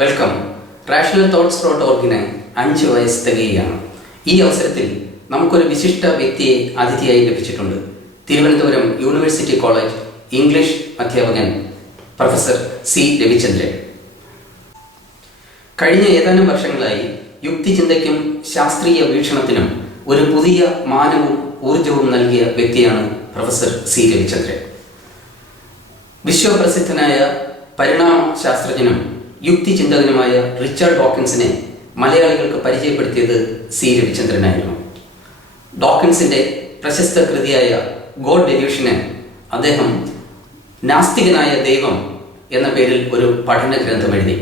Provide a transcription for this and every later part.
Welcome. Rational thoughts .org-ന് 5 വയസ്സ് തികയുകയാണ്. ഈ അവസരത്തിൽ നമുക്കൊരു വിശിഷ്ട വ്യക്തിയെ അതിഥിയായി ലഭിച്ചിട്ടുണ്ട്. തിരുവനന്തപുരം യൂണിവേഴ്സിറ്റി കോളേജ് ഇംഗ്ലീഷ് അധ്യാപകൻ പ്രൊഫസർ സി രവിചന്ദ്രൻ. കഴിഞ്ഞ ഏതാനും വർഷങ്ങളായി യുക്തിചിന്തയ്ക്കും ശാസ്ത്രീയ വീക്ഷണത്തിനും ഒരു പുതിയ മാനവും ഊർജവും നൽകിയ വ്യക്തിയാണ് പ്രൊഫസർ സി രവിചന്ദ്രൻ. വിശ്വപ്രസിദ്ധനായ പരിണാമ ശാസ്ത്രജ്ഞനും യുക്തിചിന്തകനുമായ റിച്ചാർഡ് ഡോക്കിൻസിനെ മലയാളികൾക്ക് പരിചയപ്പെടുത്തിയത് സി രവിചന്ദ്രനായിരുന്നു. ഡോക്കിൻസിന്റെ പ്രശസ്ത കൃതിയായ ഗോഡ് ഡെല്യൂഷന് അദ്ദേഹം നാസ്തികനായ ദൈവം എന്ന പേരിൽ ഒരു പഠന ഗ്രന്ഥം എഴുതി.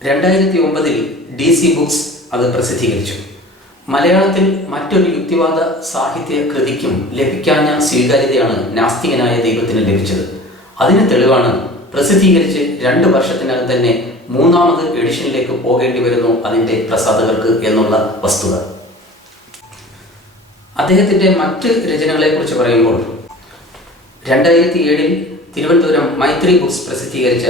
2009 DC ബുക്സ് അത് പ്രസിദ്ധീകരിച്ചു. മലയാളത്തിൽ മറ്റൊരു യുക്തിവാദ സാഹിത്യ കൃതിക്കും ലഭിക്കാഞ്ഞ സ്വീകാര്യതയാണ് നാസ്തികനായ ദൈവത്തിന് ലഭിച്ചത്. അതിന് തെളിവാണ് പ്രസിദ്ധീകരിച്ച് 2 വർഷത്തിനകം തന്നെ 3ാമത് എഡിഷനിലേക്ക് പോകേണ്ടി വരുന്നു അതിൻ്റെ പ്രസാധകർക്ക് എന്നുള്ള വസ്തുത. അദ്ദേഹത്തിൻ്റെ മറ്റ് രചനകളെക്കുറിച്ച് പറയുമ്പോൾ 2007 തിരുവനന്തപുരം മൈത്രി ബുക്സ് പ്രസിദ്ധീകരിച്ച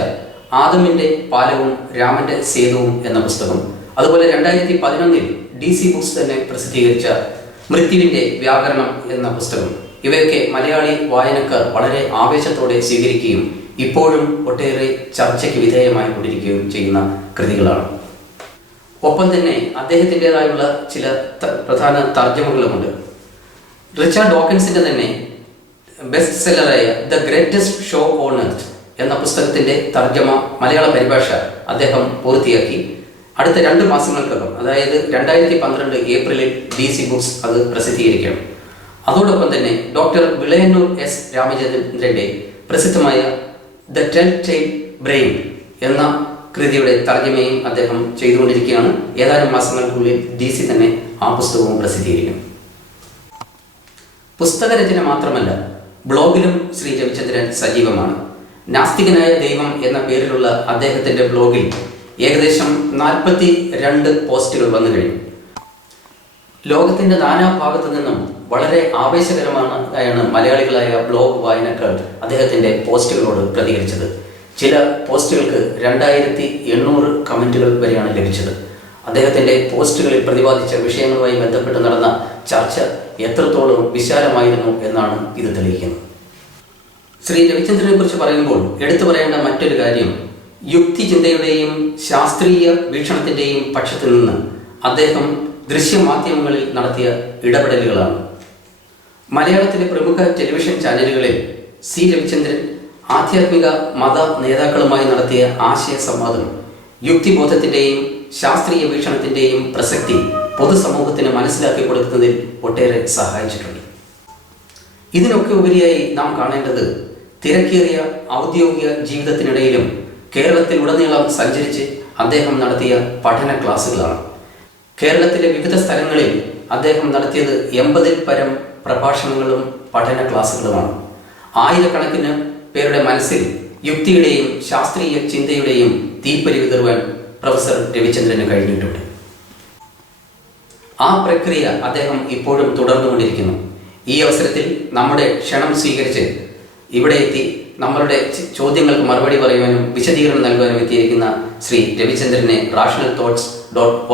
ആദമിൻ്റെ പാലവും രാമൻ്റെ സേതുവും എന്ന പുസ്തകം, അതുപോലെ 2011 DC ബുക്സ് തന്നെ പ്രസിദ്ധീകരിച്ച മൃത്യുവിൻ്റെ വ്യാകരണം എന്ന പുസ്തകം, ഇവയൊക്കെ മലയാളി വായനക്കാർ വളരെ ആവേശത്തോടെ സ്വീകരിക്കുകയും ഇപ്പോഴും ഒട്ടേറെ ചർച്ചയ്ക്ക് വിധേയമായി കൊണ്ടിരിക്കുകയും ചെയ്യുന്ന കൃതികളാണ്. ഒപ്പം തന്നെ അദ്ദേഹത്തിൻ്റെതായുള്ള ചില പ്രധാന തർജ്ജമകളുമുണ്ട്. റിച്ചാർഡ് ഡോക്കിൻസിൻ്റെ തന്നെ ബെസ്റ്റ് സെല്ലറായ the greatest show on earth എന്ന പുസ്തകത്തിൻ്റെ തർജ്ജമ മലയാള പരിഭാഷ അദ്ദേഹം പൂർത്തിയാക്കി. അടുത്ത 2 മാസങ്ങൾക്കകം, അതായത് 2012 ഏപ്രിലിൽ DC ബുക്സ് അത് പ്രസിദ്ധീകരിക്കണം. അതോടൊപ്പം തന്നെ ഡോക്ടർ വിളയന്നൂർ S രാമചന്ദ്രൻ്റെ പ്രസിദ്ധമായ ദ ടെൽ ബ്രെയിൻ എന്ന കൃതിയുടെ തർജ്ജമയും അദ്ദേഹം ചെയ്തുകൊണ്ടിരിക്കുകയാണ്. ഏതാനും മാസങ്ങൾക്കുള്ളിൽ DC തന്നെ ആ പുസ്തകവും പ്രസിദ്ധീകരിക്കും. പുസ്തകരചന മാത്രമല്ല, ബ്ലോഗിലും ശ്രീ രവിചന്ദ്രൻ സജീവമാണ്. നാസ്തികനായ ദൈവം എന്ന പേരിലുള്ള അദ്ദേഹത്തിൻ്റെ ബ്ലോഗിൽ ഏകദേശം 42 പോസ്റ്റുകൾ വന്നു കഴിഞ്ഞു. ലോകത്തിൻ്റെ നാനാഭാഗത്തു നിന്നും വളരെ ആവേശകരമായാണ് മലയാളികളായ ബ്ലോഗ് വായനക്കാർ അദ്ദേഹത്തിൻ്റെ പോസ്റ്റുകളോട് പ്രതികരിച്ചത്. ചില പോസ്റ്റുകൾക്ക് 2800 കമൻറ്റുകൾ വരെയാണ് ലഭിച്ചത്. അദ്ദേഹത്തിൻ്റെ പോസ്റ്റുകളിൽ പ്രതിപാദിച്ച വിഷയങ്ങളുമായി ബന്ധപ്പെട്ട് നടന്ന ചർച്ച എത്രത്തോളം വിശാലമായിരുന്നു എന്നാണ് ഇത് തെളിയിക്കുന്നത്. ശ്രീ രവിചന്ദ്രനെ കുറിച്ച് പറയുമ്പോൾ എടുത്തു പറയേണ്ട മറ്റൊരു കാര്യം, യുക്തിചിന്തയുടെയും ശാസ്ത്രീയ വീക്ഷണത്തിൻ്റെയും പക്ഷത്തു നിന്ന് അദ്ദേഹം ദൃശ്യമാധ്യമങ്ങളിൽ നടത്തിയ ഇടപെടലുകളാണ്. മലയാളത്തിലെ പ്രമുഖ ടെലിവിഷൻ ചാനലുകളിൽ സി രവിചന്ദ്രൻ ആധ്യാത്മിക മത നേതാക്കളുമായി നടത്തിയ ആശയ സംവാദം യുക്തിബോധത്തിൻ്റെയും ശാസ്ത്രീയ വീക്ഷണത്തിൻ്റെയും പ്രസക്തി പൊതുസമൂഹത്തിന് മനസ്സിലാക്കി കൊടുക്കുന്നതിൽ ഒട്ടേറെ സഹായിച്ചിട്ടുണ്ട്. ഇതിനൊക്കെ ഉപരിയായി നാം കാണേണ്ടത് തിരക്കേറിയ ഔദ്യോഗിക ജീവിതത്തിനിടയിലും കേരളത്തിലുടനീളം സഞ്ചരിച്ച് അദ്ദേഹം നടത്തിയ പഠന ക്ലാസുകളാണ്. കേരളത്തിലെ വിവിധ സ്ഥലങ്ങളിൽ അദ്ദേഹം നടത്തിയത് 80-ൽ പരം പ്രഭാഷണങ്ങളും പഠന ക്ലാസുകളുമാണ്. ആയിരക്കണക്കിന് പേരുടെ മനസ്സിൽ യുക്തിയുടെയും ശാസ്ത്രീയ ചിന്തയുടെയും തീപ്പൊരി വിതറുവാൻ പ്രൊഫസർ രവിചന്ദ്രന് കഴിഞ്ഞിട്ടുണ്ട്. ആ പ്രക്രിയ അദ്ദേഹം ഇപ്പോഴും തുടർന്നുകൊണ്ടിരിക്കുന്നു. ഈ അവസരത്തിൽ നമ്മുടെ ക്ഷണം സ്വീകരിച്ച് ഇവിടെ എത്തി നമ്മളുടെ ചോദ്യങ്ങൾക്ക് മറുപടി പറയുവാനും വിശദീകരണം നൽകുവാനും എത്തിയിരിക്കുന്ന ശ്രീ രവിചന്ദ്രനെ റാഷണൽ തോട്ട്സ്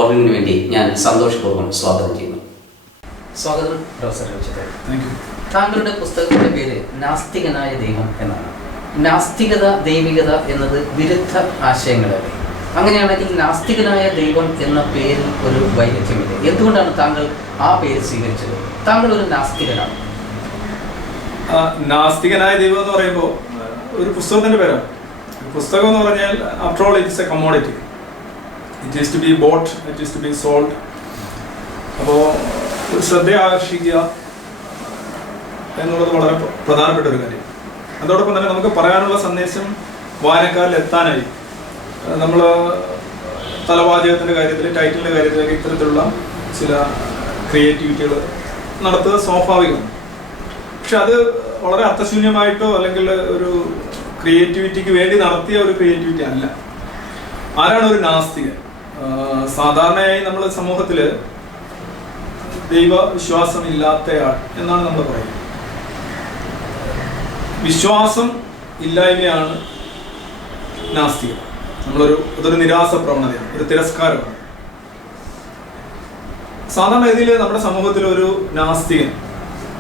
.org-ന് വേണ്ടി ഞാൻ സന്തോഷപൂർവ്വം സ്വാഗതം ചെയ്യുന്നു. സ്വാഗതം പ്രൊഫസർ രവിചന്ദ്രൻ. താങ്കളുടെ പുസ്തകത്തിൻ്റെ പേര് നാസ്തികനായ ദൈവം എന്നാണ്. നാസ്തികത ദൈവികത എന്നത് വിരുദ്ധ ആശയങ്ങളല്ലേ? അങ്ങനെയാണെങ്കിൽ നാസ്തികനായ ദൈവം എന്ന പേരിൽ ഒരു വൈരുദ്ധ്യമില്ല. എന്തുകൊണ്ടാണ് താങ്കൾ ആ പേര് സ്വീകരിച്ചത്? താങ്കൾ ഒരു നാസ്തികനാണ്. നാസ്തികനായ ദൈവം എന്ന് പറയുമ്പോൾ ഒരു പുസ്തകത്തിൻ്റെ പേരാണ്. പുസ്തകം എന്ന് പറഞ്ഞാൽ after all it's a commodity. It is to be bought, it is to be sold. അപ്പോൾ ശ്രദ്ധ ആകർഷിക്കുക എന്നുള്ളത് വളരെ പ്രധാനപ്പെട്ട ഒരു കാര്യം. അതോടൊപ്പം തന്നെ നമുക്ക് പറയാനുള്ള സന്ദേശം വായനക്കാരിൽ എത്താനായി നമ്മൾ തലവാചകത്തിൻ്റെ കാര്യത്തിൽ, ടൈറ്റിലിൻ്റെ കാര്യത്തിലൊക്കെ ഇത്തരത്തിലുള്ള ചില ക്രിയേറ്റിവിറ്റികൾ നടത്തുക സ്വാഭാവികമാണ്. പക്ഷെ അത് വളരെ അർത്ഥശൂന്യമായിട്ടോ അല്ലെങ്കിൽ ഒരു ക്രിയേറ്റിവിറ്റിക്ക് വേണ്ടി നടത്തിയ ഒരു ക്രിയേറ്റിവിറ്റി അല്ല. ആരാണ് ഒരു നാസ്തികൻ? സാധാരണയായി നമ്മൾ സമൂഹത്തിൽ ദൈവവിശ്വാസം ഇല്ലാത്തയാൾ എന്നാണ് നമ്മൾ പറയുന്നത്. വിശ്വാസം ഇല്ലായ്മയാണ് നാസ്തികം. അതൊരു നിരാസ പ്രവണതയാണ്, ഒരു തിരസ്കാരമാണ്. സാധാരണ രീതിയിൽ നമ്മുടെ സമൂഹത്തിൽ ഒരു നാസ്തികൻ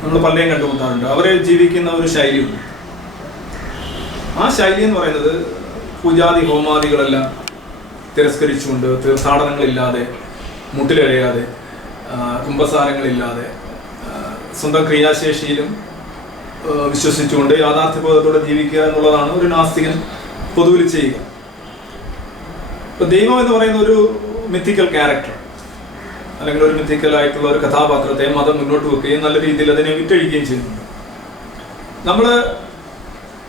നമ്മൾ പലരെയും കണ്ടുമുട്ടാറുണ്ട്. അവരെ ജീവിക്കുന്ന ഒരു ശൈലിയുണ്ട്. ആ ശൈലി എന്ന് പറയുന്നത് പൂജാതി ഹോമാദികളെല്ലാം തിരസ്കരിച്ചുകൊണ്ട്, തീർത്ഥാടനങ്ങളില്ലാതെ, മുട്ടിലഴയാതെ, കുംഭസാരങ്ങളില്ലാതെ, സ്വന്തം ക്രിയാശേഷിയിലും വിശ്വസിച്ചുകൊണ്ട് യാഥാർത്ഥ്യബോധത്തോടെ ജീവിക്കുക എന്നുള്ളതാണ് ഒരു നാസ്തികൻ പൊതുവിൽ ചെയ്യുക. ഇപ്പൊ ദൈവം എന്ന് പറയുന്ന ഒരു മിത്തിക്കൽ ക്യാരക്ടർ അല്ലെങ്കിൽ ഒരു മിത്തിക്കൽ ആയിട്ടുള്ള ഒരു കഥാപാത്രത്തെ മതം മുന്നോട്ട് വെക്കുകയും നല്ല രീതിയിൽ അതിനെ വിറ്റഴിക്കുകയും ചെയ്യുന്നുണ്ട്. നമ്മൾ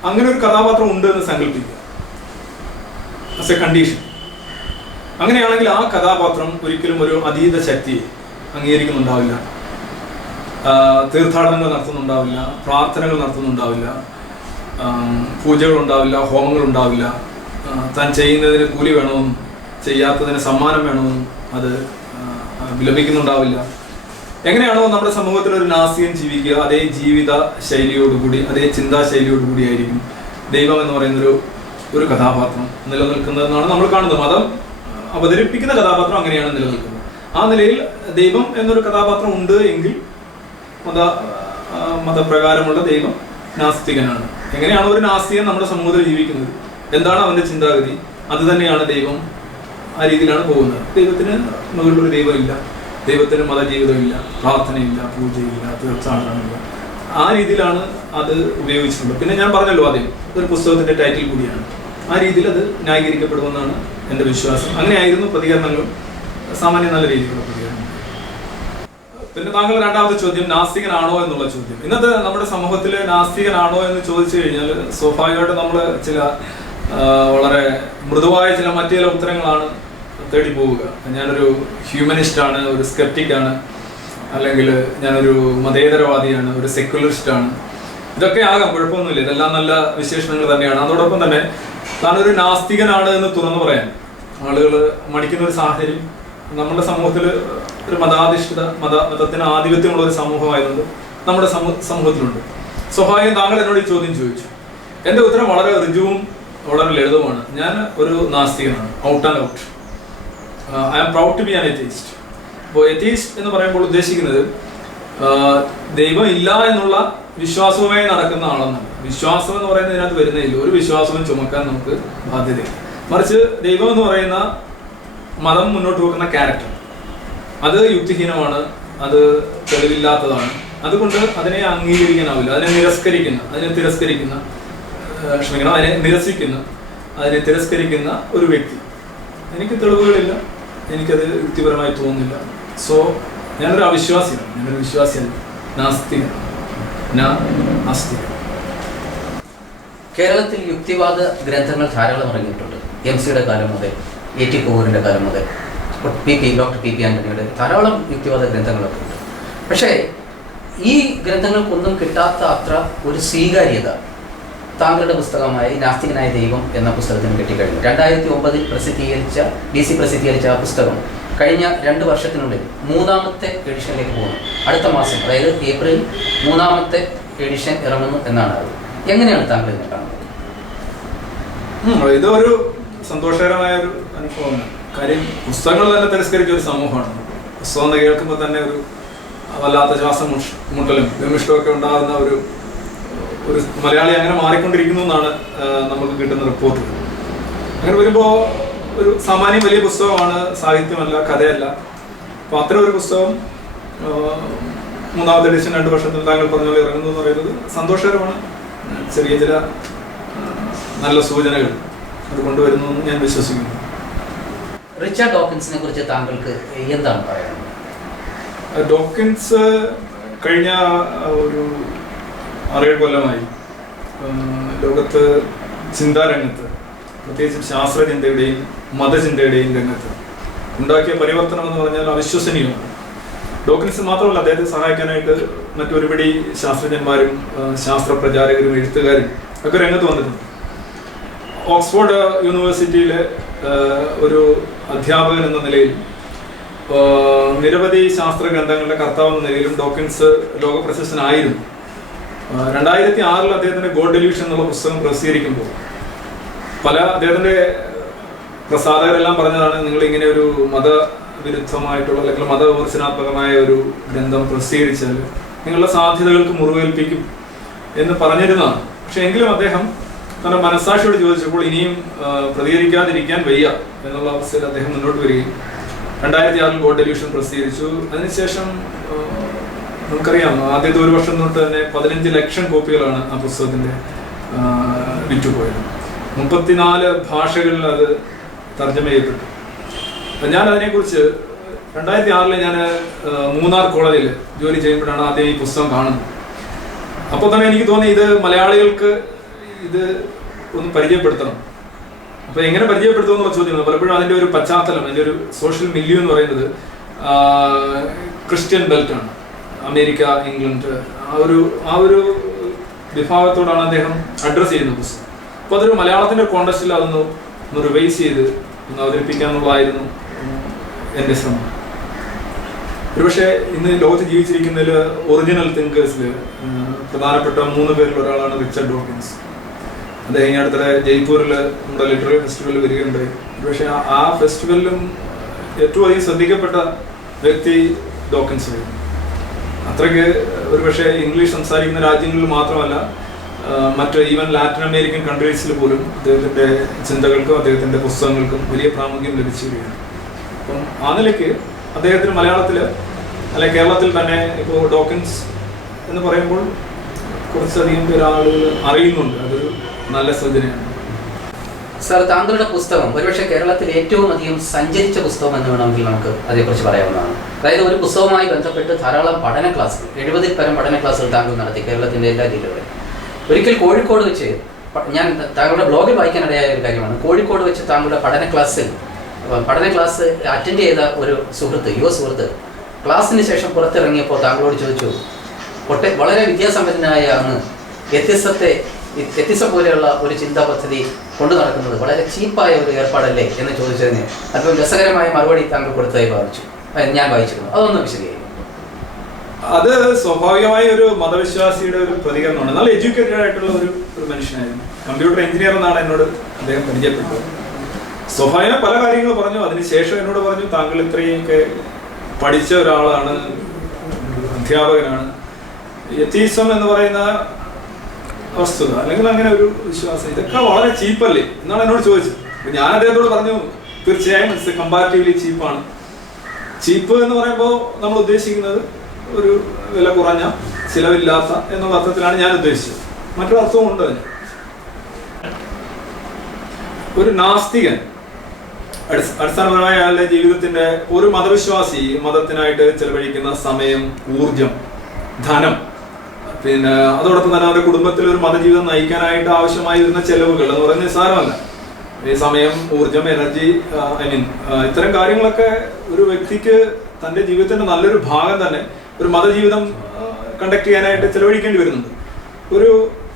അങ്ങനെ ഒരു കഥാപാത്രം ഉണ്ട് എന്ന് സങ്കല്പിക്കുക ആസ് എ കണ്ടീഷൻ. അങ്ങനെയാണെങ്കിൽ ആ കഥാപാത്രം ഒരിക്കലും ഒരു അതീത ശക്തിയെ അംഗീകരിക്കുന്നുണ്ടാവില്ല, തീർത്ഥാടനങ്ങൾ നടത്തുന്നുണ്ടാവില്ല, പ്രാർത്ഥനകൾ നടത്തുന്നുണ്ടാവില്ല, പൂജകൾ ഉണ്ടാവില്ല, ഹോമങ്ങൾ ഉണ്ടാവില്ല, താൻ ചെയ്യുന്നതിന് കൂലി വേണമെന്നും ചെയ്യാത്തതിന് സമ്മാനം വേണമെന്നും അത് വിലപിക്കുന്നുണ്ടാവില്ല. എങ്ങനെയാണോ നമ്മുടെ സമൂഹത്തിൽ ഒരു നാസ്തികൻ ജീവിക്കുക, അതേ ജീവിത ശൈലിയോടുകൂടി, അതേ ചിന്താശൈലിയോടുകൂടി ആയിരിക്കും ദൈവം എന്ന് പറയുന്നൊരു ഒരു കഥാപാത്രം നിലനിൽക്കുന്നതെന്നാണ് നമ്മൾ കാണുന്നത്. മതം അവതരിപ്പിക്കുന്ന കഥാപാത്രം അങ്ങനെയാണ് നിലനിൽക്കുന്നത്. ആ നിലയിൽ ദൈവം എന്നൊരു കഥാപാത്രം ഉണ്ട് എങ്കിൽ മതപ്രകാരമുള്ള ദൈവം നാസ്തികനാണ്. എങ്ങനെയാണ് ഒരു നാസ്തികൻ നമ്മുടെ സമൂഹത്തിൽ ജീവിക്കുന്നത്, എന്താണ് അവന്റെ ചിന്താഗതി, അത് തന്നെയാണ് ദൈവം. ആ രീതിയിലാണ് പോകുന്നത്. ദൈവത്തിന് മുകളിലൊരു ദൈവമില്ല, ദൈവത്തിന് മതജീവിതമില്ല, പ്രാർത്ഥനയില്ല, പൂജയില്ല, തീർത്ഥാടനമില്ല. ആ രീതിയിലാണ് അത് ഉപയോഗിച്ചിട്ടുള്ളത്. പിന്നെ ഞാൻ പറഞ്ഞല്ലോ ആദ്യം, ഒരു പുസ്തകത്തിന്റെ ടൈറ്റിൽ കൂടിയാണ്. ആ രീതിയിൽ അത് ന്യായീകരിക്കപ്പെടുമെന്നാണ് എൻ്റെ വിശ്വാസം. അങ്ങനെയായിരുന്നു പ്രതികരണങ്ങളും സാമാന്യം നല്ല രീതിയിലുള്ള പ്രതികരണം. പിന്നെ താങ്കൾ രണ്ടാമത്തെ ചോദ്യം നാസ്തികനാണോ എന്നുള്ള ചോദ്യം. ഇന്നത്തെ നമ്മുടെ സമൂഹത്തിൽ നാസ്തികനാണോ എന്ന് ചോദിച്ചു കഴിഞ്ഞാൽ സ്വാഭാവികമായിട്ട് നമ്മൾ ചില വളരെ മൃദുവായ മറ്റു ചില ഉത്തരങ്ങളാണ് തേടി പോവുക. ഞാനൊരു ഹ്യൂമനിസ്റ്റാണ്, ഒരു സ്കെപ്റ്റിക്കാണ്, അല്ലെങ്കിൽ ഞാനൊരു മതേതരവാദിയാണ്, ഒരു സെക്യുലറിസ്റ്റാണ്. ഇതൊക്കെ ആകാം, കുഴപ്പമൊന്നുമില്ല. ഇതെല്ലാം നല്ല വിശേഷണങ്ങൾ തന്നെയാണ്. അതോടൊപ്പം തന്നെ താനൊരു നാസ്തികനാണ് എന്ന് തുറന്നു പറയാൻ ആളുകൾ മടിക്കുന്ന ഒരു സാഹചര്യം നമ്മുടെ സമൂഹത്തിൽ, ഒരു മതത്തിന് ആധിപത്യമുള്ള ഒരു സമൂഹമായതുകൊണ്ട് നമ്മുടെ സമൂഹത്തിലുണ്ട്. സ്വാഭാവികം താങ്കൾ എന്നോട് ഈ ചോദ്യം ചോദിച്ചു. എൻ്റെ ഉത്തരം വളരെ ഋജുവും വളരെ ലളിതമാണ്. ഞാൻ ഒരു നാസ്തികനാണ്, out and out. I am proud to be an atheist. അപ്പോൾ എത്തീസ്റ്റ് എന്ന് പറയുമ്പോൾ ഉദ്ദേശിക്കുന്നത് ദൈവം ഇല്ല എന്നുള്ള വിശ്വാസവുമായി നടക്കുന്ന ആളെന്നാണ്. വിശ്വാസം എന്ന് പറയുന്നത് ഇതിനകത്ത് വരുന്നതില്ല. ഒരു വിശ്വാസവും ചുമക്കാൻ നമുക്ക് ബാധ്യതയില്ല. മറിച്ച് ദൈവം എന്ന് പറയുന്ന മതം മുന്നോട്ട് വെക്കുന്ന ക്യാരക്ടർ അത് യുക്തിഹീനമാണ്, അത് തെളിവില്ലാത്തതാണ്. അതുകൊണ്ട് അതിനെ അംഗീകരിക്കാനാവില്ല. അതിനെ തിരസ്കരിക്കുന്ന ഒരു വ്യക്തി. എനിക്ക് തെളിവുകളില്ല, എനിക്കത് യുക്തിപരമായി തോന്നുന്നില്ല. സോ ഞാനൊരു അവിശ്വാസിയാണ്, ഞാനൊരു വിശ്വാസിയല്ല, നാസ്തികൻ. കേരളത്തിൽ യുക്തിവാദ ഗ്രന്ഥങ്ങൾ ധാരാളം ഇറങ്ങിയിട്ടുണ്ട്. എംസിയുടെ കാലം മുതൽ, എ ടി കോവൂരിൻ്റെ കാലം മുതൽ, ഡോക്ടർ പി ആന്റണിയുടെ ധാരാളം യുക്തിവാദ ഗ്രന്ഥങ്ങളൊക്കെ ഉണ്ട്. പക്ഷേ ഈ ഗ്രന്ഥങ്ങൾക്കൊന്നും കിട്ടാത്ത അത്ര ഒരു സ്വീകാര്യത താങ്കളുടെ പുസ്തകമായ നാസ്തികനായ ദൈവം എന്ന പുസ്തകത്തിന് കിട്ടിക്കഴിഞ്ഞു. 2009 DC പ്രസിദ്ധീകരിച്ച ആ പുസ്തകം കഴിഞ്ഞ 2 വർഷത്തിനുള്ളിൽ 3ാമത്തെ എഡിഷനിലേക്ക് പോകുന്നു. അടുത്ത മാസം, അതായത് ഏപ്രിൽ 3ാമത്തെ എഡിഷൻ ഇറങ്ങുന്നു എന്നാണ് അത്. എങ്ങനെയാണ് താങ്കൾ ഇതിനെ കാണുന്നത്? ഇതൊരു സന്തോഷകരമായ ഒരു അനുഭവമാണ്. കാര്യം പുസ്തകങ്ങൾ തന്നെ തിരസ്കരിച്ച ഒരു സമൂഹമാണ്. പുസ്തകം കേൾക്കുമ്പോൾ തന്നെ ഒരു വല്ലാത്ത ശ്വാസം മുട്ടലും വിമിഷ്ടമൊക്കെ ഉണ്ടാകുന്ന ഒരു മലയാളി അങ്ങനെ മാറിക്കൊണ്ടിരിക്കുന്നു എന്നാണ് നമുക്ക് കിട്ടുന്ന റിപ്പോർട്ട്. അങ്ങനെ വരുമ്പോൾ ഒരു സാമാന്യം വലിയ പുസ്തകമാണ്, സാഹിത്യമല്ല, കഥയല്ല. അപ്പോൾ അത്തരം ഒരു പുസ്തകം 3ാമത്തെ എഡിഷൻ 2 വർഷത്തിൽ താങ്കൾ പറഞ്ഞ പോലെ ഇറങ്ങുന്നു എന്ന് പറയുന്നത് സന്തോഷകരമാണ്. ചെറിയ ചില നല്ല സൂചനകൾ അത് കൊണ്ടുവരുന്നു എന്ന് ഞാൻ വിശ്വസിക്കുന്നു. റിച്ചാർഡ് ഡോക്കിൻസിനെ കുറിച്ച് താങ്കൾക്ക് എന്താണ് പറയുന്നത്? ഡോക്കിൻസ് കഴിഞ്ഞ ഒരു 6-7 കൊല്ലമായി ലോകത്ത് ചിന്താരംഗത്ത്, പ്രത്യേകിച്ച് ശാസ്ത്രചിന്തയുടെയും മതചിന്തയുടെയും രംഗത്ത് ഉണ്ടാക്കിയ പരിവർത്തനം എന്ന് പറഞ്ഞാൽ അവിശ്വസനീയമാണ്. ഡോക്കിൻസ് മാത്രമല്ല, അദ്ദേഹത്തെ സഹായിക്കാനായിട്ട് മറ്റൊരുപടി ശാസ്ത്രജ്ഞന്മാരും ശാസ്ത്രപ്രചാരകരും എഴുത്തുകാരും ഒക്കെ രംഗത്ത് വന്നിട്ടുണ്ട്. ഓക്സ്ഫോർഡ് യൂണിവേഴ്സിറ്റിയിലെ ഒരു അധ്യാപകൻ എന്ന നിലയിൽ നിരവധി ശാസ്ത്ര ഗ്രന്ഥങ്ങളുടെ കർത്താവ് എന്ന നിലയിലും ഡോക്കിൻസ് ലോകപ്രശസ്തനായിരുന്നു. 2006 അദ്ദേഹത്തിന്റെ ഗോഡ് ഡെല്യൂഷൻ എന്നുള്ള പുസ്തകം പ്രസിദ്ധീകരിക്കുമ്പോൾ അദ്ദേഹത്തിന്റെ പ്രസാധകരെല്ലാം പറഞ്ഞതാണ്, നിങ്ങൾ ഇങ്ങനെ ഒരു മതവിരുദ്ധമായിട്ടുള്ള അല്ലെങ്കിൽ മതവിമർശനാത്മകമായ ഒരു ഗ്രന്ഥം പ്രസിദ്ധീകരിച്ചാൽ നിങ്ങളുടെ സാധ്യതകൾക്ക് മുറിവേൽപ്പിക്കും എന്ന് പറഞ്ഞിരുന്നതാണ്. പക്ഷെ എങ്കിലും അദ്ദേഹം തന്റെ മനസ്സാക്ഷിയോട് ചോദിച്ചപ്പോൾ ഇനിയും പ്രതികരിക്കാതിരിക്കാൻ വയ്യ എന്നുള്ള അവസ്ഥയിൽ അദ്ദേഹം മുന്നോട്ട് വരികയും 2006 ഗോഡ് ഡെലൂഷൻ പ്രസിദ്ധീകരിച്ചു. അതിനുശേഷം നമുക്കറിയാം ആദ്യത്തെ ഒരു വർഷം തൊട്ട് തന്നെ 15 ലക്ഷം കോപ്പികളാണ് ആ പുസ്തകത്തിന്റെ വിറ്റുപോയത്. 34 ഭാഷകളിൽ അത് തർജ്ജമ ചെയ്യപ്പെട്ടു. ഞാൻ അതിനെക്കുറിച്ച് 2006 ഞാൻ മൂന്നാർ കോളേജിൽ ജോലി ചെയ്യുമ്പോഴാണ് ആദ്യം ഈ പുസ്തകം കാണുന്നത്. അപ്പോൾ തന്നെ എനിക്ക് തോന്നി ഇത് മലയാളികൾക്ക് ഇത് ഒന്ന് പരിചയപ്പെടുത്തണം. അപ്പൊ എങ്ങനെ പരിചയപ്പെടുത്തും എന്നുള്ള ചോദ്യം പലപ്പോഴും അതിന്റെ ഒരു പശ്ചാത്തലം, അതിന്റെ ഒരു സോഷ്യൽ മില്യൂ എന്ന് പറയുന്നത് ക്രിസ്ത്യൻ ബെൽറ്റാണ്. അമേരിക്ക, ഇംഗ്ലണ്ട്, ആ ഒരു വിഭാഗത്തോടാണ് അദ്ദേഹം അഡ്രസ് ചെയ്യുന്ന പുസ്തകം. അപ്പൊ അതൊരു മലയാളത്തിന്റെ കോണ്ടസ്റ്റിൽ അതൊന്ന് റിവൈസ് ചെയ്ത് ഒന്ന് അവതരിപ്പിക്കാന്നുള്ളതായിരുന്നു എൻ്റെ ശ്രമം. ഒരുപക്ഷെ ഇന്ന് ലോകത്ത് ജീവിച്ചിരിക്കുന്നതിൽ ഒറിജിനൽ തിങ്കേഴ്സിൽ പ്രധാനപ്പെട്ട 3 പേരിൽ ഒരാളാണ് റിച്ചർഡ് ഡോക്കിൻസ്. അദ്ദേഹം ഈ അടുത്തിടെ ജയ്പൂരിൽ നമ്മുടെ ലിറ്റററി ഫെസ്റ്റിവലിൽ വരികയുണ്ടായി. പക്ഷേ ആ ഫെസ്റ്റിവലിലും ഏറ്റവും അധികം ശ്രദ്ധിക്കപ്പെട്ട വ്യക്തി ഡോക്കിൻസ് ആയിരുന്നു. അത്രയ്ക്ക് ഒരുപക്ഷെ ഇംഗ്ലീഷ് സംസാരിക്കുന്ന രാജ്യങ്ങളിൽ മാത്രമല്ല, മറ്റ് ഈവൻ ലാറ്റിൻ അമേരിക്കൻ കൺട്രീസിൽ പോലും അദ്ദേഹത്തിൻ്റെ ചിന്തകൾക്കും അദ്ദേഹത്തിൻ്റെ പുസ്തകങ്ങൾക്കും വലിയ പ്രാമുഖ്യം ലഭിച്ചു വരികയാണ്. അപ്പം ആ നിലയ്ക്ക് അദ്ദേഹത്തിന് മലയാളത്തിൽ അല്ലെ കേരളത്തിൽ തന്നെ ഇപ്പോൾ ഡോക്കിൻസ് എന്ന് പറയുമ്പോൾ കുറച്ചധികം പേര് ആളുകൾ അറിയുന്നുണ്ട്. അതൊരു നല്ല സൂചനയാണ്. സാർ, താങ്കളുടെ പുസ്തകം ഒരുപക്ഷെ കേരളത്തിൽ ഏറ്റവും അധികം സഞ്ചരിച്ച പുസ്തകം എന്ന് വേണമെങ്കിൽ നമുക്ക് അതേക്കുറിച്ച് പറയാവുന്നതാണ്. അതായത് ഒരു പുസ്തകവുമായി ബന്ധപ്പെട്ട് ധാരാളം പഠന ക്ലാസ്സുകൾ, 70-ൽ പരം പഠന ക്ലാസ്സുകൾ താങ്കൾ നടത്തി കേരളത്തിൻ്റെ എല്ലാ ജില്ലകളിലും. ഒരിക്കൽ കോഴിക്കോട് വെച്ച് ഞാൻ താങ്കളുടെ ബ്ലോഗിൽ വായിക്കാനിടയായ ഒരു കാര്യമാണ്, കോഴിക്കോട് വെച്ച് താങ്കളുടെ പഠന ക്ലാസ് അറ്റൻഡ് ചെയ്ത ഒരു സുഹൃത്ത്, യുവ സുഹൃത്ത്, ക്ലാസ്സിന് ശേഷം പുറത്തിറങ്ങിയപ്പോൾ താങ്കളോട് ചോദിച്ചു, വളരെ വിദ്യാസമ്പന്നനായ അങ്ങ് വ്യത്യസ്ത പോലെയുള്ള ഒരു ചിന്താ പദ്ധതി കൊണ്ടു നടക്കുന്നത് വളരെ ചീപ്പായ ഒരു ഏർപ്പാടല്ലേ എന്ന് ചോദിച്ചതിന് അല്പം രസകരമായ മറുപടി താങ്കൾ കൊടുത്തതായി ഞാൻ വായിച്ചിരുന്നു. അതൊന്ന് വിശദീകരിക്കും. അത് സ്വാഭാവികമായ ഒരു മതവിശ്വാസിയുടെ ഒരു പ്രതികരണമാണ്. നല്ല എഡ്യൂക്കേറ്റഡ് ആയിട്ടുള്ള ഒരു മനുഷ്യനായിരുന്നു. കമ്പ്യൂട്ടർ എഞ്ചിനീയർ എന്നാണ് എന്നോട് അദ്ദേഹം പരിചയപ്പെട്ടത്. സ്വാഭാവിക പല കാര്യങ്ങൾ പറഞ്ഞു. അതിനുശേഷം എന്നോട് പറഞ്ഞു, താങ്കൾ ഇത്രയൊക്കെ പഠിച്ച ഒരാളാണ്, അധ്യാപകനാണ്, എത്തീസം എന്ന് പറയുന്ന വസ്തുത അല്ലെങ്കിൽ അങ്ങനെ ഒരു വിശ്വാസം ഇതൊക്കെ വളരെ ചീപ്പല്ലേ എന്നാണ് എന്നോട് ചോദിച്ചത്. ഞാൻ അദ്ദേഹത്തോട് പറഞ്ഞു, തീർച്ചയായും ഇറ്റ്സ് കമ്പാരിറ്റീവ്ലി ചീപ്പാണ്. ചീപ്പ് എന്ന് പറയുമ്പോൾ നമ്മൾ ഉദ്ദേശിക്കുന്നത് ഒരു വില കുറഞ്ഞ, ചിലവില്ലാത്ത എന്നുള്ള അർത്ഥത്തിലാണ് ഞാൻ ഉദ്ദേശിച്ചത്. മറ്റൊരു അർത്ഥവും ഉണ്ട് അതിന്. ഒരു നാസ്തികൻ അടിസ്ഥാനപരമായ അയാളുടെ ജീവിതത്തിന്റെ, ഒരു മതവിശ്വാസി മതത്തിനായിട്ട് ചെലവഴിക്കുന്ന സമയം, ഊർജം, ധനം, പിന്നെ അതോടൊപ്പം തന്നെ അവരുടെ കുടുംബത്തിൽ ഒരു മതജീവിതം നയിക്കാനായിട്ട് ആവശ്യമായി വരുന്ന ചെലവുകൾ എന്ന് പറയുന്നത് നിസ്സാരമല്ല. ഈ സമയം, ഊർജം, എനർജി, ഇത്തരം കാര്യങ്ങളൊക്കെ ഒരു വ്യക്തിക്ക് തന്റെ ജീവിതത്തിന്റെ നല്ലൊരു ഭാഗം തന്നെ ഒരു മതജീവിതം കണ്ടക്ട് ചെയ്യാനായിട്ട് ചെലവഴിക്കേണ്ടി വരുന്നുണ്ട്. ഒരു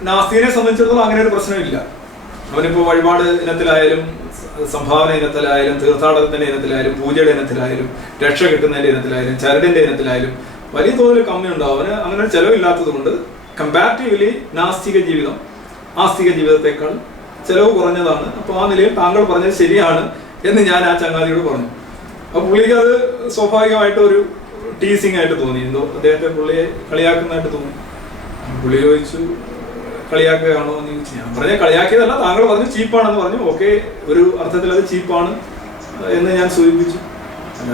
നാസ്തികനെ സംബന്ധിച്ചിടത്തോളം അങ്ങനെ ഒരു പ്രശ്നമില്ല. അവനിപ്പോൾ വഴിപാട് ഇനത്തിലായാലും, സംഭാവന ഇനത്തിലായാലും, തീർത്ഥാടനത്തിന്റെ ഇനത്തിലായാലും, പൂജയുടെ ഇനത്തിലായാലും, രക്ഷ കിട്ടുന്നതിന്റെ ഇനത്തിലായാലും, ചരടിന്റെ ഇനത്തിലായാലും വലിയ തോതിൽ കമ്മി ഉണ്ടാവും. അവന് അങ്ങനെ ഒരു ചെലവില്ലാത്തത് കൊണ്ട് കമ്പാരിറ്റീവ്ലി നാസ്തിക ജീവിതം ആസ്തിക ജീവിതത്തെക്കാൾ ചെലവ് കുറഞ്ഞതാണ്. അപ്പോൾ ആ നിലയിൽ താങ്കൾ പറഞ്ഞത് ശരിയാണ് എന്ന് ഞാൻ ആ ചങ്ങാതിയോട് പറഞ്ഞു. അപ്പോൾ പുള്ളിക്ക് അത് സ്വാഭാവികമായിട്ട് ഒരു ടീസിങ് ആയിട്ട് തോന്നി, എന്തോ അദ്ദേഹത്തെ പുള്ളിയെ കളിയാക്കുന്നതായിട്ട് തോന്നി. പുള്ളി ചോദിച്ചു, കളിയാക്കുകയാണോ എന്ന് ചോദിച്ചു. ഞാൻ പറഞ്ഞ കളിയാക്കിയതല്ല, താങ്കൾ പറഞ്ഞു ചീപ്പാണെന്ന് പറഞ്ഞു. ഓക്കെ, ഒരു അർത്ഥത്തിൽ അത് ചീപ്പാണ് എന്ന് ഞാൻ സൂചിപ്പിച്ചു.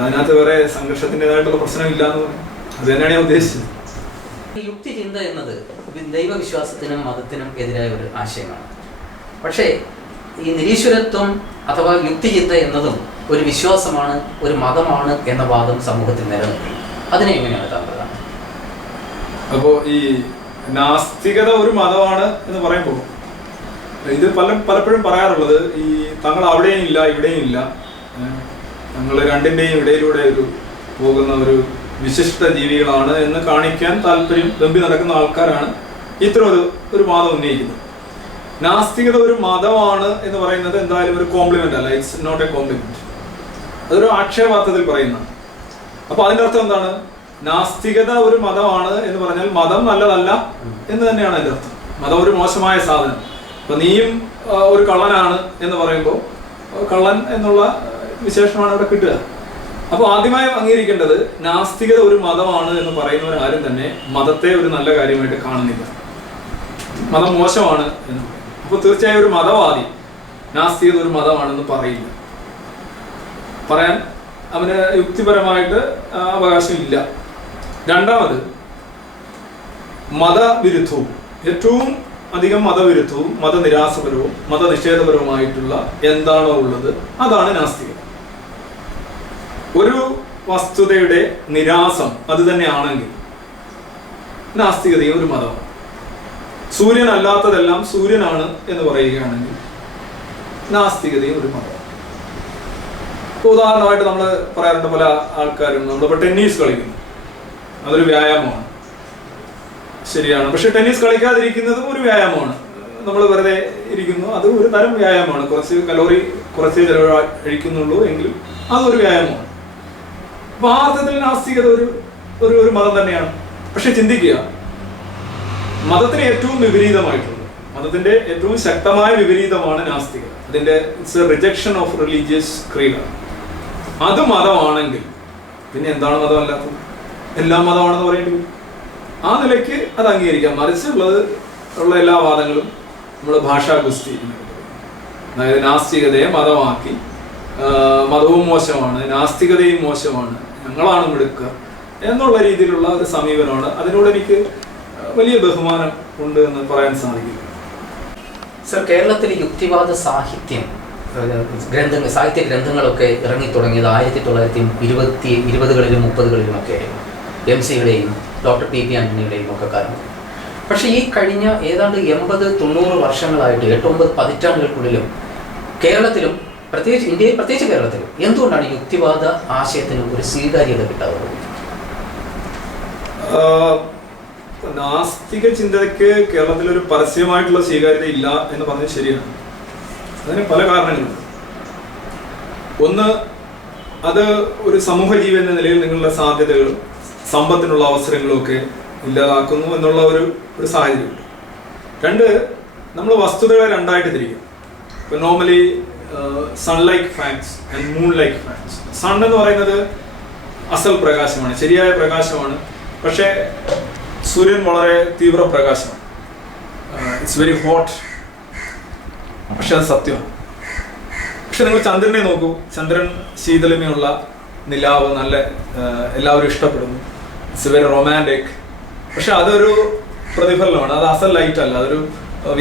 അതിനകത്ത് വേറെ സംഘർഷത്തിൻ്റെതായിട്ടുള്ള പ്രശ്നമില്ല എന്ന് പറഞ്ഞു. അത് തന്നെയാണ് ഞാൻ ഉദ്ദേശിച്ചത്. യുക്തിചിന്ത എന്നത് ദൈവവിശ്വാസത്തിനും മതത്തിനും എതിരായ ഒരു ആശയമാണ്. പക്ഷേ ഈ നിരീശ്വരത്വം അഥവാ യുക്തിചിന്ത എന്നതും ഒരു വിശ്വാസമാണ്, ഒരു മതമാണ് എന്ന വാദം സമൂഹത്തിൽ നിലനിൽക്കുന്നു. അതിനെ എങ്ങനെയാണ് താങ്കൾ? അപ്പോൾ ഈ നാസ്തികത ഒരു മതമാണ് എന്ന് പറയുമ്പോൾ ഇത് പലപ്പോഴും പറയാറുള്ളത്, ഈ തങ്ങൾ അവിടെയും ഇല്ല ഇവിടെയും ഇല്ല, തങ്ങൾ രണ്ടിൻ്റെയും ഇടയിലൂടെ പോകുന്ന ഒരു വിശിഷ്ട ജീവികളാണ് എന്ന് കാണിക്കാൻ താല്പര്യം വെമ്പി നടക്കുന്ന ആൾക്കാരാണ് ഇത്തരം ഒരു വാദം ഉന്നയിക്കുന്നത്. നാസ്തികത ഒരു മതമാണ് എന്ന് പറയുന്നത് എന്തായാലും ഒരു കോംപ്ലിമെന്റ് അല്ല, ഇറ്റ്സ് നോട്ട് എ കോംപ്ലിമെന്റ്. അതൊരു ആക്ഷേപാർത്ഥത്തിൽ പറയുന്ന. അപ്പൊ അതിന്റെ അർത്ഥം എന്താണ്? നാസ്തികത ഒരു മതമാണ് എന്ന് പറഞ്ഞാൽ മതം നല്ലതല്ല എന്ന് തന്നെയാണ് അതിന്റെ അർത്ഥം. മതം ഒരു മോശമായ സാധനം. അപ്പൊ നീയും ഒരു കള്ളനാണ് എന്ന് പറയുമ്പോൾ കള്ളൻ എന്നുള്ള വിശേഷണമാണ് അവിടെ കിട്ടുക. അപ്പോൾ ആദ്യമായി അംഗീകരിക്കേണ്ടത് നാസ്തികത ഒരു മതമാണ് എന്ന് പറയുന്നവരാരും തന്നെ മതത്തെ ഒരു നല്ല കാര്യമായിട്ട് കാണുന്നില്ല. മതം മോശമാണ് എന്ന് പറയും. അപ്പോൾ തീർച്ചയായും ഒരു മതവാദി നാസ്തികത ഒരു മതമാണെന്ന് പറയില്ല. പറയാൻ അവന് യുക്തിപരമായിട്ട് അവകാശം ഇല്ല. രണ്ടാമത്, മതവിരുദ്ധവും ഏറ്റവും അധികം മതവിരുദ്ധവും മതനിരാസപരവും മതനിഷേധപരവുമായിട്ടുള്ള എന്താണോ ഉള്ളത് അതാണ് നാസ്തികത. ഒരു വസ്തുതയുടെ നിരാസം അത് തന്നെയാണെങ്കിൽ നാസ്തികതയും ഒരു മതമാണ്. സൂര്യൻ അല്ലാത്തതെല്ലാം സൂര്യനാണ് എന്ന് പറയുകയാണെങ്കിൽ നാസ്തികതയും ഒരു മതമാണ്. ഉദാഹരണമായിട്ട് നമ്മൾ പറയാറുണ്ട്, പല ആൾക്കാരും നമ്മളിപ്പോൾ ടെന്നീസ് കളിക്കുന്നു, അതൊരു വ്യായാമമാണ്, ശരിയാണ്. പക്ഷെ ടെന്നീസ് കളിക്കാതിരിക്കുന്നതും ഒരു വ്യായാമമാണ്. നമ്മൾ വെറുതെ ഇരിക്കുന്നു, അത് ഒരു തരം വ്യായാമമാണ്. കുറച്ച് കലോറി കുറച്ച് ചെലവഴിക്കുന്നുള്ളൂ എങ്കിലും അതൊരു വ്യായാമമാണ്. അപ്പൊ ആ അർത്ഥത്തിൽ നാസ്തികത ഒരു മതം തന്നെയാണ്. പക്ഷെ ചിന്തിക്കുക, മതത്തിന് ഏറ്റവും വിപരീതമായിട്ടുള്ളത്, മതത്തിന്റെ ഏറ്റവും ശക്തമായ വിപരീതമാണ് നാസ്തികത. അതിന്റെ it's A rejection of religious creed. അത് മതമാണെങ്കിൽ പിന്നെ എന്താണ് മതമല്ലാത്തത്? എല്ലാം മതമാണെന്ന് പറയേണ്ടി വരും. ആ നിലയ്ക്ക് അത് അംഗീകരിക്കാം. മറിച്ചുള്ള എല്ലാ വാദങ്ങളും നമ്മൾ ഭാഷാ ഗുസ്തി, അതായത് നാസ്തികതയെ മതമാക്കി മതവും മോശമാണ്, നാസ്തികതയും മോശമാണ്, ഞങ്ങളാണ് മിടുക്കുക എന്നുള്ള രീതിയിലുള്ള ഒരു സമീപനമാണ്. അതിനോട് എനിക്ക് വലിയ ബഹുമാനം ഉണ്ട് എന്ന് പറയാൻ സാധിക്കില്ല. സർ, കേരളത്തിൽ യുക്തിവാദ സാഹിത്യ ഗ്രന്ഥങ്ങളൊക്കെ ഇറങ്ങിത്തുടങ്ങിയത് 1920-കളിലും 30-കളിലും ഒക്കെ ആയിരുന്നു. MC-യുടെയും ഡോക്ടർ PB ആന്റണിയുടെയും ഒക്കെ കാലം. പക്ഷേ ഈ കഴിഞ്ഞ ഏതാണ്ട് 80-90 വർഷങ്ങളായിട്ട് 8-9 പതിറ്റാണ്ടുകൾക്കുള്ളിലും കേരളത്തിലും പ്രത്യേകിച്ച് ഇന്ത്യയിൽ, പ്രത്യേകിച്ച് കേരളത്തിലും എന്തുകൊണ്ടാണ് യുക്തിവാദ ആശയത്തിന് ഒരു സ്വീകാര്യത കിട്ടാറുള്ളത്? നാസ്തിക ചിന്തയ്ക്ക് കേരളത്തിൽ ഒരു പരസ്യമായിട്ടുള്ള സ്വീകാര്യത ഇല്ല എന്ന് പറഞ്ഞത് ശരിയാണ്. അതിന് പല കാരണങ്ങളുണ്ട്. ഒന്ന്, അത് ഒരു സമൂഹ ജീവി എന്ന നിലയിൽ നിങ്ങളുടെ സാധ്യതകളും സമ്പത്തിനുള്ള അവസരങ്ങളും ഒക്കെ ഇല്ലാതാക്കുന്നു എന്നുള്ള ഒരു സാഹചര്യമുണ്ട്. രണ്ട്, നമ്മൾ വസ്തുതകളെ രണ്ടായിട്ട് തിരിക്കും. ഇപ്പൊ normally sunlight facts and moon light facts. Sun എന്ന് പറയുന്നത് അസൽ പ്രകാശമാണ്, ശരിയായ പ്രകാശമാണ്. പക്ഷേ സൂര്യൻ വളരെ തീവ്ര പ്രകാശമാണ്, ഇറ്റ്സ് വെരി ഹോട്ട്. പക്ഷെ അത് സത്യമാണ്. പക്ഷെ നിങ്ങൾ ചന്ദ്രനെ നോക്കൂ, ചന്ദ്രൻ ശീതളിമയുള്ള നിലാവ്, നല്ല എല്ലാവരും ഇഷ്ടപ്പെടുന്നു, ഇറ്റ്സ് വെരി റൊമാൻറ്റിക്. പക്ഷെ അതൊരു പ്രതിഫലനമാണ്, അത് അസൽ ലൈറ്റ് അല്ല, അതൊരു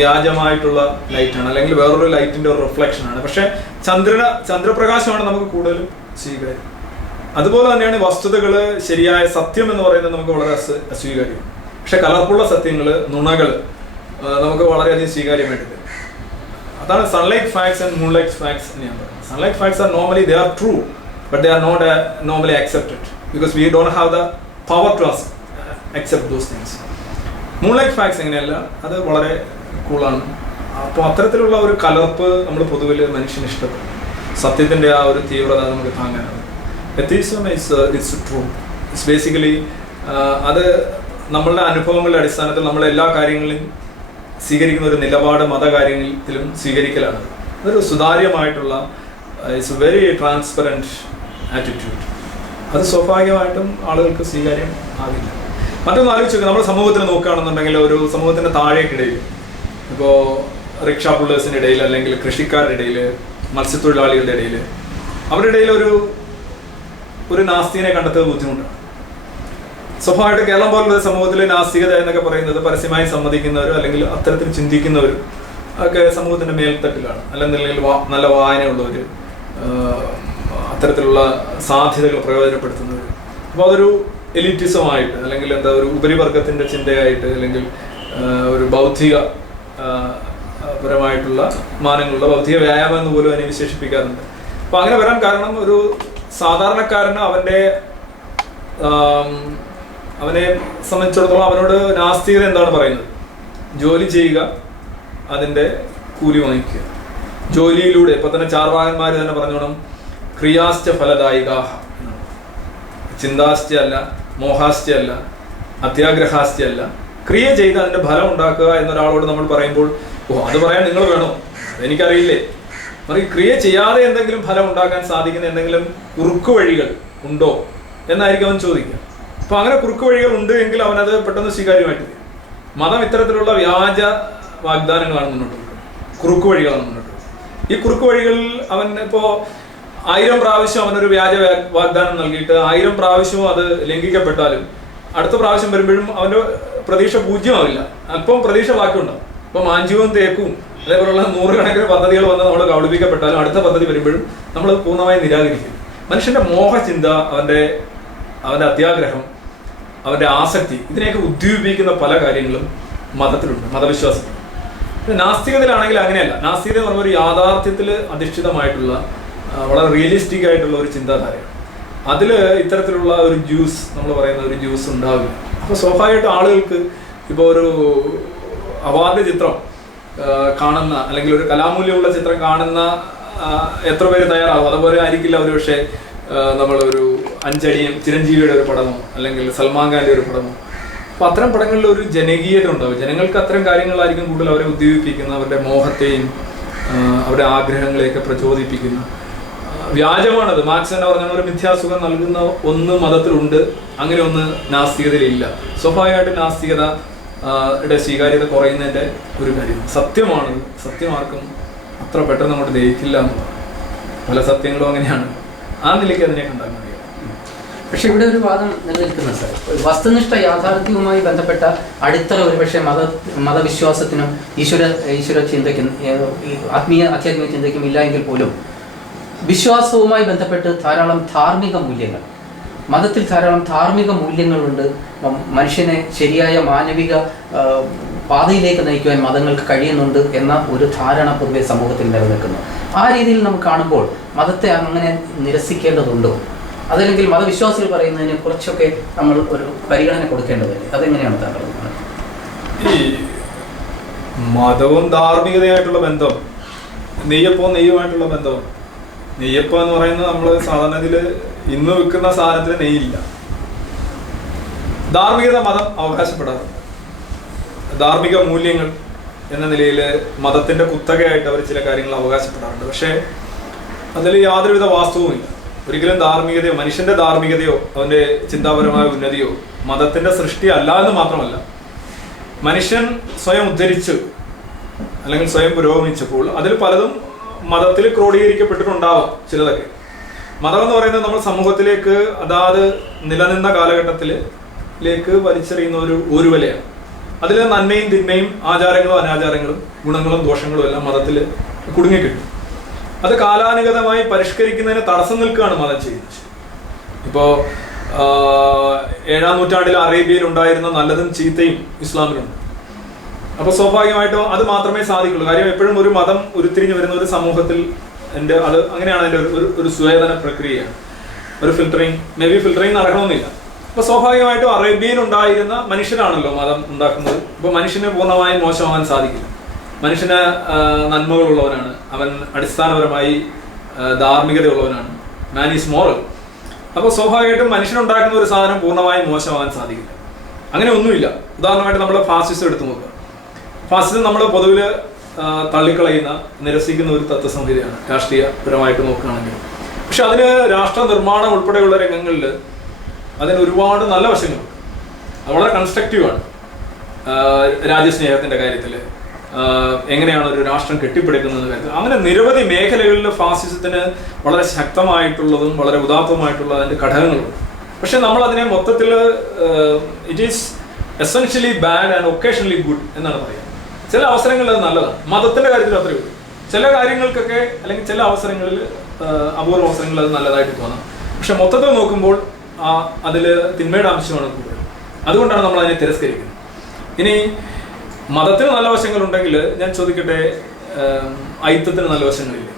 വ്യാജമായിട്ടുള്ള ലൈറ്റാണ്, അല്ലെങ്കിൽ വേറൊരു ലൈറ്റിന്റെ ഒരു റിഫ്ലക്ഷൻ ആണ്. പക്ഷെ ചന്ദ്രപ്രകാശമാണ് നമുക്ക് കൂടുതലും സ്വീകാര്യം. അതുപോലെ തന്നെയാണ് വസ്തുതകൾ, ശരിയായ സത്യം എന്ന് പറയുന്നത് നമുക്ക് വളരെ അസ്വീകാര്യമാണ്. പക്ഷെ കലർപ്പുള്ള സത്യങ്ങൾ, നുണകൾ നമുക്ക് വളരെയധികം സ്വീകാര്യമായിട്ട് തരും. അതാണ് sunlight facts and moonlight facts എന്ന് ഞാൻ പറയുന്നത്. Sunlight facts are normally they are true, but they are not normally accepted because we don't have the power to accept those things. Moonlight facts എങ്ങനെയല്ല, അത് വളരെ കൂളാണ്. അപ്പോൾ അത്തരത്തിലുള്ള ഒരു കലർപ്പ് നമ്മൾ പൊതുവിൽ മനുഷ്യന് ഇഷ്ടപ്പെടും. സത്യത്തിൻ്റെ ആ ഒരു തീവ്രത നമുക്ക് താങ്ങാനാണ്. Atheism it's true. It's basically അത് നമ്മളുടെ അനുഭവങ്ങളുടെ അടിസ്ഥാനത്തിൽ നമ്മൾ എല്ലാ കാര്യങ്ങളിലും സ്വീകരിക്കുന്ന ഒരു നിലപാട് മതകാര്യങ്ങളിലും സ്വീകരിക്കലാണ്. അതൊരു സുതാര്യമായിട്ടുള്ള, ഇറ്റ്സ് വെരി ട്രാൻസ്പെറൻറ്റ് ആറ്റിറ്റ്യൂഡ്. അത് സ്വാഭാവികമായിട്ടും ആളുകൾക്ക് സ്വീകാര്യം ആകില്ല. മറ്റൊന്ന് ആലോചിച്ച് നോക്കുക, നമ്മുടെ സമൂഹത്തിൽ നോക്കുകയാണെന്നുണ്ടെങ്കിൽ ഒരു സമൂഹത്തിൻ്റെ താഴേക്കിടയിൽ, ഇപ്പോൾ റിക്ഷാ പുള്ളേഴ്സിൻ്റെ ഇടയിൽ, അല്ലെങ്കിൽ കൃഷിക്കാരുടെ ഇടയിൽ, മത്സ്യത്തൊഴിലാളികളുടെ ഇടയിൽ, അവരുടെ ഇടയിൽ ഒരു നാസ്തികനെ കണ്ടെത്തുന്നത് ബുദ്ധിമുട്ടാണ്. സ്വാഭാവികമായിട്ട് കേരളം പോലുള്ള സമൂഹത്തിൽ നാസ്തികത എന്നൊക്കെ പറയുന്നത് പരസ്യമായി സമ്മതിക്കുന്നവരും അല്ലെങ്കിൽ അത്തരത്തിൽ ചിന്തിക്കുന്നവരും ഒക്കെ സമൂഹത്തിന്റെ മേൽത്തട്ടിലാണ്. അല്ലെന്നുണ്ടെങ്കിൽ നല്ല വായനയുള്ളവർ, അത്തരത്തിലുള്ള സാധ്യതകൾ പ്രയോജനപ്പെടുത്തുന്നവർ. അപ്പോൾ അതൊരു എലിറ്റിസമായിട്ട്, അല്ലെങ്കിൽ ഒരു ഉപരിവർഗത്തിന്റെ ചിന്തയായിട്ട്, അല്ലെങ്കിൽ ഒരു ബൗദ്ധിക പരമായിട്ടുള്ള മാനങ്ങളുള്ള ബൗദ്ധിക വ്യായാമം എന്ന് പോലും അതിനെ വിശേഷിപ്പിക്കാറുണ്ട്. അപ്പൊ അങ്ങനെ വരാൻ കാരണം ഒരു സാധാരണക്കാരന് അവനെ സംബന്ധിച്ചിടത്തോളം അവനോട് നാസ്തികത എന്താണ് പറയുന്നത്? ജോലി ചെയ്യുക, അതിൻ്റെ കൂലി വാങ്ങിക്കുക. ജോലിയിലൂടെ ഇപ്പൊ തന്നെ ചാർവാകന്മാർ തന്നെ പറഞ്ഞോണം, ക്രിയാശ്ച ഫലദായിക, ചിന്താശ്ച അല്ല, മോഹാശ്ച അല്ല, അത്യാഗ്രഹാശ്ച അല്ല, ക്രിയ ചെയ്ത് അതിന്റെ ഫലം ഉണ്ടാക്കുക എന്നൊരാളോട് നമ്മൾ പറയുമ്പോൾ, ഓ അത് പറയാൻ നിങ്ങൾ വേണോ, എനിക്കറിയില്ലേ ക്രിയ ചെയ്യാതെ എന്തെങ്കിലും ഫലം ഉണ്ടാക്കാൻ സാധിക്കുന്ന എന്തെങ്കിലും കുറുക്കു വഴികൾ ഉണ്ടോ എന്നായിരിക്കും അവൻ ചോദിക്കുക. അപ്പൊ അങ്ങനെ കുറുക്കു വഴികൾ ഉണ്ട് എങ്കിൽ അവനത് പെട്ടെന്ന് സ്വീകാര്യമായിട്ട് തീരും. മതം ഇത്തരത്തിലുള്ള വ്യാജ വാഗ്ദാനങ്ങളാണ് മുന്നോട്ട് വെക്കുന്നത്, കുറുക്കു വഴികളാണ് മുന്നോട്ട് വെക്കുന്നത്. ഈ കുറുക്കു വഴികളിൽ അവൻ ഇപ്പോ 1000 പ്രാവശ്യം അവനൊരു വ്യാജ വാഗ്ദാനം നൽകിയിട്ട് 1000 പ്രാവശ്യവും അത് ലംഘിക്കപ്പെട്ടാലും അടുത്ത പ്രാവശ്യം വരുമ്പോഴും അവന്റെ പ്രതീക്ഷ പൂജ്യമാവില്ല, അല്പം പ്രതീക്ഷ ബാക്കിയുണ്ടാവും. ഇപ്പൊ മാഞ്ചിയും തേക്കും അതേപോലുള്ള 100 കണക്കിന് പദ്ധതികൾ വന്ന് നമ്മൾ കബളിപ്പിക്കപ്പെട്ടാലും അടുത്ത പദ്ധതി വരുമ്പോഴും നമ്മൾ പൂർണ്ണമായി നിരാകരിക്കും. മനുഷ്യന്റെ മോഹചിന്ത, അവന്റെ അത്യാഗ്രഹം, അവന്റെ ആസക്തി, ഇതിനെയൊക്കെ ഉദ്ദീപിക്കുന്ന പല കാര്യങ്ങളും മതത്തിലുണ്ട്, മതവിശ്വാസത്തിൽ. നാസ്തികതയിലാണെങ്കിൽ അങ്ങനെയല്ല. നാസ്തികത എന്ന് പറഞ്ഞ ഒരു യാഥാർത്ഥ്യത്തിൽ അധിഷ്ഠിതമായിട്ടുള്ള വളരെ റിയലിസ്റ്റിക് ആയിട്ടുള്ള ഒരു ചിന്താധാരയാണ്. അതിൽ ഇത്തരത്തിലുള്ള ഒരു ജ്യൂസ്, നമ്മൾ പറയുന്ന ഒരു ജ്യൂസ് ഉണ്ടാവില്ല. അപ്പോൾ സ്വാഭാവികമായിട്ടും ആളുകൾക്ക് ഇപ്പോൾ ഒരു അവാർഡ് ചിത്രം കാണുന്ന അല്ലെങ്കിൽ ഒരു കലാമൂല്യമുള്ള ചിത്രം കാണുന്ന എത്ര പേര് തയ്യാറാവും? അതുപോലെ ആയിരിക്കില്ല ഒരു പക്ഷേ നമ്മളൊരു 5 അടിയും ചിരഞ്ജീവിയുടെ ഒരു പടമോ അല്ലെങ്കിൽ സൽമാൻ ഖാന്റെ ഒരു പടമോ. അപ്പൊ അത്തരം പടങ്ങളിൽ ഒരു ജനകീയത ഉണ്ടാവും. ജനങ്ങൾക്ക് അത്തരം കാര്യങ്ങളായിരിക്കും കൂടുതൽ അവരെ ഉദ്ദീപിപ്പിക്കുന്ന, അവരുടെ മോഹത്തെയും അവരുടെ ആഗ്രഹങ്ങളെയൊക്കെ പ്രചോദിപ്പിക്കുന്ന. വ്യാജമാണത്. മാർക്സ് തന്നെ പറഞ്ഞ ഒരു മിഥ്യാസുഖം നൽകുന്ന ഒന്ന് മതത്തിലുണ്ട്, അങ്ങനെ ഒന്ന് നാസ്തികതയിലില്ല. സ്വാഭാവികമായിട്ടും നാസ്തികതയുടെ സ്വീകാര്യത കുറയുന്നതിന്റെ ഒരു കാര്യം സത്യമാണ്. സത്യമാർക്കും അത്ര പെട്ടെന്ന് അങ്ങോട്ട് ദഹിക്കില്ല എന്നുള്ളത്. പല സത്യങ്ങളും അങ്ങനെയാണ്. ആ നിലയ്ക്ക് അതിനെ കണ്ടാൽ മതി. പക്ഷെ ഇവിടെ ഒരു വാദം നിലനിൽക്കുന്ന സാർ, വസ്തുനിഷ്ഠ യാഥാർത്ഥ്യവുമായി ബന്ധപ്പെട്ട അടിത്തറ ഒരുപക്ഷെ മതവിശ്വാസത്തിനും ഈശ്വര ചിന്തയ്ക്കും ആധ്യാത്മിക ചിന്തയ്ക്കും ഇല്ല എങ്കിൽ പോലും വിശ്വാസവുമായി ബന്ധപ്പെട്ട് ധാരാളം ധാർമ്മിക മൂല്യങ്ങൾ, മതത്തിൽ ധാരാളം ധാർമ്മിക മൂല്യങ്ങളുണ്ട്. മനുഷ്യനെ ശരിയായ മാനവിക പാതയിലേക്ക് നയിക്കുവാൻ മതങ്ങൾക്ക് കഴിയുന്നുണ്ട് എന്ന ഒരു ധാരണ പൊതുവെ സമൂഹത്തിൽ നിലനിൽക്കുന്നു. ആ രീതിയിൽ നമുക്ക് കാണുമ്പോൾ മതത്തെ അങ്ങനെ നിരസിക്കേണ്ടതുണ്ടോ? അതല്ലെങ്കിൽ മതവിശ്വാസികൾ പറയുന്നതിന് കുറച്ചൊക്കെ നമ്മൾ ഒരു പരിഗണന കൊടുക്കേണ്ടതല്ലേ? അതെങ്ങനെയാണ് താങ്കൾ? ഈ മതവും ധാർമ്മികതയായിട്ടുള്ള ബന്ധം, നെയ്യുമായിട്ടുള്ള ബന്ധം. നെയ്യപ്പം എന്ന് പറയുന്നത് നമ്മൾ സാധാരണ ഇതിൽ ഇന്ന് വിൽക്കുന്ന സാധനത്തിന് നെയ്യില്ല. ധാർമ്മികത മതം അവകാശപ്പെടാറുണ്ട്. ധാർമ്മിക മൂല്യങ്ങൾ എന്ന നിലയിൽ മതത്തിന്റെ കുത്തകയായിട്ട് അവർ ചില കാര്യങ്ങൾ അവകാശപ്പെടാറുണ്ട്. പക്ഷേ അതിൽ യാതൊരുവിധ വാസ്തവുമില്ല. ഒരിക്കലും ധാർമ്മികതയോ മനുഷ്യന്റെ ധാർമ്മികതയോ അവന്റെ ചിന്താപരമായ ഉന്നതിയോ മതത്തിന്റെ സൃഷ്ടി അല്ല എന്ന് മാത്രമല്ല, മനുഷ്യൻ സ്വയം ഉദ്ധരിച്ച് അല്ലെങ്കിൽ സ്വയം പുരോഗമിച്ചപ്പോൾ അതിൽ പലതും മതത്തിൽ ക്രോഡീകരിക്കപ്പെട്ടിട്ടുണ്ടാവാം. ചിലതൊക്കെ മതം എന്ന് പറയുന്നത് നമ്മൾ സമൂഹത്തിലേക്ക് അതാത് നിലനിന്ന കാലഘട്ടത്തിലേക്ക് വലിച്ചെറിയുന്ന ഒരു ഊരുവലയാണ്. അതിൽ നന്മയും തിന്മയും ആചാരങ്ങളും അനാചാരങ്ങളും ഗുണങ്ങളും ദോഷങ്ങളും എല്ലാം മതത്തിൽ കുടുങ്ങിക്കിട്ടും. അത് കാലാനുഗതമായി പരിഷ്കരിക്കുന്നതിന് തടസ്സം നിൽക്കുകയാണ് മതം ചെയ്യുന്നത്. ഇപ്പോൾ 7-ാം നൂറ്റാണ്ടിൽ അറേബ്യയിൽ ഉണ്ടായിരുന്ന നല്ലതും ചീത്തയും ഇസ്ലാമിലുണ്ട്. അപ്പൊ സ്വാഭാവികമായിട്ടും അത് മാത്രമേ സാധിക്കുള്ളൂ. കാര്യം എപ്പോഴും ഒരു മതം ഉരുത്തിരിഞ്ഞു വരുന്ന ഒരു സമൂഹത്തിൽ അത് അങ്ങനെയാണ് അതിന്റെ ഒരു സ്വേദന പ്രക്രിയയാണ്. ഒരു ഫിൽറ്ററിങ് നടക്കണമെന്നില്ല. അപ്പൊ സ്വാഭാവികമായിട്ടും അറേബ്യയിൽ ഉണ്ടായിരുന്ന മനുഷ്യരാണല്ലോ മതം ഉണ്ടാക്കുന്നത്. ഇപ്പൊ മനുഷ്യന് പൂർണ്ണമായും മോശമാകാൻ സാധിക്കില്ല. മനുഷ്യന് നന്മകളുള്ളവനാണ്, അവൻ അടിസ്ഥാനപരമായി ധാർമ്മികതയുള്ളവനാണ്. Man is moral. അപ്പോൾ സ്വാഭാവികമായിട്ടും മനുഷ്യനുണ്ടാക്കുന്ന ഒരു സാധനം പൂർണ്ണമായും മോശമാകാൻ സാധിക്കില്ല. അങ്ങനെ ഒന്നുമില്ല. ഉദാഹരണമായിട്ട് നമ്മൾ ഫാസിസം എടുത്തു നോക്കുക. ഫാസിസം നമ്മൾ പൊതുവിൽ തള്ളിക്കളയുന്ന, നിരസിക്കുന്ന ഒരു തത്വസംഹിതയാണ് രാഷ്ട്രീയപരമായിട്ട് നോക്കുകയാണെങ്കിൽ. പക്ഷെ അതിന് രാഷ്ട്ര നിർമ്മാണം ഉൾപ്പെടെയുള്ള രംഗങ്ങളിൽ അതിന് ഒരുപാട് നല്ല വശങ്ങളുണ്ട്. അത് വളരെ കൺസ്ട്രക്റ്റീവാണ്. രാജ്യസ്നേഹത്തിന്റെ കാര്യത്തിൽ, എങ്ങനെയാണ് ഒരു രാഷ്ട്രം കെട്ടിപ്പടുക്കുന്നത് കാര്യത്തിൽ, അങ്ങനെ നിരവധി മേഖലകളിൽ ഫാസിസത്തിന് വളരെ ശക്തമായിട്ടുള്ളതും വളരെ ഉദാത്തമായിട്ടുള്ള അതിന്റെ ഘടകങ്ങളുണ്ട്. പക്ഷെ നമ്മൾ അതിനെ മൊത്തത്തിൽ it is essentially bad and occasionally good എന്നാണ് പറയുന്നത്. ചില അവസരങ്ങളിൽ അത് നല്ലതാണ്. മതത്തിന്റെ കാര്യത്തിൽ അത്രയേ ഉള്ളൂ. ചില കാര്യങ്ങൾക്കൊക്കെ അല്ലെങ്കിൽ ചില അവസരങ്ങളിൽ, അപൂർവ അവസരങ്ങളിൽ അത് നല്ലതായിട്ട് തോന്നാം. പക്ഷെ മൊത്തത്തിൽ നോക്കുമ്പോൾ അതിൽ തിന്മയുടെ അംശമാണ് കൂടുതൽ. അതുകൊണ്ടാണ് നമ്മൾ അതിനെ തിരസ്കരിക്കുന്നത്. ഇനി മതത്തിന് നല്ല വശങ്ങളുണ്ടെങ്കിൽ ഞാൻ ചോദിക്കട്ടെ, ഐത്തത്തിന് നല്ല വശങ്ങളില്ലേ?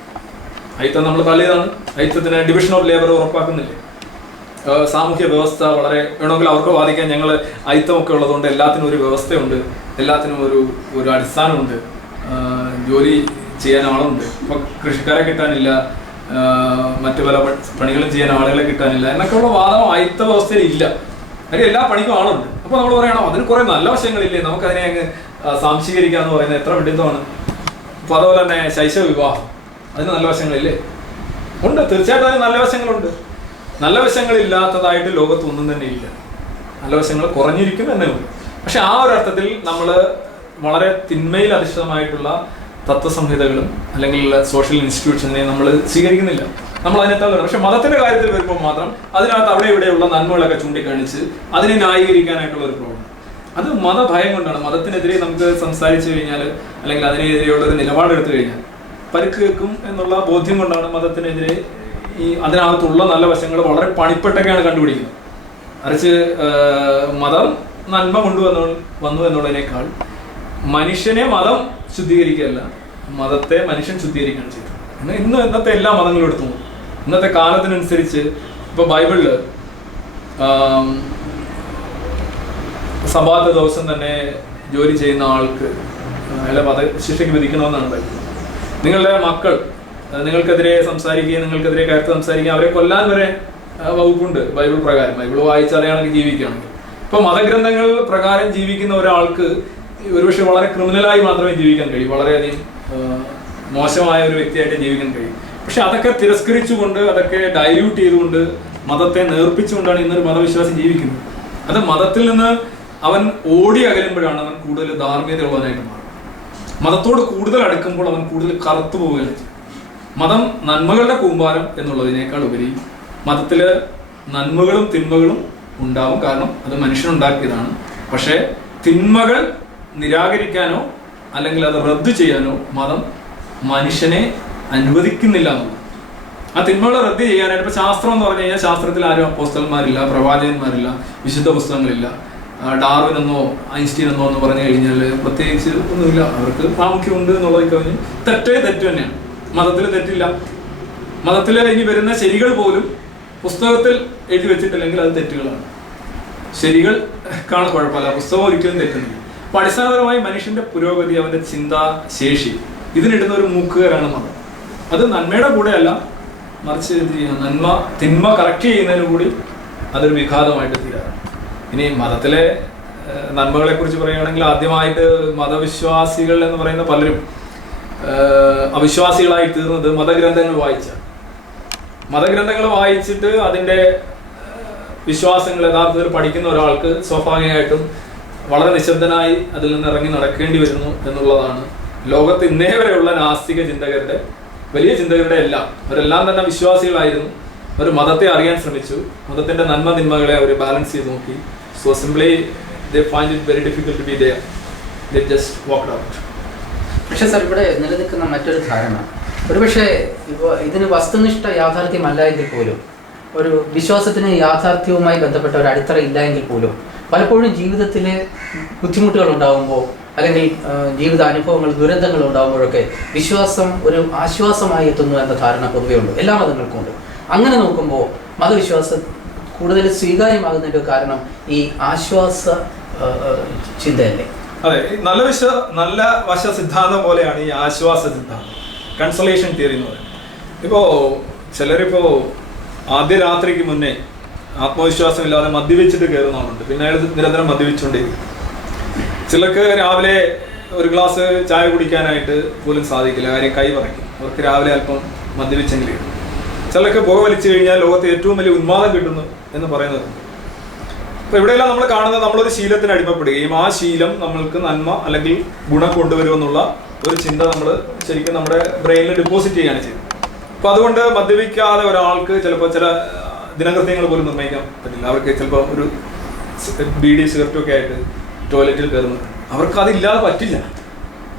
ഐത്തം നമ്മൾ തള്ളിയതാണ്. ഐത്തത്തിന് ഡിവിഷൻ ഓഫ് ലേബർ ഉറപ്പാക്കുന്നില്ലേ? സാമൂഹ്യ വ്യവസ്ഥ വളരെ വേണമെങ്കിൽ അവർക്ക് വാദിക്കാൻ, ഞങ്ങൾ ഐത്തമൊക്കെ ഉള്ളതുകൊണ്ട് എല്ലാത്തിനും ഒരു വ്യവസ്ഥയുണ്ട്, എല്ലാത്തിനും ഒരു അടിസ്ഥാനമുണ്ട്, ജോലി ചെയ്യാൻ ആളുണ്ട്. ഇപ്പൊ കൃഷിക്കാരെ കിട്ടാനില്ല, മറ്റു പല പണികളും ചെയ്യാൻ ആളുകളെ കിട്ടാനില്ല എന്നൊക്കെയുള്ള വാദം ഐത്ത വ്യവസ്ഥയിൽ ഇല്ല. കാര്യം എല്ലാ പണിക്കും ആളുണ്ട്. അപ്പൊ നമ്മൾ പറയണോ അതിന് കുറെ നല്ല വശങ്ങളില്ലേ, നമുക്കതിനെ അങ്ങ് സാംശീകരിക്കാന്ന് പറയുന്നത് എത്ര വിഡിത്തമാണ്. അപ്പൊ അതുപോലെ തന്നെ ശൈശവ വിവാഹം, അതിന് നല്ല വശങ്ങളില്ലേ? ഉണ്ട്, തീർച്ചയായിട്ടും അതിന് നല്ല വശങ്ങളുണ്ട്. നല്ല വശങ്ങളില്ലാത്തതായിട്ട് ലോകത്ത് ഒന്നും തന്നെ ഇല്ല. നല്ല വശങ്ങൾ കുറഞ്ഞിരിക്കും എന്നേ ഉള്ളൂ. പക്ഷെ ആ ഒരു അർത്ഥത്തിൽ നമ്മൾ വളരെ തിന്മയിൽ അധിഷ്ഠിതമായിട്ടുള്ള തത്വസംഹിതകളും അല്ലെങ്കിൽ സോഷ്യൽ ഇൻസ്റ്റിറ്റ്യൂഷനെ നമ്മൾ സ്വീകരിക്കുന്നില്ല. നമ്മൾ അതിനകത്ത് പക്ഷെ മതത്തിന്റെ കാര്യത്തിൽ വരുമ്പോൾ മാത്രം അതിനകത്ത് അവിടെ ഇവിടെയുള്ള നന്മകളൊക്കെ ചൂണ്ടിക്കാണിച്ച് അതിനെ ന്യായീകരിക്കാനായിട്ടുള്ള ഒരു പ്രോബ്ലം. അത് മതഭയം കൊണ്ടാണ്. മതത്തിനെതിരെ നമുക്ക് സംസാരിച്ചു കഴിഞ്ഞാൽ അല്ലെങ്കിൽ അതിനെതിരെയുള്ള ഒരു നിലപാടെടുത്തു കഴിഞ്ഞാൽ പരിക്കേൽക്കും എന്നുള്ള ബോധ്യം കൊണ്ടാണ് മതത്തിനെതിരെ അതിനകത്തുള്ള നല്ല വശങ്ങൾ വളരെ പണിപ്പെട്ടൊക്കെയാണ് കണ്ടുപിടിക്കുന്നത്. മറിച്ച് മതം നന്മ വന്നു എന്നുള്ളതിനേക്കാൾ മനുഷ്യനെ മതം ശുദ്ധീകരിക്കുകയല്ല, മതത്തെ മനുഷ്യൻ ശുദ്ധീകരിക്കുകയാണ് ചെയ്തത്. ഇന്നത്തെ എല്ലാ മതങ്ങളും എടുത്തു ഇന്നത്തെ കാലത്തിനനുസരിച്ച് ഇപ്പൊ ബൈബിളില് സബാത്ത് ദിവസം തന്നെ ജോലി ചെയ്യുന്ന ആൾക്ക് അയാളെ വധശിക്ഷയ്ക്ക് വിധിക്കണമെന്നാണ് ബൈബിൾ. നിങ്ങളുടെ മക്കൾ നിങ്ങൾക്കെതിരെ സംസാരിക്കുകയും നിങ്ങൾക്കെതിരെ കയർത്ത് സംസാരിക്കുകയും അവരെ കൊല്ലാൻ വരെ വകുപ്പുണ്ട് ബൈബിൾ പ്രകാരം. ബൈബിൾ വായിച്ചറിയാണെങ്കിൽ ജീവിക്കുകയാണെങ്കിൽ. ഇപ്പൊ മതഗ്രന്ഥങ്ങൾ പ്രകാരം ജീവിക്കുന്ന ഒരാൾക്ക് ഒരുപക്ഷെ വളരെ ക്രിമിനലായി മാത്രമേ ജീവിക്കാൻ കഴിയൂ, വളരെയധികം മോശമായ ഒരു വ്യക്തിയായിട്ട് ജീവിക്കാൻ കഴിയും. പക്ഷെ അതൊക്കെ തിരസ്കരിച്ചുകൊണ്ട് അതൊക്കെ ഡൈല്യൂട്ട് ചെയ്തുകൊണ്ട് മതത്തെ നേർപ്പിച്ചുകൊണ്ടാണ് ഇന്നൊരു മതവിശ്വാസി ജീവിക്കുന്നത്. അത് മതത്തിൽ നിന്ന് അവൻ ഓടി അകലുമ്പോഴാണ് അവൻ കൂടുതൽ ധാർമ്മികതയുള്ളവനായിട്ട് മാറുന്നത്. മതത്തോട് കൂടുതൽ അടുക്കുമ്പോൾ അവൻ കൂടുതൽ കറുത്തു പോവുകയാണ് ചെയ്യും. മതം നന്മകളുടെ കൂമ്പാരം എന്നുള്ളതിനേക്കാൾ ഉപരി മതത്തില് നന്മകളും തിന്മകളും ഉണ്ടാവും. കാരണം അത് മനുഷ്യനുണ്ടാക്കിയതാണ്. പക്ഷേ തിന്മകൾ നിരാകരിക്കാനോ അല്ലെങ്കിൽ അത് റദ്ദു ചെയ്യാനോ മതം മനുഷ്യനെ അനുവദിക്കുന്നില്ല എന്നുള്ളത്. ആ തിന്മകളെ റദ്ദു ചെയ്യാനായിട്ട് ഇപ്പൊ ശാസ്ത്രം എന്ന് പറഞ്ഞു കഴിഞ്ഞാൽ ശാസ്ത്രത്തിൽ ആരും അപ്പോസ്തലന്മാരില്ല, പ്രവാചകന്മാരില്ല, വിശുദ്ധ പുസ്തകങ്ങളില്ല. ഡാർവിൻ എന്നോ ഐൻസ്റ്റീൻ എന്നോ എന്ന് പറഞ്ഞു കഴിഞ്ഞാൽ പ്രത്യേകിച്ച് ഒന്നുമില്ല. അവർക്ക് പ്രാമുഖ്യമുണ്ട് എന്നുള്ളത് കഴിഞ്ഞ് തെറ്റ് തന്നെയാണ്. മതത്തിൽ തെറ്റില്ല. മതത്തിൽ ഇനി വരുന്ന ശരികൾ പോലും പുസ്തകത്തിൽ എഴുതി വെച്ചിട്ടില്ലെങ്കിൽ അത് തെറ്റുകളാണ്. ശരികൾ കാണാൻ കുഴപ്പമില്ല, പുസ്തകം ഒരിക്കലും തെറ്റുന്നില്ല. അപ്പൊ അടിസ്ഥാനപരമായി മനുഷ്യന്റെ പുരോഗതി, അവന്റെ ചിന്താശേഷി ഇതിനിടുന്ന ഒരു മൂക്കുകയറാണ് മതം. അത് നന്മയുടെ കൂടെ അല്ല, മറിച്ച് തിന്മ കറക്റ്റ് ചെയ്യുന്നതിന് കൂടി അതൊരു വിഘാതമായിട്ട് തീരാറാണ്. ഇനി മതത്തിലെ നന്മകളെ കുറിച്ച് പറയുകയാണെങ്കിൽ ആദ്യമായിട്ട് മതവിശ്വാസികൾ എന്ന് പറയുന്ന പലരും അവിശ്വാസികളായി തീർന്നത് മതഗ്രന്ഥങ്ങൾ വായിച്ചിട്ട് അതിൻ്റെ വിശ്വാസങ്ങൾ യഥാർത്ഥത്തിൽ പഠിക്കുന്ന ഒരാൾക്ക് സ്വാഭാവികമായിട്ടും വളരെ നിശബ്ദനായി അതിൽ നിന്ന് ഇറങ്ങി നടക്കേണ്ടി വരുന്നു എന്നുള്ളതാണ് ലോകത്ത് ഇന്നേ വരെയുള്ള നാസ്തിക ചിന്തകരുടെ വലിയ ചിന്തകരുടെ അവരെല്ലാം തന്നെ വിശ്വാസികളായിരുന്നു. അവർ മതത്തെ അറിയാൻ ശ്രമിച്ചു, മതത്തിന്റെ നന്മ തിന്മകളെ അവർ ബാലൻസ് ചെയ്ത് നോക്കി. So simply they find it very difficult to be there. They just walked out. പക്ഷെ സാർ, ഇവിടെ നിലനിൽക്കുന്ന മറ്റൊരു ധാരണ, ഒരുപക്ഷെ ഇപ്പോൾ ഇതിന് വസ്തുനിഷ്ഠ യാഥാർത്ഥ്യമല്ല എങ്കിൽ പോലും, ഒരു വിശ്വാസത്തിന് യാഥാർത്ഥ്യവുമായി ബന്ധപ്പെട്ട ഒരു അടിത്തറ ഇല്ല എങ്കിൽ പോലും പലപ്പോഴും ജീവിതത്തിലെ ബുദ്ധിമുട്ടുകൾ ഉണ്ടാകുമ്പോൾ അല്ലെങ്കിൽ ജീവിതാനുഭവങ്ങൾ, ദുരന്തങ്ങൾ ഉണ്ടാകുമ്പോഴൊക്കെ വിശ്വാസം ഒരു ആശ്വാസമായി എത്തുന്നു എന്ന ധാരണ പൊതുവേ ഉണ്ട്, എല്ലാ മതങ്ങൾക്കും ഉണ്ട്. അങ്ങനെ നോക്കുമ്പോൾ മതവിശ്വാസം കൂടുതൽ സ്വീകാര്യമാകുന്നതിൻ്റെ കാരണം ഈ ആശ്വാസ ചിന്തയല്ലേ? അതെ, നല്ല വശ സിദ്ധാന്തം പോലെയാണ് ഈ ആശ്വാസ സിദ്ധാന്തം, കൺസലേഷൻ തിയറി എന്ന് പറയുന്നത്. ഇപ്പോൾ ചിലരിപ്പോ ആദ്യ രാത്രിക്ക് മുന്നേ ആത്മവിശ്വാസം ഇല്ലാതെ മദ്യപിച്ചിട്ട് കയറുന്ന ആളുണ്ട്, പിന്നെ അയാൾ നിരന്തരം മദ്യപിച്ചുകൊണ്ടിരിക്കും. ചിലർക്ക് രാവിലെ ഒരു ഗ്ലാസ് ചായ കുടിക്കാനായിട്ട് പോലും സാധിക്കില്ല, കാര്യം കൈ പറയ്ക്കും. അവർക്ക് രാവിലെ അല്പം മദ്യപിച്ചെങ്കിലും. ചിലർക്ക് പുക വലിച്ചു കഴിഞ്ഞാൽ ലോകത്ത് ഏറ്റവും വലിയ ഉന്മാദം കിട്ടുന്നു എന്ന് പറയുന്നത്. അപ്പൊ ഇവിടെയെല്ലാം നമ്മൾ കാണുന്നത് നമ്മളൊരു ശീലത്തിന് അടിമപ്പെടുകയും ആ ശീലം നമ്മൾക്ക് നന്മ അല്ലെങ്കിൽ ഗുണം കൊണ്ടുവരുമെന്നുള്ള ഒരു ചിന്ത നമ്മൾ ശരിക്കും നമ്മുടെ ബ്രെയിനിൽ ഡെപ്പോസിറ്റ് ചെയ്യുകയാണ് ചെയ്യുന്നത്. അപ്പൊ അതുകൊണ്ട് മദ്യപിക്കാതെ ഒരാൾക്ക് ചിലപ്പോൾ ചില ദിനകൃത്യങ്ങൾ പോലും നിർണ്ണയിക്കാൻ പറ്റില്ല. അവർക്ക് ചിലപ്പോൾ ഒരു ബീഡി സിഗരറ്റും ഒക്കെ ആയിട്ട് ടോയ്ലറ്റിൽ കയറുന്നത്, അവർക്ക് അതില്ലാതെ പറ്റില്ല.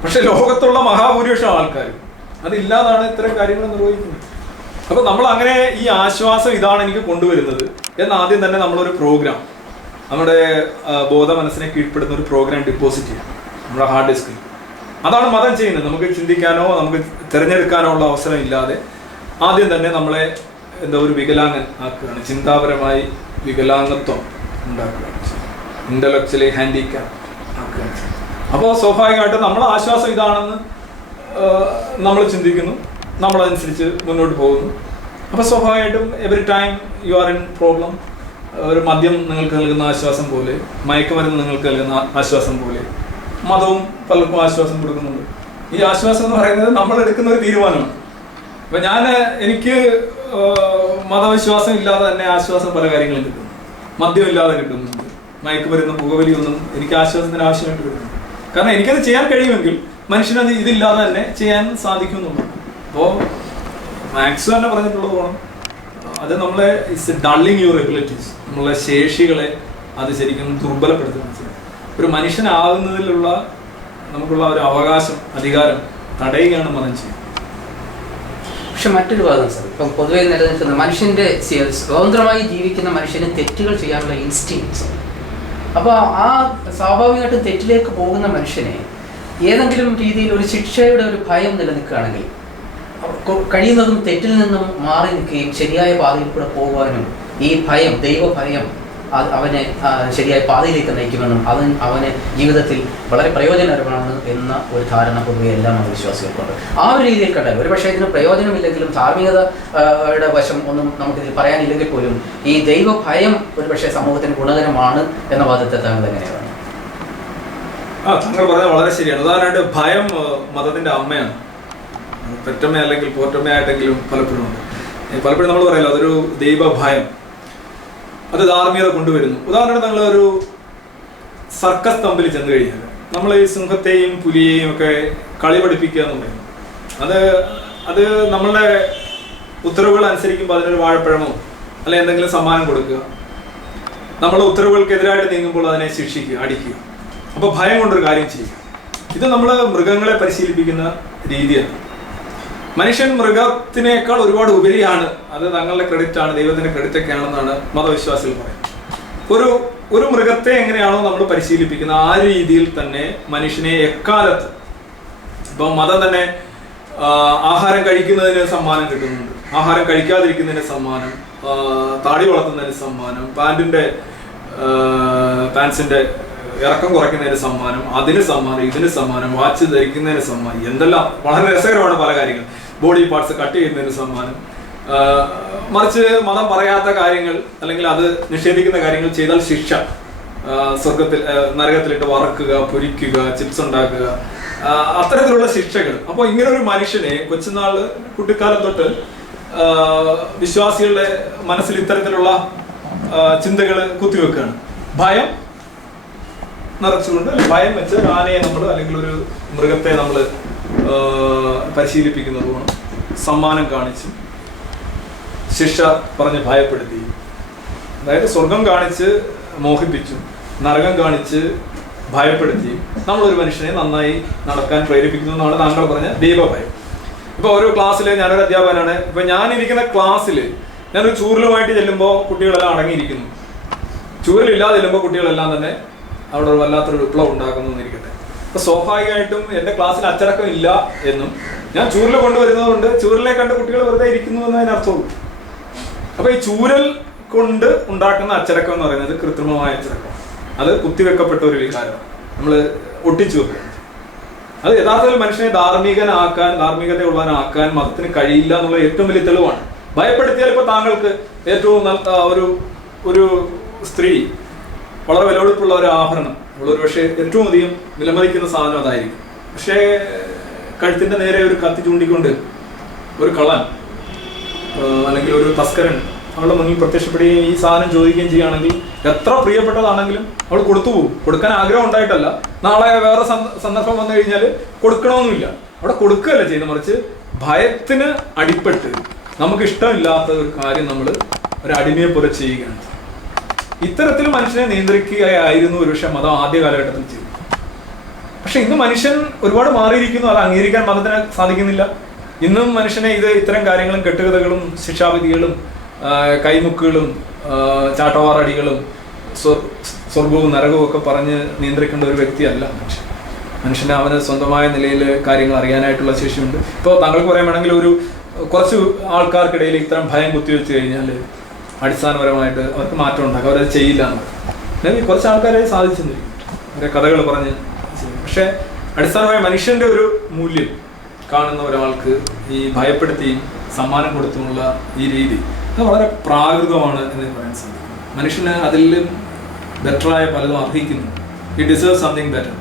പക്ഷെ ലോകത്തുള്ള മഹാഭൂരിപക്ഷം ആൾക്കാർ അതില്ലാതാണ് ഇത്തരം കാര്യങ്ങൾ നിർവഹിക്കുന്നത്. അപ്പൊ നമ്മൾ അങ്ങനെ ഈ ആശ്വാസം ഇതാണ് എനിക്ക് കൊണ്ടുവരുന്നത് എന്ന് ആദ്യം തന്നെ നമ്മളൊരു പ്രോഗ്രാം, നമ്മുടെ ബോധ മനസ്സിനെ കീഴ്പ്പെടുന്ന ഒരു പ്രോഗ്രാം ഡെപ്പോസിറ്റ് ചെയ്യാം നമ്മുടെ ഹാർഡ് ഡിസ്കിൽ. അതാണ് മതം ചെയ്യുന്നത്. നമുക്ക് ചിന്തിക്കാനോ നമുക്ക് തിരഞ്ഞെടുക്കാനോ ഉള്ള അവസരം ഇല്ലാതെ ആദ്യം തന്നെ നമ്മളെ ഒരു വികലാംഗൻ ആക്കുകയാണ്, ചിന്താപരമായി വികലാംഗത്വം ഉണ്ടാക്കുകയാണ്, ഇന്റലക്ച്വലി ഹാൻഡിക്യാപ്പ് ആക്കുകയാണ്. അപ്പോൾ സ്വാഭാവികമായിട്ടും നമ്മൾ ആശ്വാസം ഇതാണെന്ന് നമ്മൾ ചിന്തിക്കുന്നു, നമ്മളതനുസരിച്ച് മുന്നോട്ട് പോകുന്നു. അപ്പോൾ സ്വാഭാവികമായിട്ടും every time you are in problem, ഒരു മദ്യം നിങ്ങൾക്ക് നൽകുന്ന ആശ്വാസം പോലെ, മയക്കുമരുന്ന് നിങ്ങൾക്ക് നൽകുന്ന ആശ്വാസം പോലെ മതവും പലർക്കും ആശ്വാസം കൊടുക്കുന്നുണ്ട്. ഈ ആശ്വാസം എന്ന് പറയുന്നത് നമ്മൾ എടുക്കുന്ന ഒരു തീരുമാനമാണ്. അപ്പൊ എനിക്ക് മതവിശ്വാസം ഇല്ലാതെ തന്നെ ആശ്വാസം പല കാര്യങ്ങളും കിട്ടും. മദ്യമില്ലാതെ കിട്ടുന്നുണ്ട്, മയക്കുമരുന്ന് പുകവലിയൊന്നും എനിക്ക് ആശ്വാസത്തിന് ആവശ്യമായിട്ട് കിട്ടുന്നുണ്ട്. കാരണം എനിക്കത് ചെയ്യാൻ കഴിയുമെങ്കിൽ മനുഷ്യനത് ഇതില്ലാതെ തന്നെ ചെയ്യാൻ സാധിക്കുന്നുള്ളൂ. അപ്പോൾ മാക്സ് തന്നെ പറഞ്ഞിട്ടുള്ളത് പോകണം, അത് നമ്മളെ ഇറ്റ്സ് ഡള്ളിങ് യുവർ എബിലിറ്റീസ്, നമ്മളെ ശേഷികളെ അത് ശരിക്കും ദുർബലപ്പെടുത്തുകയാണ് ചെയ്യുന്നത്. ഒരു മനുഷ്യനാകുന്നതിലുള്ള നമുക്കുള്ള ഒരു അവകാശം, അധികാരം തടയുകയാണ് മതം ചെയ്യുന്നത്. പക്ഷെ മറ്റൊരു ഭാഗം സാർ, ഇപ്പം പൊതുവെ നിലനിൽക്കുന്ന മനുഷ്യന്റെ സ്വതന്ത്രമായി ജീവിക്കുന്ന മനുഷ്യന് തെറ്റുകൾ ചെയ്യാനുള്ള ഇൻസ്റ്റിങ്സ്. അപ്പോൾ ആ സ്വാഭാവികമായിട്ടും തെറ്റിലേക്ക് പോകുന്ന മനുഷ്യനെ ഏതെങ്കിലും രീതിയിൽ ഒരു ശിക്ഷയുടെ ഒരു ഭയം നിലനിൽക്കുകയാണെങ്കിൽ കഴിയുന്നതും തെറ്റിൽ നിന്നും മാറി നിൽക്കുകയും ശരിയായ പാതയിൽ കൂടെ പോകുവാനും ഈ ഭയം, ദൈവഭയം അവനെ ശരിയായ പാതയിലേക്ക് നയിക്കുമെന്നും അവന് ജീവിതത്തിൽ വളരെ പ്രയോജനകരമാണ് എന്ന ഒരു ധാരണ പൊതുവെ എല്ലാ മതവിശ്വാസികൾക്കുണ്ട്. ആ ഒരു രീതിയിൽ കണ്ടാൽ ഒരു പക്ഷേ ഇതിന് പ്രയോജനമില്ലെങ്കിലും ധാർമ്മികതയുടെ വശം ഒന്നും നമുക്കിതിൽ പറയാനില്ലെങ്കിൽ പോലും ഈ ദൈവഭയം ഒരു പക്ഷേ സമൂഹത്തിന് ഗുണകരമാണ് എന്ന വാദത്തെ താങ്കൾ എങ്ങനെയാണ്? താങ്കൾ പറഞ്ഞത് വളരെ ശരിയാണ്. ഉദാഹരണമായിട്ട് ഭയം മതത്തിന്റെ അമ്മയാണ്. പെറ്റമ്മ അല്ലെങ്കിൽ പോറ്റമ്മയായിട്ടെങ്കിലും പലപ്പോഴും ഉണ്ട്. പലപ്പോഴും നമ്മൾ പറയല്ലോ അതൊരു ദൈവഭയം, അത് ധാർമ്മികത കൊണ്ടുവരുന്നു. ഉദാഹരണം നമ്മളൊരു സർക്കസ് തമ്പിൽ ചെന്ന് കഴിഞ്ഞാൽ നമ്മൾ ഈ സിംഹത്തെയും പുലിയെയും ഒക്കെ കളി പഠിപ്പിക്കുക എന്ന് പറയുന്നു. അത് നമ്മളുടെ ഉത്തരവുകൾ അനുസരിക്കുമ്പോൾ അതിനൊരു വാഴപ്പഴമോ അല്ലെ എന്തെങ്കിലും സമ്മാനം കൊടുക്കുക, നമ്മളെ ഉത്തരവുകൾക്കെതിരായിട്ട് നീങ്ങുമ്പോൾ അതിനെ ശിക്ഷിക്കുക, അടിക്കുക. അപ്പോൾ ഭയം കൊണ്ടൊരു കാര്യം ചെയ്യുക. ഇത് നമ്മൾ മൃഗങ്ങളെ പരിശീലിപ്പിക്കുന്ന രീതിയാണ്. മനുഷ്യൻ മൃഗത്തിനേക്കാൾ ഒരുപാട് ഉപരിയാണ്. അത് തങ്ങളുടെ ക്രെഡിറ്റ് ആണ്, ദൈവത്തിന്റെ ക്രെഡിറ്റ് ഒക്കെ ആണെന്നാണ് മതവിശ്വാസികൾ പറയുന്നത്. ഒരു മൃഗത്തെ എങ്ങനെയാണോ നമ്മൾ പരിശീലിപ്പിക്കുന്നത് ആ രീതിയിൽ തന്നെ മനുഷ്യനെ എക്കാലത്ത്, ഇപ്പം മതം തന്നെ ആഹാരം കഴിക്കുന്നതിന് സമ്മാനം കിട്ടുന്നുണ്ട്, ആഹാരം കഴിക്കാതിരിക്കുന്നതിന് സമ്മാനം, താടി വളർത്തുന്നതിന് സമ്മാനം, പാൻസിന്റെ ഇറക്കം കുറയ്ക്കുന്നതിന് സമ്മാനം, അതിന് സമ്മാനം, ഇതിന് സമ്മാനം, വാച്ച് ധരിക്കുന്നതിന് സമ്മാനം, എന്തെല്ലാം വളരെ രസകരമാണ് പല കാര്യങ്ങൾ. ബോഡി പാർട്സ് കട്ട് ചെയ്യുന്നതിന് സമ്മാനം. മറിച്ച് മതം പറയാത്ത കാര്യങ്ങൾ അല്ലെങ്കിൽ അത് നിഷേധിക്കുന്ന കാര്യങ്ങൾ ചെയ്താൽ ശിക്ഷ, നരകത്തിലിട്ട് വറക്കുക, പൊരിക്കുക, ചിപ്സ് ഉണ്ടാക്കുക, അത്തരത്തിലുള്ള ശിക്ഷകൾ. അപ്പോൾ ഇങ്ങനെ ഒരു മനുഷ്യനെ കൊച്ചുനാള് കുട്ടിക്കാലം തൊട്ട് വിശ്വാസികളുടെ മനസ്സിൽ ഇത്തരത്തിലുള്ള ചിന്തകൾ കുത്തിവെക്കുകയാണ്. ഭയം നിറച്ചുകൊണ്ട്, ഭയം വെച്ച് ആനയെ നമ്മൾ അല്ലെങ്കിൽ ഒരു മൃഗത്തെ നമ്മൾ പരിശീലിപ്പിക്കുന്നത് കൊണ്ട് സമ്മാനം കാണിച്ചും ശിക്ഷ പറഞ്ഞ് ഭയപ്പെടുത്തി, അതായത് സ്വർഗം കാണിച്ച് മോഹിപ്പിച്ചും നരകം കാണിച്ച് ഭയപ്പെടുത്തിയും നമ്മളൊരു മനുഷ്യനെ നന്നായി നടക്കാൻ പ്രേരിപ്പിക്കുന്നു എന്നാണ് താങ്കൾ പറഞ്ഞ ദൈവഭയം. ഇപ്പൊ ഓരോ ക്ലാസ്സിൽ, ഞാനൊരു അധ്യാപകനാണ്, ഇപ്പൊ ഞാനിരിക്കുന്ന ക്ലാസ്സിൽ ഞാനൊരു ചൂരലുമായിട്ട് ചെല്ലുമ്പോൾ കുട്ടികളെല്ലാം അടങ്ങിയിരിക്കുന്നു. ചൂരലില്ലാതെ ചെല്ലുമ്പോൾ കുട്ടികളെല്ലാം തന്നെ അവിടെ വല്ലാത്തൊരു വിപ്ലവം ഉണ്ടാക്കുന്നു എന്നിരിക്കട്ടെ. അപ്പൊ സ്വാഭാവികമായിട്ടും എന്റെ ക്ലാസ്സിൽ അച്ചടക്കം ഇല്ല എന്നും ഞാൻ ചൂരൽ കൊണ്ടുവരുന്നത് കൊണ്ട് ചൂരലിനെ കണ്ട് കുട്ടികൾ വെറുതെ ഇരിക്കുന്നു എന്നതിനർത്ഥമുള്ളൂ. അപ്പൊ ഈ ചൂരൽ കൊണ്ട് ഉണ്ടാക്കുന്ന അച്ചടക്കം എന്ന് പറയുന്നത് കൃത്രിമമായ അച്ചടക്കം, അത് കുത്തിവെക്കപ്പെട്ട ഒരു വികാരമാണ്, നമ്മൾ ഒട്ടിച്ചു വെക്കുക. അത് യഥാർത്ഥത്തിൽ മനുഷ്യനെ ധാർമ്മികതയുള്ളവനാക്കാൻ മതത്തിന് കഴിയില്ല എന്നുള്ള ഏറ്റവും വലിയ തെളിവാണ്. ഭയപ്പെടുത്തിയാൽ ഇപ്പൊ താങ്കൾക്ക് ഏറ്റവും ഒരു സ്ത്രീ വളരെ വിലപിടിപ്പുള്ള ഒരു ആഭരണം, നമ്മളൊരു പക്ഷേ ഏറ്റവും അധികം വിലമതിക്കുന്ന സാധനം അതായിരിക്കും. പക്ഷേ കഴുത്തിന്റെ നേരെ ഒരു കത്തി ചൂണ്ടിക്കൊണ്ട് ഒരു കള്ളൻ അല്ലെങ്കിൽ ഒരു തസ്കരൻ അവളുടെ മുന്നിൽ പ്രത്യക്ഷപ്പെടുകയും ഈ സാധനം ചോദിക്കുകയും ചെയ്യുകയാണെങ്കിൽ എത്ര പ്രിയപ്പെട്ടതാണെങ്കിലും അവൾ കൊടുത്തു പോകും. കൊടുക്കാൻ ആഗ്രഹം ഉണ്ടായിട്ടല്ല, നാളെ വേറെ സന്ദർഭം വന്നു കഴിഞ്ഞാൽ കൊടുക്കണമെന്നില്ല, അവിടെ കൊടുക്കുകയല്ല ചെയ്യുന്നത്. മറിച്ച് ഭയത്തിന് അടിപ്പെട്ട് നമുക്ക് ഇഷ്ടമില്ലാത്ത ഒരു കാര്യം നമ്മൾ ഒരു അടിമയെ പോലെ ചെയ്യുകയാണ്. ഇത്തരത്തിൽ മനുഷ്യനെ നിയന്ത്രിക്കുകയായിരുന്നു ഒരുപക്ഷെ മതം ആദ്യ കാലഘട്ടത്തിൽ ചെയ്തു. പക്ഷെ ഇന്ന് മനുഷ്യൻ ഒരുപാട് മാറിയിരിക്കുന്നു, അത് അംഗീകരിക്കാൻ മതത്തിന് സാധിക്കുന്നില്ല. ഇന്നും മനുഷ്യനെ ഇത്തരം കാര്യങ്ങളും കെട്ടുകഥകളും ശിക്ഷാവിധികളും കൈമുക്കുകളും ചാട്ടവാറടികളും സ്വർഗവും നരകവും ഒക്കെ പറഞ്ഞ് നിയന്ത്രിക്കേണ്ട ഒരു വ്യക്തിയല്ല മനുഷ്യന്. അവന് സ്വന്തമായ നിലയിൽ കാര്യങ്ങൾ അറിയാനായിട്ടുള്ള ശേഷിയുണ്ട്. ഇപ്പോൾ താങ്കൾക്ക് പറയാൻ വേണമെങ്കിൽ കുറച്ച് ആൾക്കാർക്കിടയിൽ ഇത്തരം ഭയം കുത്തിവെച്ച് കഴിഞ്ഞാൽ അടിസ്ഥാനപരമായിട്ട് അവർക്ക് മാറ്റം ഉണ്ടാക്കും, അവരത് ചെയ്യില്ല എന്ന് കുറച്ച് ആൾക്കാരെ സാധിച്ചെന്നിരിക്കും, അവരെ കഥകൾ പറഞ്ഞ്. പക്ഷെ അടിസ്ഥാനമായ മനുഷ്യന്റെ ഒരു മൂല്യം കാണുന്ന ഒരാൾക്ക് ഈ ഭയപ്പെടുത്തിയും സമ്മാനം കൊടുത്തുമുള്ള ഈ രീതി അത് വളരെ പ്രാകൃതമാണ് എന്ന് പറയാൻ സാധിക്കും. മനുഷ്യന് അതിലും ബെറ്ററായ പലതും അർഹിക്കുന്നു. He deserve something better.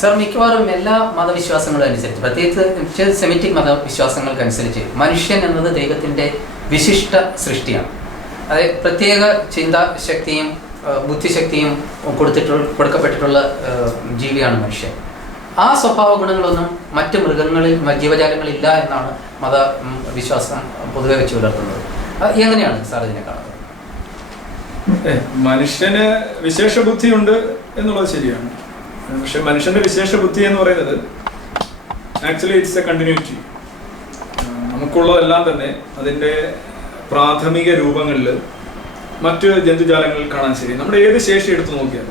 Sir, മിക്കവാറും എല്ലാ മതവിശ്വാസങ്ങളും അനുസരിച്ച്, പ്രത്യേകിച്ച് സെമിറ്റിക് മതവിശ്വാസങ്ങൾക്കനുസരിച്ച് മനുഷ്യൻ എന്നത് ദൈവത്തിൻ്റെ വിശിഷ്ട സൃഷ്ടിയാണ്. അതായത് പ്രത്യേക ചിന്താശക്തിയും ബുദ്ധിശക്തിയും കൊടുക്കപ്പെട്ടിട്ടുള്ള ജീവിയാണ് മനുഷ്യൻ. ആ സ്വഭാവ ഗുണങ്ങളൊന്നും മറ്റ് മൃഗങ്ങളിൽ, ജീവജാലങ്ങളില്ല എന്നാണ് മതവിശ്വാസം പൊതുവെ വെച്ച് പുലർത്തുന്നത്. എങ്ങനെയാണ് സാർ ഇതിനെ കാണുന്നത്? മനുഷ്യന് വിശേഷ ബുദ്ധിയുണ്ട് എന്നുള്ളത് ശരിയാണ്. പക്ഷെ മനുഷ്യന്റെ വിശേഷ ബുദ്ധി എന്ന് പറയുന്നത് ആക്ച്വലി ഇറ്റ്സ് എ കണ്ടിന്യൂറ്റി. നമുക്കുള്ളതെല്ലാം തന്നെ അതിൻ്റെ പ്രാഥമിക രൂപങ്ങളിൽ മറ്റ് ജന്തുജാലങ്ങളിൽ കാണാൻ ശരി. നമ്മുടെ ഏത് ശേഷി എടുത്തു നോക്കിയാൽ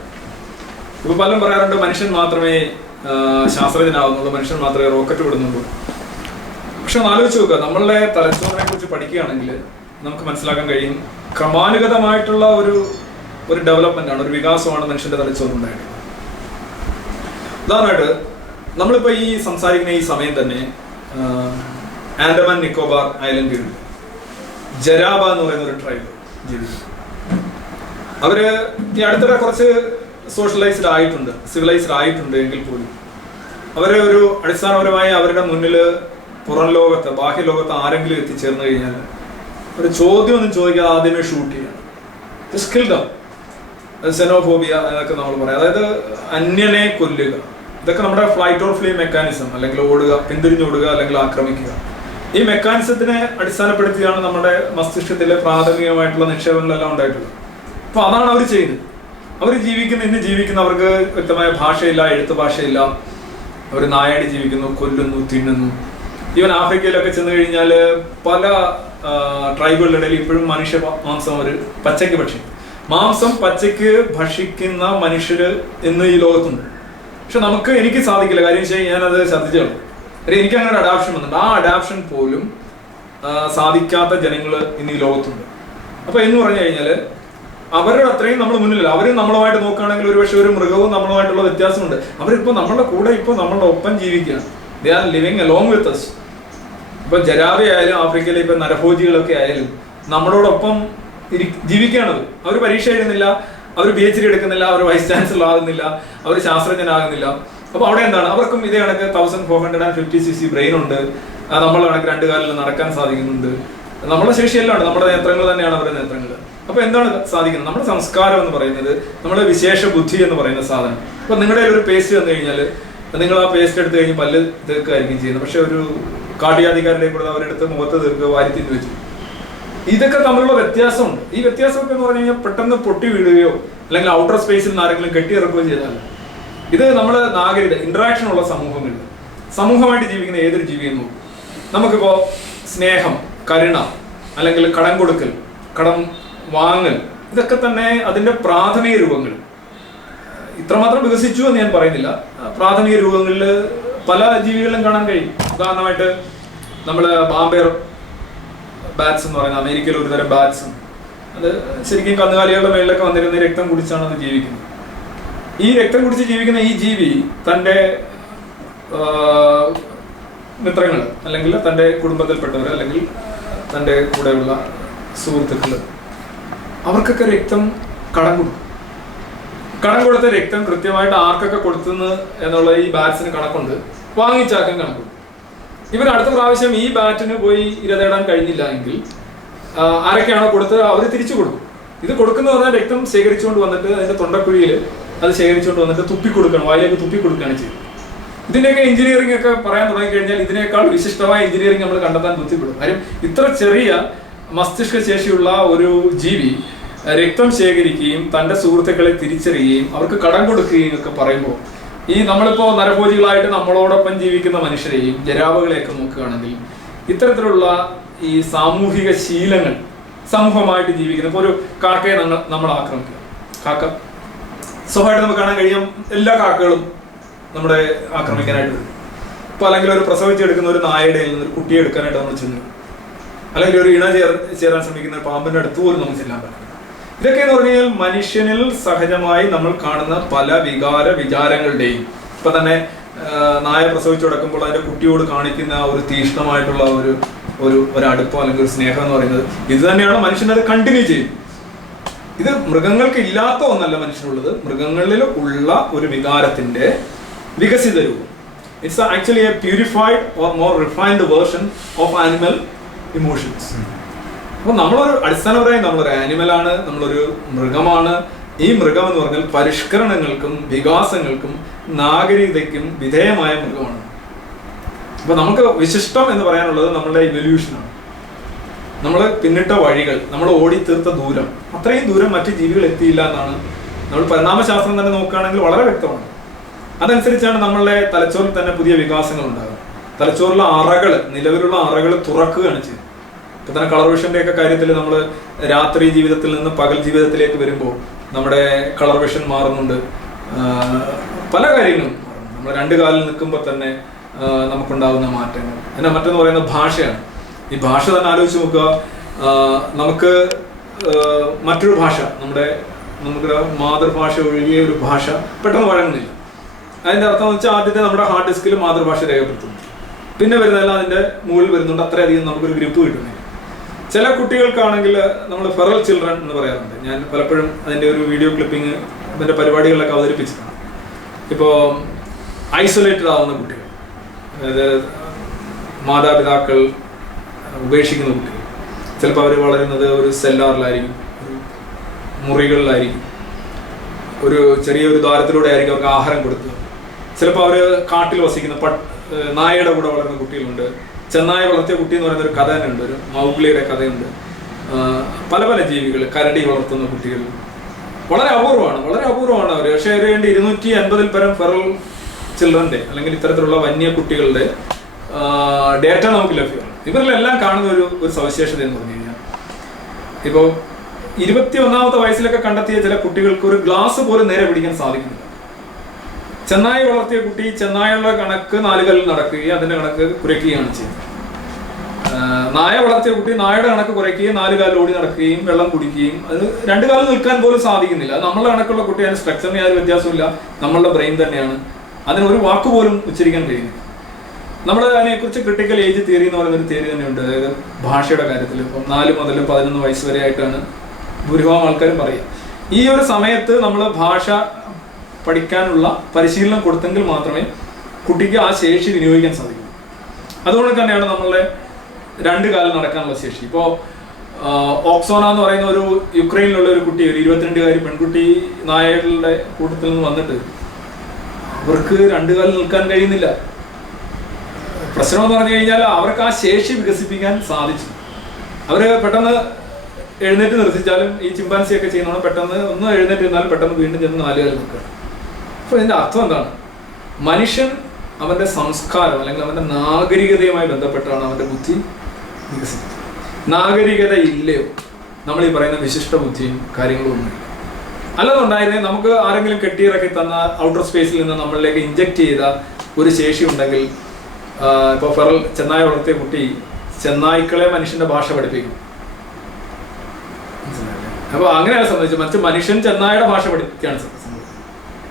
ഇപ്പോൾ പലരും പറയാറുണ്ട് മനുഷ്യൻ മാത്രമേ ശാസ്ത്രജ്ഞനാവുന്നുള്ളൂ, മനുഷ്യൻ മാത്രമേ റോക്കറ്റ് വിടുന്നുള്ളൂ. പക്ഷെ ആലോചിച്ച് നോക്കുക, നമ്മളുടെ തലച്ചോറിനെ കുറിച്ച് പഠിക്കുകയാണെങ്കിൽ നമുക്ക് മനസ്സിലാക്കാൻ കഴിയും ക്രമാനുഗതമായിട്ടുള്ള ഒരു ഡെവലപ്മെന്റ് ആണ്, ഒരു വികാസമാണ് മനുഷ്യന്റെ തലച്ചോറുണ്ടായിട്ടുള്ളത്. ഉദാഹരണമായിട്ട് നമ്മളിപ്പോൾ ഈ സംസാരിക്കുന്ന ഈ സമയം തന്നെ ആൻഡമാൻ നിക്കോബാർ ഐലൻഡിൽ ജരാബ എന്ന് പറയുന്ന ഒരു ട്രൈബ് ജീവിക്കും. അവര് ഈ അടുത്തിടെ കുറച്ച് സോഷ്യലൈസ്ഡ് ആയിട്ടുണ്ട്, സിവിലൈസ്ഡ് ആയിട്ടുണ്ട് എങ്കിൽ പോലും അവര് ഒരു അടിസ്ഥാനപരമായി അവരുടെ മുന്നിൽ പുറം ലോകത്ത്, ബാഹ്യ ലോകത്ത് ആരെങ്കിലും എത്തിച്ചേർന്ന് കഴിഞ്ഞാൽ ഒരു ചോദ്യം ഒന്നും ചോദിക്കാതെ ആദ്യമേ ഷൂട്ട് ചെയ്യണം. സെനോഫോബിയ എന്നൊക്കെ നമ്മൾ പറയാം. അതായത് അന്യനെ കൊല്ലുക. ഇതൊക്കെ നമ്മുടെ ഫ്ലൈറ്റ് ഓർ ഫ്ലീ മെക്കാനിസം, അല്ലെങ്കിൽ ഓടുക, പിന്തിരിഞ്ഞോടുക, അല്ലെങ്കിൽ ആക്രമിക്കുക. ഈ മെക്കാനിസത്തിനെ അടിസ്ഥാനപ്പെടുത്തിയാണ് നമ്മുടെ മസ്തിഷ്കത്തിലെ പ്രാഥമികമായിട്ടുള്ള നിക്ഷേപങ്ങളെല്ലാം ഉണ്ടായിട്ടുള്ളത്. അപ്പൊ അതാണ് അവർ ചെയ്യുന്നത്. അവർ ഇന്ന് ജീവിക്കുന്ന അവർക്ക് വ്യക്തമായ ഭാഷയില്ല, എഴുത്ത് ഭാഷയില്ല. അവർ നായാടി ജീവിക്കുന്നു, കൊല്ലുന്നു, തിന്നുന്നു. ഈവൻ ആഫ്രിക്കയിലൊക്കെ ചെന്ന് കഴിഞ്ഞാൽ പല ട്രൈബുകളുടെ ഇടയിൽ ഇപ്പോഴും മനുഷ്യ മാംസം അവർ പച്ചയ്ക്ക് ഭക്ഷിക്കും. മാംസം പച്ചയ്ക്ക് ഭക്ഷിക്കുന്ന മനുഷ്യര് ഇന്ന് ഈ ലോകത്തുണ്ട്. പക്ഷെ എനിക്ക് സാധിക്കില്ല. കാര്യം വെച്ച് കഴിഞ്ഞാൽ ഞാനത് ശ്രദ്ധിച്ചു. എനിക്ക് അങ്ങനെ ഒരു അഡാപ്ഷൻ വന്നിട്ടുണ്ട്. ആ അഡാപ്ഷൻ പോലും സാധിക്കാത്ത ജനങ്ങൾ ഇന്ന് ഈ ലോകത്തുണ്ട്. അപ്പൊ എന്ന് പറഞ്ഞു കഴിഞ്ഞാൽ അവരുടെ അത്രയും നമ്മൾ മുന്നിലല്ല. അവർ നമ്മളുമായിട്ട് നോക്കുകയാണെങ്കിൽ ഒരുപക്ഷെ ഒരു മൃഗവും നമ്മളുമായിട്ടുള്ള വ്യത്യാസമുണ്ട്. അവരിപ്പോൾ നമ്മളുടെ കൂടെ, ഇപ്പോൾ നമ്മളുടെ ഒപ്പം ജീവിക്കുകയാണ്. They are living along with us. ഇപ്പൊ ജരാബ ആയാലും ആഫ്രിക്കയിലെ ഇപ്പൊ നരഭോജികളൊക്കെ ആയാലും നമ്മളോടൊപ്പം ജീവിക്കുകയാണത്. അവർ പരീക്ഷ എഴുതുന്നില്ല, അവർ PhD എടുക്കുന്നില്ല, അവർ വൈസ് ചാൻസലർ ആകുന്നില്ല, അവർ ശാസ്ത്രജ്ഞനാകുന്നില്ല. അപ്പൊ അവിടെ എന്താണ്, അവർക്കും ഇതേ കണക്ക് 1450cc ബ്രെയിൻ ഉണ്ട്. നമ്മളെ കണക്ക് 2 കാലിൽ നടക്കാൻ സാധിക്കുന്നുണ്ട്. നമ്മുടെ ശേഷിയെല്ലാം ഉണ്ട്. നമ്മുടെ നേത്രങ്ങൾ തന്നെയാണ് അവരുടെ നേത്രങ്ങൾ. അപ്പൊ എന്താണ് സാധിക്കുന്നത്? നമ്മുടെ സംസ്കാരം എന്ന് പറയുന്നത്, നമ്മുടെ വിശേഷ ബുദ്ധി എന്ന് പറയുന്ന സാധനം. ഇപ്പൊ നിങ്ങളുടെ ഒരു പേസ്റ്റ് വന്നു കഴിഞ്ഞാൽ നിങ്ങൾ ആ പേസ്റ്റ് എടുത്ത് കഴിഞ്ഞ് പല്ല് തീർക്കുകയായിരിക്കും ചെയ്യുന്നത്. പക്ഷെ ഒരു കാട്ടിയാധികാരിലേക്ക് കൂടെ അവരെടുത്ത് മുഖത്ത് തീർക്കുക, വാരി തിന്നു വെച്ചു. ഇതൊക്കെ തമ്മിലുള്ള വ്യത്യാസമുണ്ട്. ഈ വ്യത്യാസമൊക്കെ എന്ന് പറഞ്ഞു കഴിഞ്ഞാൽ പെട്ടെന്ന് പൊട്ടി വീഴുകയോ അല്ലെങ്കിൽ ഔട്ടർ സ്പേസിൽ നിന്ന് ആരെങ്കിലും കെട്ടിയിറക്കുകയോ ചെയ്താൽ ഇത് നമ്മൾ നാഗരിക ഇന്ററാക്ഷൻ ഉള്ള സമൂഹങ്ങളിൽ സമൂഹമായിട്ട് ജീവിക്കുന്ന ഏതൊരു ജീവിയും നോക്കും. നമുക്കിപ്പോ സ്നേഹം, കരുണ, അല്ലെങ്കിൽ കടം കൊടുക്കൽ, കടം വാങ്ങൽ, ഇതൊക്കെ തന്നെ അതിന്റെ പ്രാഥമിക രൂപങ്ങൾ. ഇത്രമാത്രം വികസിച്ചു എന്ന് ഞാൻ പറയുന്നില്ല. പ്രാഥമിക രൂപങ്ങളിൽ പല ജീവികളിലും കാണാൻ കഴിയും. ഉദാഹരണമായിട്ട് നമ്മള് ബാംബേർ ബാറ്റ്സ് എന്ന് പറയുന്നത്, അമേരിക്കയിൽ ഒരു തരം ബാറ്റ്സ്. അത് ശരിക്കും കന്നുകാലികളുടെ മേളിലൊക്കെ വന്നിരുന്ന രക്തം കുടിച്ചാണ് അത് ജീവിക്കുന്നത്. ഈ രക്തം കുടിച്ച് ജീവിക്കുന്ന ഈ ജീവി തൻ്റെ മിത്രങ്ങൾ, അല്ലെങ്കിൽ തൻ്റെ കുടുംബത്തിൽപ്പെട്ടവർ, അല്ലെങ്കിൽ തൻ്റെ കൂടെയുള്ള സുഹൃത്തുക്കൾ, അവർക്കൊക്കെ രക്തം കടം കൊടുക്കും. കടം കൊടുത്ത രക്തം കൃത്യമായിട്ട് ആർക്കൊക്കെ കൊടുത്തെന്ന് എന്നുള്ള ഈ ബാറ്റ്സിന് കണക്കുണ്ട്. വാങ്ങിച്ചാക്കാൻ കണക്കുണ്ട്. ഇവർ അടുത്ത പ്രാവശ്യം ഈ ബാറ്റിന് പോയി ഇര തേടാൻ കഴിഞ്ഞില്ല എങ്കിൽ ആരൊക്കെയാണോ കൊടുത്തത് അവർ തിരിച്ചു കൊടുക്കും. ഇത് കൊടുക്കുന്ന പറഞ്ഞാൽ രക്തം ശേഖരിച്ചുകൊണ്ട് വന്നിട്ട് അതിന്റെ തൊണ്ടക്കുഴിയിൽ അത് ശേഖരിച്ചുകൊണ്ട് വന്നിട്ട് തുപ്പിക്കൊടുക്കണം, വായിലേക്ക് തുപ്പിക്കൊടുക്കുകയാണ് ചെയ്യുന്നത്. ഇതിന്റെയൊക്കെ എഞ്ചിനീയറിംഗ് ഒക്കെ പറയാൻ തുടങ്ങിക്കഴിഞ്ഞാൽ ഇതിനേക്കാൾ വിശിഷ്ടമായ എഞ്ചിനീയറിംഗ് നമ്മൾ കണ്ടെത്താൻ ബുദ്ധിപ്പെടും. കാര്യം ഇത്ര ചെറിയ മസ്തിഷ്ക ശേഷിയുള്ള ഒരു ജീവി രക്തം ശേഖരിക്കുകയും തന്റെ സുഹൃത്തുക്കളെ തിരിച്ചറിയുകയും അവർക്ക് കടം കൊടുക്കുകയും ഒക്കെ പറയുമ്പോൾ, ഈ നമ്മളിപ്പോ നരഭോജികളായിട്ട് നമ്മളോടൊപ്പം ജീവിക്കുന്ന മനുഷ്യരെയും ജരാവകളെയൊക്കെ നോക്കുകയാണെങ്കിൽ ഇത്തരത്തിലുള്ള ഈ സാമൂഹിക ശീലങ്ങൾ സമൂഹമായിട്ട് ജീവിക്കുന്ന, ഇപ്പോൾ ഒരു കാക്കയെ നമ്മൾ ആക്രമിക്കുക, കാക്ക സ്വഭാവമായിട്ട് നമുക്ക് കാണാൻ കഴിയാം. എല്ലാ കാക്കകളും നമ്മളെ ആക്രമിക്കാനായിട്ട് വരും. ഇപ്പൊ അല്ലെങ്കിൽ ഒരു പ്രസവിച്ചെടുക്കുന്ന ഒരു നായയുടെ ഒരു കുട്ടിയെ എടുക്കാനായിട്ട് നമ്മൾ ചെന്നു, അല്ലെങ്കിൽ ഒരു ഇണ ചേരാൻ ശ്രമിക്കുന്ന പാമ്പിന്റെ അടുത്ത് പോലും നമുക്ക് ചെല്ലാൻ പറ്റും. ഇതൊക്കെ എന്ന് പറഞ്ഞു കഴിഞ്ഞാൽ മനുഷ്യനിൽ സഹജമായി നമ്മൾ കാണുന്ന പല വിചാരങ്ങളുടെയും, ഇപ്പൊ തന്നെ നായ പ്രസവിച്ചു കിടക്കുമ്പോൾ അതിന്റെ കുട്ടിയോട് കാണിക്കുന്ന ഒരു തീഷ്ണമായിട്ടുള്ള ഒരു അടുപ്പം അല്ലെങ്കിൽ ഒരു സ്നേഹം എന്ന് പറയുന്നത് ഇത് തന്നെയാണ് മനുഷ്യനത് കണ്ടിന്യൂ ചെയ്യും. ഇത് മൃഗങ്ങൾക്ക് ഇല്ലാത്ത ഒന്നല്ല മനുഷ്യനുള്ളത്. മൃഗങ്ങളിൽ ഉള്ള ഒരു വികാരത്തിന്റെ വികസിത രൂപം. It's actually A purified or more refined version of animal emotions. അപ്പോൾ നമ്മളൊരു അടിസ്ഥാനപരമായി നമ്മളൊരു ആനിമലാണ്, നമ്മളൊരു മൃഗമാണ്. ഈ മൃഗം എന്ന് പറഞ്ഞാൽ പരിഷ്കരണങ്ങൾക്കും വികാസങ്ങൾക്കും നാഗരികതയ്ക്കും വിധേയമായ മൃഗമാണ്. അപ്പൊ നമുക്ക് വിശിഷ്ടം എന്ന് പറയാനുള്ളത് നമ്മളുടെ ഇവല്യൂഷനാണ്. നമ്മൾ പിന്നിട്ട വഴികൾ, നമ്മൾ ഓടിത്തീർത്ത ദൂരം, അത്രയും ദൂരം മറ്റു ജീവികൾ എത്തിയില്ല എന്നാണ് നമ്മൾ പരിണാമശാസ്ത്രം തന്നെ നോക്കുകയാണെങ്കിൽ വളരെ വ്യക്തമാണ്. അതനുസരിച്ചാണ് നമ്മളുടെ തലച്ചോറിൽ തന്നെ പുതിയ വികാസങ്ങൾ ഉണ്ടാകുക. തലച്ചോറിലെ അറകൾ, നിലവിലുള്ള അറകൾ തുറക്കുകയാണ് ചെയ്യുന്നത്. ഇപ്പൊ തന്നെ കളർ വിഷന്റെ ഒക്കെ കാര്യത്തിൽ നമ്മൾ രാത്രി ജീവിതത്തിൽ നിന്ന് പകൽ ജീവിതത്തിലേക്ക് വരുമ്പോൾ നമ്മുടെ കളർ വിഷൻ മാറുന്നുണ്ട്. പല കാര്യങ്ങളും നമ്മൾ രണ്ടു കാലിൽ നിൽക്കുമ്പോൾ തന്നെ നമുക്കുണ്ടാകുന്ന മാറ്റങ്ങൾ. പിന്നെ മറ്റൊന്ന് പറയുന്നത് ഭാഷയാണ്. ഈ ഭാഷ തന്നെ ആലോചിച്ച് നോക്കുക. നമുക്ക് മറ്റൊരു ഭാഷ, നമുക്ക് മാതൃഭാഷ ഒഴികെ ഒരു ഭാഷ പെട്ടെന്ന് വഴങ്ങുന്നില്ല. അതിന്റെ അർത്ഥം എന്ന് വെച്ചാൽ ആദ്യത്തെ നമ്മുടെ ഹാർഡ് ഡിസ്കിൽ മാതൃഭാഷ രേഖപ്പെടുത്തുന്നു, പിന്നെ വരുന്നതെല്ലാം അതിന്റെ മുകളിൽ വരുന്നുണ്ട്. അത്രയധികം നമുക്കൊരു ഗ്രിപ്പ് കിട്ടുന്നില്ല. ചില കുട്ടികൾക്കാണെങ്കിൽ നമ്മൾ ഫെറൽ ചിൽഡ്രൻ എന്ന് പറയാറുണ്ട്. ഞാൻ പലപ്പോഴും അതിന്റെ ഒരു വീഡിയോ ക്ലിപ്പിംഗ് അതിന്റെ പരിപാടികളിലൊക്കെ അവതരിപ്പിച്ചിട്ടുണ്ട്. ഇപ്പോൾ ഐസൊലേറ്റഡ് ആവുന്ന കുട്ടികൾ, അതായത് മാതാപിതാക്കൾ ഉപേക്ഷിക്കുന്ന കുട്ടികൾ, ചിലപ്പോൾ അവർ വളരുന്നത് ഒരു സെല്ലാറിലായിരിക്കും, ഒരു മുറികളിലായിരിക്കും, ഒരു ചെറിയൊരു ദ്വാരത്തിലൂടെ ആയിരിക്കും അവർക്ക് ആഹാരം കൊടുക്കുക. ചിലപ്പോൾ അവർ കാട്ടിൽ വസിക്കുന്ന നായയുടെ കൂടെ വളരുന്ന കുട്ടികളുണ്ട്. ചെന്നായ വളർത്തിയ കുട്ടി എന്ന് പറയുന്ന ഒരു കഥ തന്നെ ഉണ്ട്, ഒരു മൗഗ്ലിയുടെ കഥയുണ്ട്. പല പല ജീവികൾ, കരടി വളർത്തുന്ന കുട്ടികൾ വളരെ അപൂർവമാണ് അവർ. പക്ഷേ അവർ വേണ്ടി 250 പരം ഫെറൽ ചിൽഡ്രന്റെ അല്ലെങ്കിൽ ഇത്തരത്തിലുള്ള വന്യ കുട്ടികളുടെ ഡേറ്റ നമുക്ക് ലഭ്യമാണ്. ഇവരിലെല്ലാം കാണുന്ന ഒരു സവിശേഷത എന്ന് പറഞ്ഞു കഴിഞ്ഞാൽ, ഇപ്പോൾ 21ാമത്തെ വയസ്സിലൊക്കെ കണ്ടെത്തിയ ചില കുട്ടികൾക്ക് ഒരു ഗ്ലാസ് പോലും നേരെ പിടിക്കാൻ സാധിക്കുന്നില്ല. ചെന്നായ വളർത്തിയ കുട്ടി ചെന്നായുള്ള കണക്ക് 4 കാലിൽ നടക്കുകയും അതിന്റെ കണക്ക് കുറയ്ക്കുകയാണ് ചെയ്യുന്നത്. നായ വളർത്തിയ കുട്ടി നായയുടെ കണക്ക് കുറയ്ക്കുകയും 4 കാലിൽ ഓടി നടക്കുകയും വെള്ളം കുടിക്കുകയും അത് 2 കാലിൽ നിൽക്കാൻ പോലും സാധിക്കുന്നില്ല. നമ്മളുടെ കണക്കുള്ള കുട്ടി, അതിന് സ്ട്രക്ചറിന് യാതൊരു വ്യത്യാസമില്ല, നമ്മളുടെ ബ്രെയിൻ തന്നെയാണ്. അതിന് ഒരു വാക്ക് പോലും ഉച്ചരിക്കാൻ കഴിയുന്നില്ല. നമ്മൾ അതിനെക്കുറിച്ച് ക്രിട്ടിക്കൽ ഏജ് തിയറി എന്ന് പറയുന്ന ഒരു തിയറി തന്നെയുണ്ട്. അതായത് ഭാഷയുടെ കാര്യത്തിൽ ഇപ്പം 4 മുതൽ 11 വയസ്സ് വരെ ആയിട്ടാണ് ഭൂരിഭാഗം ആൾക്കാരും പറയുക. ഈ ഒരു സമയത്ത് നമ്മൾ ഭാഷ പഠിക്കാനുള്ള പരിശീലനം കൊടുത്തെങ്കിൽ മാത്രമേ കുട്ടിക്ക് ആ ശേഷി വിനിയോഗിക്കാൻ സാധിക്കൂ. അതുകൊണ്ട് തന്നെയാണ് നമ്മളുടെ 2 കാലിൽ നടക്കാനുള്ള ശേഷി. ഇപ്പോൾ ഓക്സോന എന്ന് പറയുന്ന ഒരു യുക്രൈനിലുള്ള ഒരു കുട്ടി, ഒരു 22-കാരി പെൺകുട്ടി നായകളുടെ കൂട്ടത്തിൽ നിന്ന് വന്നിട്ട് അവർക്ക് 2 കാലിൽ നിൽക്കാൻ കഴിയുന്നില്ല. പ്രശ്നം എന്ന് പറഞ്ഞു കഴിഞ്ഞാൽ അവർക്ക് ആ ശേഷി വികസിപ്പിക്കാൻ സാധിച്ചു. അവര് പെട്ടെന്ന് എഴുന്നേറ്റ് നിർത്തിച്ചാലും, ഈ ചിമ്പാൻസിയൊക്കെ ചെയ്യുന്നതാണ്, പെട്ടെന്ന് ഒന്ന് എഴുന്നേറ്റ് നിന്നാലും പെട്ടെന്ന് വീണ്ടും ചെന്ന് 4 കാലിൽ നിൽക്കുക. അപ്പോൾ ഇതിന്റെ അർത്ഥം എന്താണ്? മനുഷ്യൻ അവന്റെ സംസ്കാരം അല്ലെങ്കിൽ അവന്റെ നാഗരികതയുമായി ബന്ധപ്പെട്ടാണ് അവന്റെ ബുദ്ധി വികസിക്കുന്നത്. നാഗരികത ഇല്ലയോ നമ്മൾ ഈ പറയുന്ന വിശിഷ്ട ബുദ്ധിയും കാര്യങ്ങളും ഒന്നുമില്ല. അല്ലെന്നുണ്ടായിരുന്നെങ്കിൽ നമുക്ക് ആരെങ്കിലും കെട്ടിയിറക്കി തന്ന ഔട്ടർ സ്പേസിൽ നിന്ന് നമ്മളിലേക്ക് ഇഞ്ചക്ട് ചെയ്ത ഒരു ശേഷി ഉണ്ടെങ്കിൽ, ഇപ്പോൾ ഫെറൽ ചെന്നായ വളർത്തിയ കുട്ടി ചെന്നായ്ക്കളെ മനുഷ്യന്റെ ഭാഷ പഠിപ്പിക്കും. അപ്പൊ അങ്ങനെയാണ് സംബന്ധിച്ചത്. മറ്റു മനുഷ്യൻ ചെന്നായുടെ ഭാഷ പഠിപ്പിക്കുകയാണ് സംഭവിച്ചത്.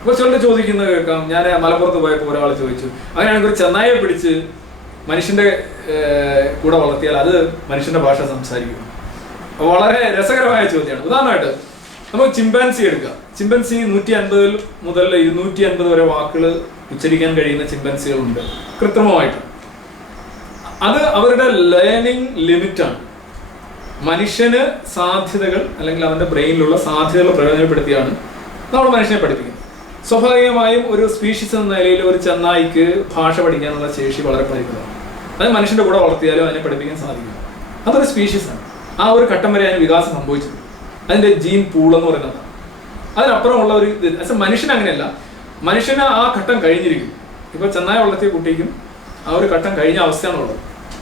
അപ്പൊ ചിലർ ചോദിക്കുന്നത് കേൾക്കാം. ഞാൻ മലപ്പുറത്ത് പോയപ്പോൾ ഒരാൾ ചോദിച്ചു, അങ്ങനെയാണെങ്കിൽ ഒരു ചെന്നായെ പിടിച്ച് മനുഷ്യന്റെ കൂടെ വളർത്തിയാൽ അത് മനുഷ്യന്റെ ഭാഷ സംസാരിക്കും. വളരെ രസകരമായ ചോദ്യമാണ്. ഉദാഹരണമായിട്ട് നമുക്ക് ചിമ്പാൻസി എടുക്കാം. ചിമ്പാൻസി 150 മുതൽ 250 വരെ വാക്കുകൾ ഉച്ചരിക്കാൻ കഴിയുന്ന ചിമ്പാൻസികളുണ്ട് കൃത്രിമമായിട്ട്. അത് അവരുടെ ലേണിംഗ് ലിമിറ്റാണ്. മനുഷ്യന് സാധ്യതകൾ അല്ലെങ്കിൽ അവന്റെ ബ്രെയിനിലുള്ള സാധ്യതകൾ പ്രയോജനപ്പെടുത്തിയാണ് നമ്മൾ മനുഷ്യനെ പഠിപ്പിക്കുന്നത്. സ്വാഭാവികമായും ഒരു സ്പീഷീസ് എന്ന നിലയിൽ ഒരു ചെന്നായിക്ക് ഭാഷ പഠിക്കാനുള്ള ശേഷി വളരെ പരിമിതമാണ്. അത് മനുഷ്യന്റെ കൂടെ വളർത്തിയാലും അതിനെ പഠിപ്പിക്കാൻ സാധിക്കും. അതൊരു സ്പീഷീസാണ്. ആ ഒരു ഘട്ടം വരെ അതിന് വികാസം സംഭവിച്ചത്. അതിന്റെ ജീൻ പൂൾ എന്ന് പറയുന്നത്. അതിനപ്പുറമുള്ള ഒരു ഇത് മനുഷ്യൻ അങ്ങനെയല്ല. മനുഷ്യന് ആ ഘട്ടം കഴിഞ്ഞിരിക്കും. ഇപ്പൊ ചെന്നായ വളർത്തിയ കുട്ടിക്കും ആ ഒരു ഘട്ടം കഴിഞ്ഞ അവസ്ഥയാണുള്ളത്.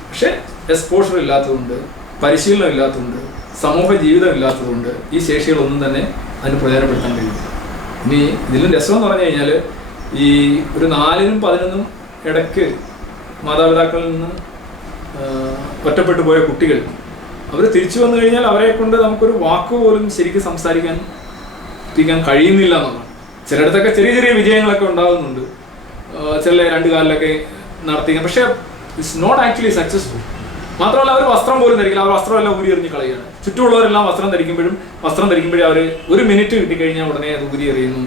പക്ഷെ എക്സ്പോഷർ ഇല്ലാത്തതുകൊണ്ട്, പരിശീലനം ഇല്ലാത്തതുകൊണ്ട്, സമൂഹ ജീവിതം ഇല്ലാത്തതുകൊണ്ട് ഈ ശേഷികളൊന്നും തന്നെ അതിന് പ്രയോജനപ്പെടുത്താൻ കഴിയില്ല. ഇനി ഇതിലും രസം എന്ന് പറഞ്ഞു കഴിഞ്ഞാൽ, ഈ ഒരു 4നും 11നും ഇടയ്ക്ക് മാതാപിതാക്കളിൽ നിന്ന് ഒറ്റപ്പെട്ടു പോയ കുട്ടികൾ അവർ തിരിച്ചു വന്നു കഴിഞ്ഞാൽ അവരെ കൊണ്ട് നമുക്കൊരു വാക്ക് പോലും ശരിക്കും സംസാരിക്കാൻ കഴിയുന്നില്ല എന്നുള്ളതാണ്. ചിലയിടത്തൊക്കെ ചെറിയ ചെറിയ വിജയങ്ങളൊക്കെ ഉണ്ടാകുന്നുണ്ട്. ചില 2 കാലിലൊക്കെ നടത്തി. പക്ഷെ ഇറ്റ്സ് നോട്ട് ആക്ച്വലി സക്സസ്ഫുൾ. മാത്രമല്ല അവർ വസ്ത്രം പോലും ധരിക്കില്ല. അവർ വസ്ത്രമെല്ലാം ഊരി എറിഞ്ഞ് കളയുകയാണ്. ചുറ്റുമുള്ളവരെല്ലാം വസ്ത്രം ധരിക്കുമ്പോഴും അവർ 1 മിനിറ്റ് കിട്ടിക്കഴിഞ്ഞാൽ ഉടനെ അത് ഊരി എറിയുന്നു.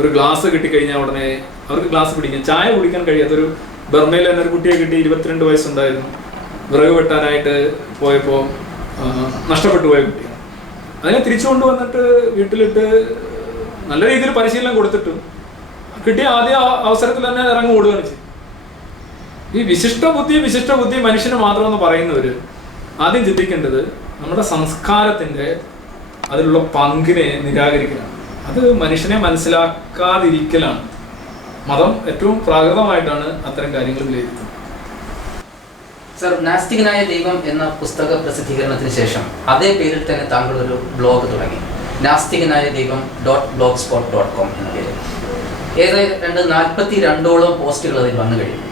ഒരു ഗ്ലാസ് കിട്ടിക്കഴിഞ്ഞാൽ ഉടനെ അവർക്ക് ഗ്ലാസ് പിടിക്കാൻ, ചായ കുടിക്കാൻ കഴിയാത്തൊരു ബർമയിൽ തന്നെ ഒരു കുട്ടിയെ കിട്ടി, 22 വയസ്സുണ്ടായിരുന്നു. വിറക് വെട്ടാനായിട്ട് പോയപ്പോൾ നഷ്ടപ്പെട്ടു പോയ കുട്ടിയാണ്. അതിനെ തിരിച്ചു കൊണ്ടുവന്നിട്ട് വീട്ടിലിട്ട് നല്ല രീതിയിൽ പരിശീലനം കൊടുത്തിട്ടും കിട്ടിയ ആദ്യ അവസരത്തിൽ തന്നെ ഇറങ്ങി ഓടുകയാണ് ചെയ്യും. ഈ വിശിഷ്ട ബുദ്ധി മനുഷ്യന് മാത്രമെന്ന് പറയുന്നവർ ആദ്യം ചിന്തിക്കേണ്ടത് നമ്മുടെ സംസ്കാരത്തിൻ്റെ അതിലുള്ള പങ്കിനെ നിരാകരിക്കലാണ്. അത് മനുഷ്യനെ മനസ്സിലാക്കാതിരിക്കലാണ്. മതം ഏറ്റവും പ്രാകൃതമായിട്ടാണ് അത്തരം കാര്യങ്ങൾ വിലയിരുത്തുന്നത്. സർ, നാസ്തികനായ ദൈവം എന്ന പുസ്തക പ്രസിദ്ധീകരണത്തിന് ശേഷം അതേ പേരിൽ തന്നെ താങ്കൾ ഒരു ബ്ലോഗ് തുടങ്ങി, നാസ്തികനായ ദൈവം .blogspot.com എന്ന പേര്. ഏതാണ്ട് 42ഓളം പോസ്റ്റുകൾ അതിൽ വന്നു കഴിയും.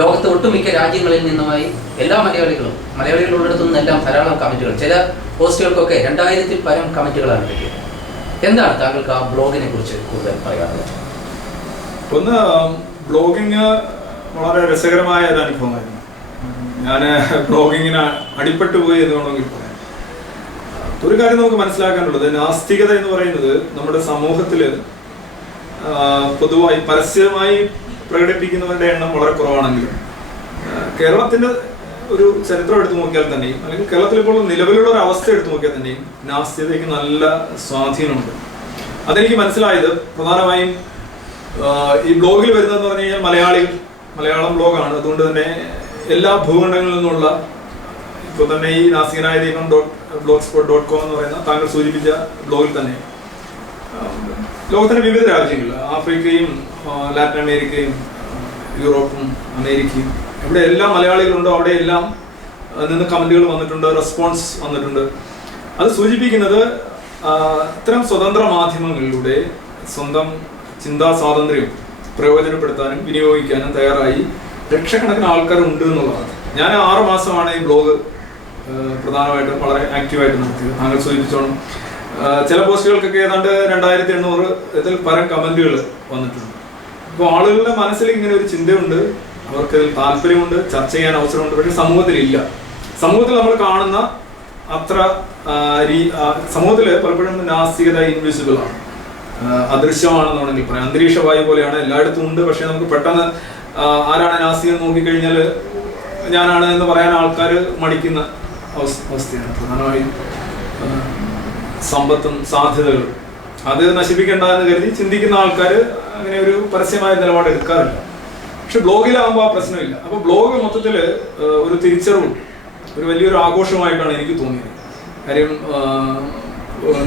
ലോകത്ത് ഒട്ടുമിക്ക രാജ്യങ്ങളിൽ നിന്നുമായി എല്ലാ മലയാളികളുള്ളിടത്തു നിന്നെല്ലാം ധാരാളം കമന്റുകൾ, ചില പോസ്റ്റുകൾക്കൊക്കെ 2000-ൽ പരം കമന്റുകളാണ് കിട്ടിയത്. എന്താണ് താങ്കൾക്ക് ആ ബ്ലോഗിനെ കുറിച്ച് കൂടുതൽ പറയാനുള്ളത്? ഒന്ന്, ബ്ലോഗിങ് വളരെ രസകരമായ ഒരു അനുഭവമായിരുന്നു. ഞാൻ ബ്ലോഗിങ്ങിന് അടിപ്പെട്ടു പോയി എന്ന് വേണമെങ്കിൽ പറയാം. ഒരു കാര്യം നമുക്ക് മനസ്സിലാക്കാനുള്ളത്, നാസ്തികത എന്ന് പറയുന്നത് നമ്മുടെ സമൂഹത്തിൽ പൊതുവായി പരസ്യമായി പ്രകടിപ്പിക്കുന്നവരുടെ എണ്ണം വളരെ കുറവാണെങ്കിലും കേരളത്തിന്റെ ഒരു ചരിത്രം എടുത്തു നോക്കിയാൽ തന്നെയും, അല്ലെങ്കിൽ കേരളത്തിൽ ഇപ്പോൾ നിലവിലുള്ള ഒരു അവസ്ഥ എടുത്തു നോക്കിയാൽ തന്നെയും നാസ്തികതയ്ക്ക് നല്ല സ്വാധീനമുണ്ട്. അതെനിക്ക് മനസ്സിലായത് പ്രധാനമായും ഈ ബ്ലോഗിൽ വരുന്നതെന്ന് പറഞ്ഞു കഴിഞ്ഞാൽ മലയാളം ബ്ലോഗാണ്. അതുകൊണ്ട് തന്നെ എല്ലാ ഭൂഖണ്ഡങ്ങളിൽ നിന്നുള്ള, ഇപ്പോൾ തന്നെ ഈ നാസ്തികനായ ദൈവം .blogspot.com എന്ന് പറയുന്ന താങ്കൾ സൂചിപ്പിച്ച ബ്ലോഗിൽ തന്നെ ലോകത്തിന്റെ വിവിധ രാജ്യങ്ങൾ, ആഫ്രിക്കയും ലാറ്റിൻ അമേരിക്കയും യൂറോപ്പും അമേരിക്കയും, ഇവിടെ എല്ലാം മലയാളികളുണ്ടോ അവിടെ എല്ലാം നിന്ന് കമന്റുകൾ വന്നിട്ടുണ്ട്, റെസ്പോൺസ് വന്നിട്ടുണ്ട്. അത് സൂചിപ്പിക്കുന്നത് ഇത്തരം സ്വതന്ത്ര മാധ്യമങ്ങളിലൂടെ സ്വന്തം ചിന്താ സ്വാതന്ത്ര്യം പ്രയോജനപ്പെടുത്താനും വിനിയോഗിക്കാനും തയ്യാറായി ലക്ഷക്കണക്കിന് ആൾക്കാരുണ്ട് എന്നുള്ളതാണ്. ഞാൻ 6 മാസമാണ് ഈ ബ്ലോഗ് പ്രധാനമായിട്ടും വളരെ ആക്റ്റീവായിട്ട് നടത്തിയത്. താങ്കൾ സൂചിപ്പിച്ചോണം, ചില പോസ്റ്റുകൾക്കൊക്കെ ഏതാണ്ട് 2800-ൽ പരം കമന്റുകൾ വന്നിട്ടുണ്ട്. അപ്പോൾ ആളുകളുടെ മനസ്സിൽ ഇങ്ങനെ ഒരു ചിന്തയുണ്ട്, അവർക്ക് താല്പര്യമുണ്ട്, ചർച്ച ചെയ്യാൻ അവസരമുണ്ട്. പക്ഷെ സമൂഹത്തിലില്ല. സമൂഹത്തിൽ നമ്മൾ കാണുന്ന അത്ര സമൂഹത്തിൽ പലപ്പോഴും നാസ്തികത ഇൻവിസിബിൾ ആണ്, അദൃശ്യമാണെന്ന് വേണമെങ്കിൽ പറയാം. അന്തരീക്ഷ വായു പോലെയാണ്, എല്ലായിടത്തും ഉണ്ട്. പക്ഷെ നമുക്ക് പെട്ടെന്ന് ആരാണ് നാസ്തികൻ നോക്കിക്കഴിഞ്ഞാൽ ഞാനാണ് എന്ന് പറയാൻ ആൾക്കാർ മടിക്കുന്ന അവസ്ഥയാണ്. പ്രധാനമായും സമ്പത്തും സാധ്യതകളും അത് നശിപ്പിക്കേണ്ട എന്ന് കരുതി ചിന്തിക്കുന്ന ആൾക്കാർ അങ്ങനെ ഒരു പരസ്യമായ നിലപാട് എടുക്കാറില്ല. പക്ഷെ ബ്ലോഗിലാകുമ്പോൾ ആ പ്രശ്നമില്ല. അപ്പോൾ ബ്ലോഗ് മൊത്തത്തിൽ ഒരു തിരിച്ചറിവും ഒരു വലിയൊരു ആഘോഷമായിട്ടാണ് എനിക്ക് തോന്നിയത്. കാര്യം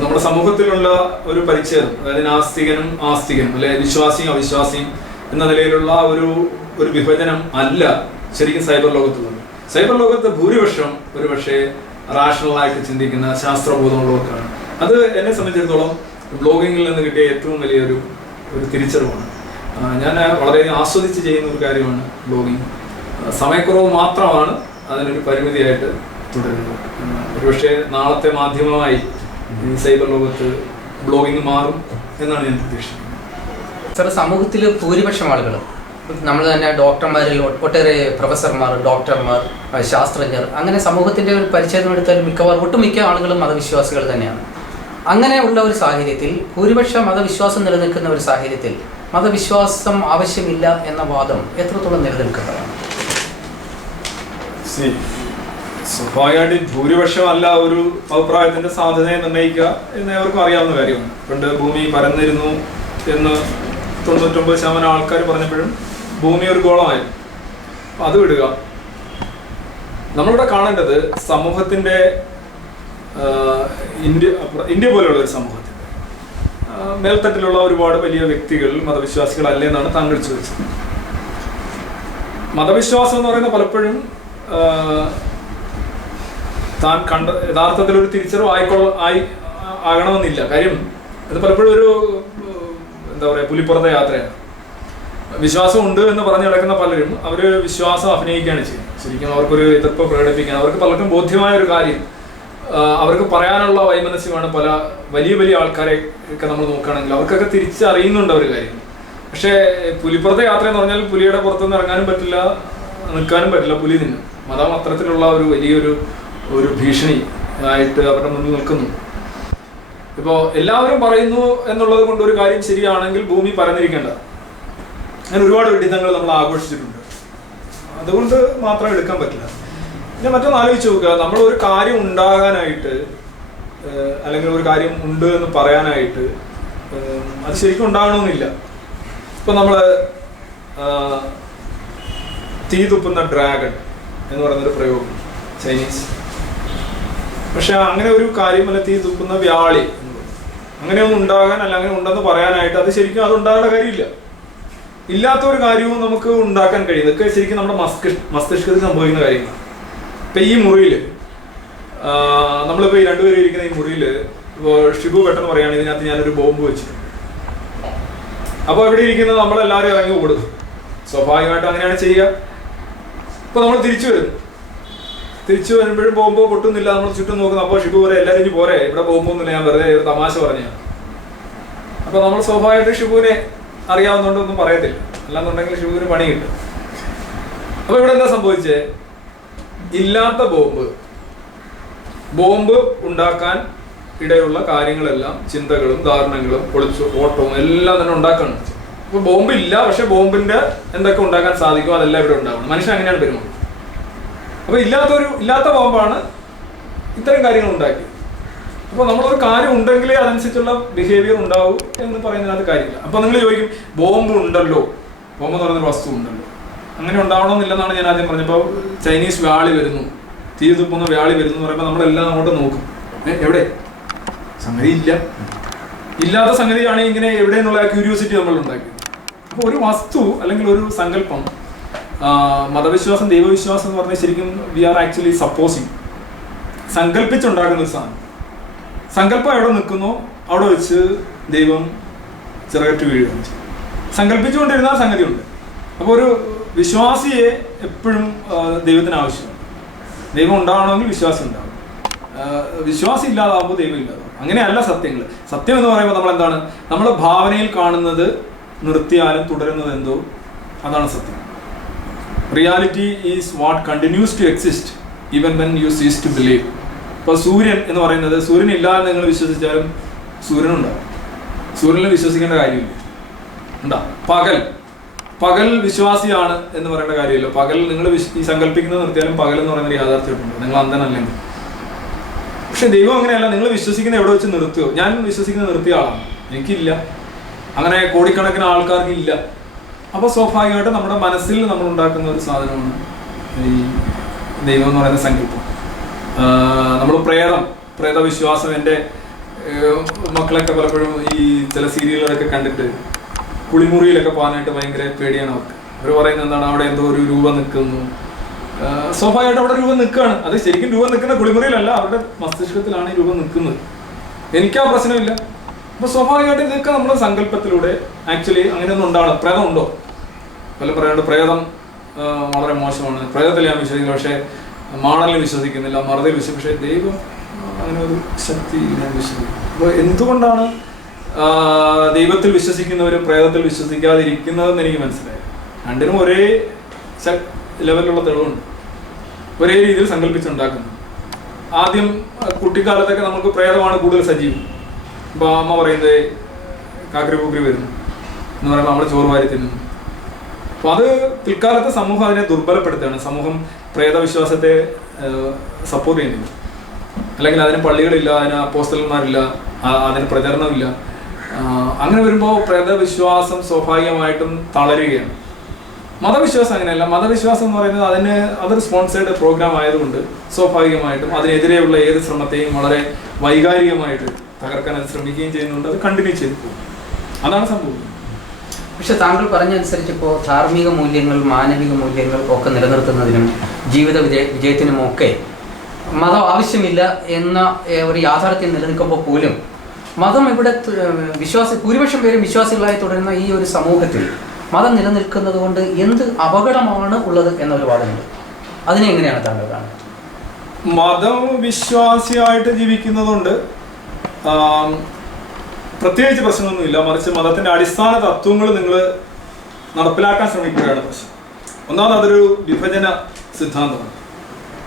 നമ്മുടെ സമൂഹത്തിലുള്ള ഒരു പരിച്ഛേദം, അതായത് നാസ്തികനും ആസ്തികനും, അല്ലെ വിശ്വാസിയും അവിശ്വാസിയും എന്ന നിലയിലുള്ള ഒരു വിഭജനം അല്ല ശരിക്കും സൈബർ ലോകത്തുള്ളത്. സൈബർ ലോകത്ത് ഭൂരിപക്ഷം ഒരു പക്ഷേ റാഷണലായിട്ട് ചിന്തിക്കുന്ന ശാസ്ത്രബോധമുള്ളവർക്കാണ്. അത് എന്നെ സംബന്ധിച്ചിടത്തോളം ബ്ലോഗിങ്ങിൽ നിന്ന് കിട്ടിയ ഏറ്റവും വലിയൊരു തിരിച്ചറിവാണ്. ഞാൻ വളരെയധികം ആസ്വദിച്ച് ചെയ്യുന്ന ഒരു കാര്യമാണ് ബ്ലോഗിങ്. സമയക്കുറവ് മാത്രമാണ് അതിനൊരു പരിമിതിയായിട്ട് തുടരുന്നത്. ഒരുപക്ഷെ നാളത്തെ മാധ്യമമായി ഈ സൈബർ ലോകത്ത് ബ്ലോഗിങ് മാറും എന്നാണ് ഞാൻ പ്രതീക്ഷിക്കുന്നത്. സാർ, സമൂഹത്തിൽ ഭൂരിപക്ഷം ആളുകൾ, നമ്മൾ തന്നെ ഡോക്ടർമാരിൽ ഒട്ടേറെ പ്രൊഫസർമാർ, ഡോക്ടർമാർ, ശാസ്ത്രജ്ഞർ, അങ്ങനെ സമൂഹത്തിൻ്റെ ഒരു പരിച്ഛേദം എടുത്താൽ ഒട്ടുമിക്ക ആളുകളും മതവിശ്വാസികൾ തന്നെയാണ്. അങ്ങനെയുള്ള ഒരു സാഹചര്യത്തിൽ, ഭൂരിപക്ഷ മതവിശ്വാസം നിലനിൽക്കുന്ന ഒരു സാഹചര്യത്തിൽ മതവിശ്വാസം ആവശ്യമില്ല എന്ന വാദം എത്രത്തോളം നിലനിൽക്കുന്നതാണ്? സ്വാഭാവികമായിട്ട് ഭൂരിപക്ഷം അല്ല ഒരു അഭിപ്രായത്തിന്റെ സാധ്യതയെ നിർണ്ണയിക്കുക എന്ന് അവർക്കും അറിയാവുന്ന കാര്യമാണ്. പണ്ട് ഭൂമി പരന്നിരുന്നു എന്ന് 99% ആൾക്കാർ പറഞ്ഞപ്പോഴും ഭൂമി ഒരു ഗോളമായിരുന്നു. അത് വിടുക. നമ്മളിവിടെ കാണേണ്ടത് സമൂഹത്തിന്റെ ഇന്ത്യ പോലെയുള്ള ഒരു സമൂഹത്തിൽ മേൽത്തട്ടിലുള്ള ഒരുപാട് വലിയ വ്യക്തികൾ മതവിശ്വാസികളല്ലേ എന്നാണ് താങ്കൾ ചോദിച്ചത്. മതവിശ്വാസം എന്ന് പറയുന്നത് പലപ്പോഴും താൻ കണ്ട യഥാർത്ഥത്തിൽ ഒരു തിരിച്ചറിവ് ആകണമെന്നില്ല. കാര്യം ഇത് പലപ്പോഴും ഒരു എന്താ പറയുക, പുലിപ്പുറത്തെ യാത്രയാണ്. വിശ്വാസം ഉണ്ട് എന്ന് പറഞ്ഞു കിടക്കുന്ന പലരും അവർ വിശ്വാസം അഭിനയിക്കുകയാണ് ചെയ്യുന്നത്. ശരിക്കും അവർക്കൊരു എതിർപ്പ് പ്രകടിപ്പിക്കാൻ അവർക്ക് പലർക്കും ബോധ്യമായ ഒരു കാര്യം അവർക്ക് പറയാനുള്ള വൈമനസ്യമാണ്. പല വലിയ ആൾക്കാരെ ഒക്കെ നമ്മൾ നോക്കുകയാണെങ്കിൽ അവർക്കൊക്കെ തിരിച്ചറിയുന്നുണ്ട് ഒരു കാര്യം. പക്ഷേ പുലിപ്പുറത്തെ യാത്ര എന്ന് പറഞ്ഞാൽ പുലിയുടെ പുറത്തുനിന്ന് ഇറങ്ങാനും പറ്റില്ല, നിൽക്കാനും പറ്റില്ല, പുലി തിന്നും. മതം അത്തരത്തിലുള്ള ഒരു വലിയൊരു ഭീഷണി ആയിട്ട് അവരുടെ മുന്നിൽ നിൽക്കുന്നു. ഇപ്പോൾ എല്ലാവരും പറയുന്നു എന്നുള്ളത് കൊണ്ട് ഒരു കാര്യം ശരിയാണെങ്കിൽ ഭൂമി പരന്നിരിക്കേണ്ടത്. അങ്ങനെ ഒരുപാട് വിഡിതങ്ങൾ നമ്മൾ ആഘോഷിച്ചിട്ടുണ്ട്. അതുകൊണ്ട് മാത്രം എടുക്കാൻ പറ്റില്ല. പിന്നെ മറ്റൊന്ന് ആലോചിച്ച് നോക്കുക, നമ്മൾ ഒരു കാര്യം ഉണ്ടാകാനായിട്ട് അല്ലെങ്കിൽ ഒരു കാര്യം ഉണ്ട് എന്ന് പറയാനായിട്ട് അത് ശരിക്കും ഉണ്ടാകണമെന്നില്ല. ഇപ്പം നമ്മൾ തീ തുപ്പുന്ന ഡ്രാഗൺ എന്ന് പറയുന്നൊരു പ്രയോഗം ചൈനീസ്. പക്ഷെ അങ്ങനെ ഒരു കാര്യം അല്ല, തീ തുപ്പുന്ന വ്യാളി അങ്ങനെയൊന്നും ഉണ്ടാകാൻ അല്ല അങ്ങനെ ഉണ്ടെന്ന് പറയാനായിട്ട് അത് ശരിക്കും അത് ഉണ്ടാകേണ്ട കാര്യമില്ല. ഇല്ലാത്ത ഒരു കാര്യവും നമുക്ക് ഉണ്ടാക്കാൻ കഴിയും. ഇതൊക്കെ ശരിക്കും നമ്മുടെ മസ്തിഷ്കത്തിൽ സംഭവിക്കുന്ന കാര്യങ്ങളാണ്. ഇപ്പം ഈ മുറിയിൽ നമ്മളിപ്പോൾ ഈ രണ്ടുപേരും ഇരിക്കുന്ന ഈ മുറിയിൽ ഇപ്പോൾ ഷിബു പെട്ടെന്ന് പറയുകയാണ് ഇതിനകത്ത് ഞാനൊരു ബോംബ് വെച്ചിട്ടുണ്ട്. അപ്പോൾ ഇവിടെ ഇരിക്കുന്നത് നമ്മളെല്ലാവരും ഇറങ്ങി ഓടും. സ്വാഭാവികമായിട്ടും അങ്ങനെയാണ് ചെയ്യുക. ഇപ്പോൾ നമ്മൾ തിരിച്ചു വരുമ്പോഴും ബോംബോ പൊട്ടുന്നില്ല. നമ്മൾ ചുറ്റും നോക്കുന്നു. അപ്പോൾ ഷിബു പോരെ എല്ലാവരും ഇനി പോരെ, ഇവിടെ ബോംബൊന്നുമില്ല, ഞാൻ വെറുതെ ഒരു തമാശ പറഞ്ഞതാണ്. അപ്പോൾ നമ്മൾ സ്വാഭാവികമായിട്ട് ഷിബുവിനെ അറിയാവുന്നതുകൊണ്ടൊന്നും പറയത്തില്ല, അല്ലാന്നുണ്ടെങ്കിൽ ഷിബുവിന് പണി കിട്ടും. അപ്പോൾ ഇവിടെ എന്താ സംഭവിച്ചേ? ഇല്ലാത്ത ബോംബ് ഉണ്ടാക്കാൻ ഇടയുള്ള കാര്യങ്ങളെല്ലാം ചിന്തകളും ധാരണകളും ഓട്ടവും എല്ലാം തന്നെ ഉണ്ടാക്കണം. അപ്പോൾ ബോംബ് ഇല്ല, പക്ഷെ ബോംബിന്റെ എന്തൊക്കെ ഉണ്ടാക്കാൻ സാധിക്കും അതെല്ലാം ഇവിടെ ഉണ്ടാവണം. മനുഷ്യൻ അങ്ങനെയാണ് പെരുമാറുന്നത്. അപ്പോൾ ഇല്ലാത്ത ബോംബാണ് ഇത്തരം കാര്യങ്ങൾ ഉണ്ടാക്കി. അപ്പോൾ നമ്മളൊരു കാര്യം ഉണ്ടെങ്കിലേ അതനുസരിച്ചുള്ള ബിഹേവിയർ ഉണ്ടാവൂ എന്ന് പറയുന്നതിനകത്ത് കാര്യമില്ല. അപ്പോൾ നിങ്ങൾ ചോദിക്കും, ബോംബ് ഉണ്ടല്ലോ, ബോംബ് എന്ന് പറയുന്നൊരു വസ്തു ഉണ്ടല്ലോ, അങ്ങനെ ഉണ്ടാവണമെന്നില്ലെന്നാണ് ഞാൻ ആദ്യം പറഞ്ഞപ്പോൾ. ചൈനീസ് വ്യാളി വരുന്നു, തീ തുപ്പുന്ന വ്യാളി വരുന്നു എന്ന് പറയുമ്പോൾ നമ്മളെല്ലാം അങ്ങോട്ട് നോക്കും. എവിടെ? സംഗതി ഇല്ല. ഇല്ലാത്ത സംഗതിയാണ് ഇങ്ങനെ എവിടെ എന്നുള്ള ക്യൂരിയോസിറ്റി നമ്മൾ ഉണ്ടാക്കി. അപ്പോൾ ഒരു വസ്തു അല്ലെങ്കിൽ ഒരു സങ്കല്പം, മതവിശ്വാസം ദൈവവിശ്വാസം എന്ന് പറഞ്ഞാൽ ശരിക്കും വി ആർ ആക്ച്വലി സപ്പോസിങ്, സങ്കല്പിച്ചുണ്ടാക്കുന്ന ഒരു സാധനം. സങ്കല്പം എവിടെ നിൽക്കുന്നോ അവിടെ വെച്ച് ദൈവം ചിറകറ്റ് വീഴുകയാണ്. സങ്കല്പിച്ചുകൊണ്ടിരുന്ന സംഗതി ഉണ്ട്. അപ്പോൾ ഒരു വിശ്വാസിയെ എപ്പോഴും ദൈവത്തിന് ആവശ്യമാണ്. ദൈവം ഉണ്ടാവണമെങ്കിൽ വിശ്വാസം ഉണ്ടാവും. വിശ്വാസം ഇല്ലാതാവുമ്പോൾ ദൈവം ഇല്ലാതാവും. അങ്ങനെയല്ല സത്യങ്ങൾ. സത്യം എന്ന് പറയുമ്പോൾ നമ്മൾ എന്താണ്, നമ്മൾ ഭാവനയിൽ കാണുന്നത് നിർത്തിയാലും തുടരുന്നത് എന്തോ അതാണ് സത്യം. Reality is what continues to exist even when you cease to believe. ഇപ്പോൾ സൂര്യൻ എന്ന് പറയുന്നത്, സൂര്യൻ ഇല്ലാതെ നിങ്ങൾ വിശ്വസിച്ചാലും സൂര്യനുണ്ടാവും. സൂര്യനിൽ വിശ്വസിക്കേണ്ട കാര്യമില്ല. എന്താ പകൽ വിശ്വാസിയാണ് എന്ന് പറയേണ്ട കാര്യമില്ല. പകൽ നിങ്ങൾ ഈ സങ്കല്പിക്കുന്നത് നിർത്തിയാലും പകൽ എന്ന് പറയുന്ന യാഥാർത്ഥ്യമുണ്ട്. നിങ്ങൾ അന്ധനല്ലെങ്കിൽ. പക്ഷെ ദൈവം അങ്ങനെയല്ല. നിങ്ങൾ വിശ്വസിക്കുന്ന എവിടെ വെച്ച് നിർത്തുകയോ, ഞാൻ വിശ്വസിക്കുന്നത് നിർത്തിയ ആളാണ്, എനിക്കില്ല. അങ്ങനെ കോടിക്കണക്കിന് ആൾക്കാർക്ക് ഇല്ല. അപ്പോൾ സ്വാഭാവികമായിട്ട് നമ്മുടെ മനസ്സിൽ നമ്മൾ ഉണ്ടാക്കുന്ന ഒരു സാധനമാണ് ഈ ദൈവം എന്ന് പറയുന്ന സങ്കല്പം. നമ്മൾ പ്രേതവിശ്വാസം, എൻ്റെ മക്കളൊക്കെ പലപ്പോഴും ഈ ചില സീരിയലുകളൊക്കെ കണ്ടിട്ട് കുളിമുറിയിലൊക്കെ പോകാനായിട്ട് ഭയങ്കര പേടിയാണ് അവർക്ക്. അവർ പറയുന്നത് എന്താണ്, അവിടെ എന്തോ ഒരു രൂപം നിൽക്കുന്നു. സ്വാഭാവികമായിട്ട് അവിടെ രൂപം നിൽക്കുകയാണ്. അത് ശരിക്കും രൂപം നിൽക്കുന്ന കുളിമുറിയിലല്ല, അവരുടെ മസ്തിഷ്കത്തിലാണ് ഈ രൂപം നിൽക്കുന്നത്. എനിക്കാ പ്രശ്നമില്ല. അപ്പോൾ സ്വാഭാവികമായിട്ട് ഇതൊക്കെ നമ്മുടെ സങ്കല്പത്തിലൂടെ ആക്ച്വലി അങ്ങനെയൊന്നും ഉണ്ടാവണം. പ്രേതം ഉണ്ടോ? പലരും പറയാണ്ട് പ്രേതം വളരെ മോശമാണ്, പ്രേതത്തിൽ ഞാൻ വിശ്വസിക്കുന്നു, പക്ഷേ മാടലിൽ വിശ്വസിക്കുന്നില്ല, മറുതിൽ പക്ഷേ ദൈവം അങ്ങനെ ഒരു ശക്തി ഞാൻ വിശ്വസിക്കുന്നു. അപ്പോൾ എന്തുകൊണ്ടാണ് ദൈവത്തിൽ വിശ്വസിക്കുന്നവരും പ്രേതത്തിൽ വിശ്വസിക്കാതിരിക്കുന്നതെന്ന് എനിക്ക് മനസ്സിലായി. രണ്ടിനും ഒരേ ലെവലിലുള്ള തെളിവുണ്ട്, ഒരേ രീതിയിൽ സങ്കല്പിച്ചുണ്ടാക്കുന്നു. ആദ്യം കുട്ടിക്കാലത്തൊക്കെ നമുക്ക് പ്രേതമാണ് കൂടുതൽ സജീവം. ഇപ്പോൾ അമ്മ പറയുന്നത് കാക്കരി പൂക്കരി വരുന്നു എന്ന് പറയുമ്പോൾ നമ്മൾ ചോറ് വാരി തിന്നുന്നു. അപ്പോൾ അത് പിൽക്കാലത്തെ സമൂഹം അതിനെ ദുർബലപ്പെടുത്തുകയാണ്. സമൂഹം പ്രേതവിശ്വാസത്തെ സപ്പോർട്ട് ചെയ്യുന്നില്ല, അല്ലെങ്കിൽ അതിന് പള്ളികളില്ല, അതിന് അപ്പോസ്തലന്മാരില്ല, അതിന് പ്രചരണമില്ല. അങ്ങനെ വരുമ്പോൾ പ്രേതവിശ്വാസം സ്വാഭാവികമായിട്ടും തളരുകയാണ്. മതവിശ്വാസം അങ്ങനെയല്ല. മതവിശ്വാസം എന്ന് പറയുന്നത് അതൊരു സ്പോൺസേർഡ് പ്രോഗ്രാം ആയതുകൊണ്ട് സ്വാഭാവികമായിട്ടും അതിനെതിരെയുള്ള ഏത് ശ്രമത്തെയും വളരെ വൈകാരികമായിട്ട് തകർക്കാൻ അത് ശ്രമിക്കുകയും ചെയ്യുന്നുണ്ട്. അത് കണ്ടിന്യൂ ചെയ്തു പോകും. അതാണ് സംഭവം. പക്ഷെ താങ്കൾ പറഞ്ഞനുസരിച്ച് ഇപ്പോൾ ധാർമ്മിക മൂല്യങ്ങൾ, മാനവിക മൂല്യങ്ങൾ ഒക്കെ നിലനിർത്തുന്നതിനും ജീവിത വിജയത്തിനുമൊക്കെ മതം ആവശ്യമില്ല എന്ന ഒരു യാഥാർത്ഥ്യം നിലനിൽക്കുമ്പോൾ പോലും മതം ഇവിടെ ഭൂരിപക്ഷം പേരും വിശ്വാസികളായി തുടരുന്ന ഈ ഒരു സമൂഹത്തിൽ മതം നിലനിൽക്കുന്നത് കൊണ്ട് എന്ത് അപകടമാണ് ഉള്ളത് എന്നൊരു വാദമുണ്ട്. അതിനെ എങ്ങനെയാണ് താങ്കൾ കാണുന്നത്? മതം വിശ്വാസിയായിട്ട് ജീവിക്കുന്നതുകൊണ്ട് പ്രത്യേകിച്ച് പ്രശ്നമൊന്നുമില്ല. മറിച്ച് മതത്തിന്റെ അടിസ്ഥാന തത്വങ്ങൾ നിങ്ങൾ നടപ്പിലാക്കാൻ ശ്രമിക്കുകയാണ് പ്രശ്നം. ഒന്നാമത് അതൊരു വിഭജന സിദ്ധാന്തമാണ്,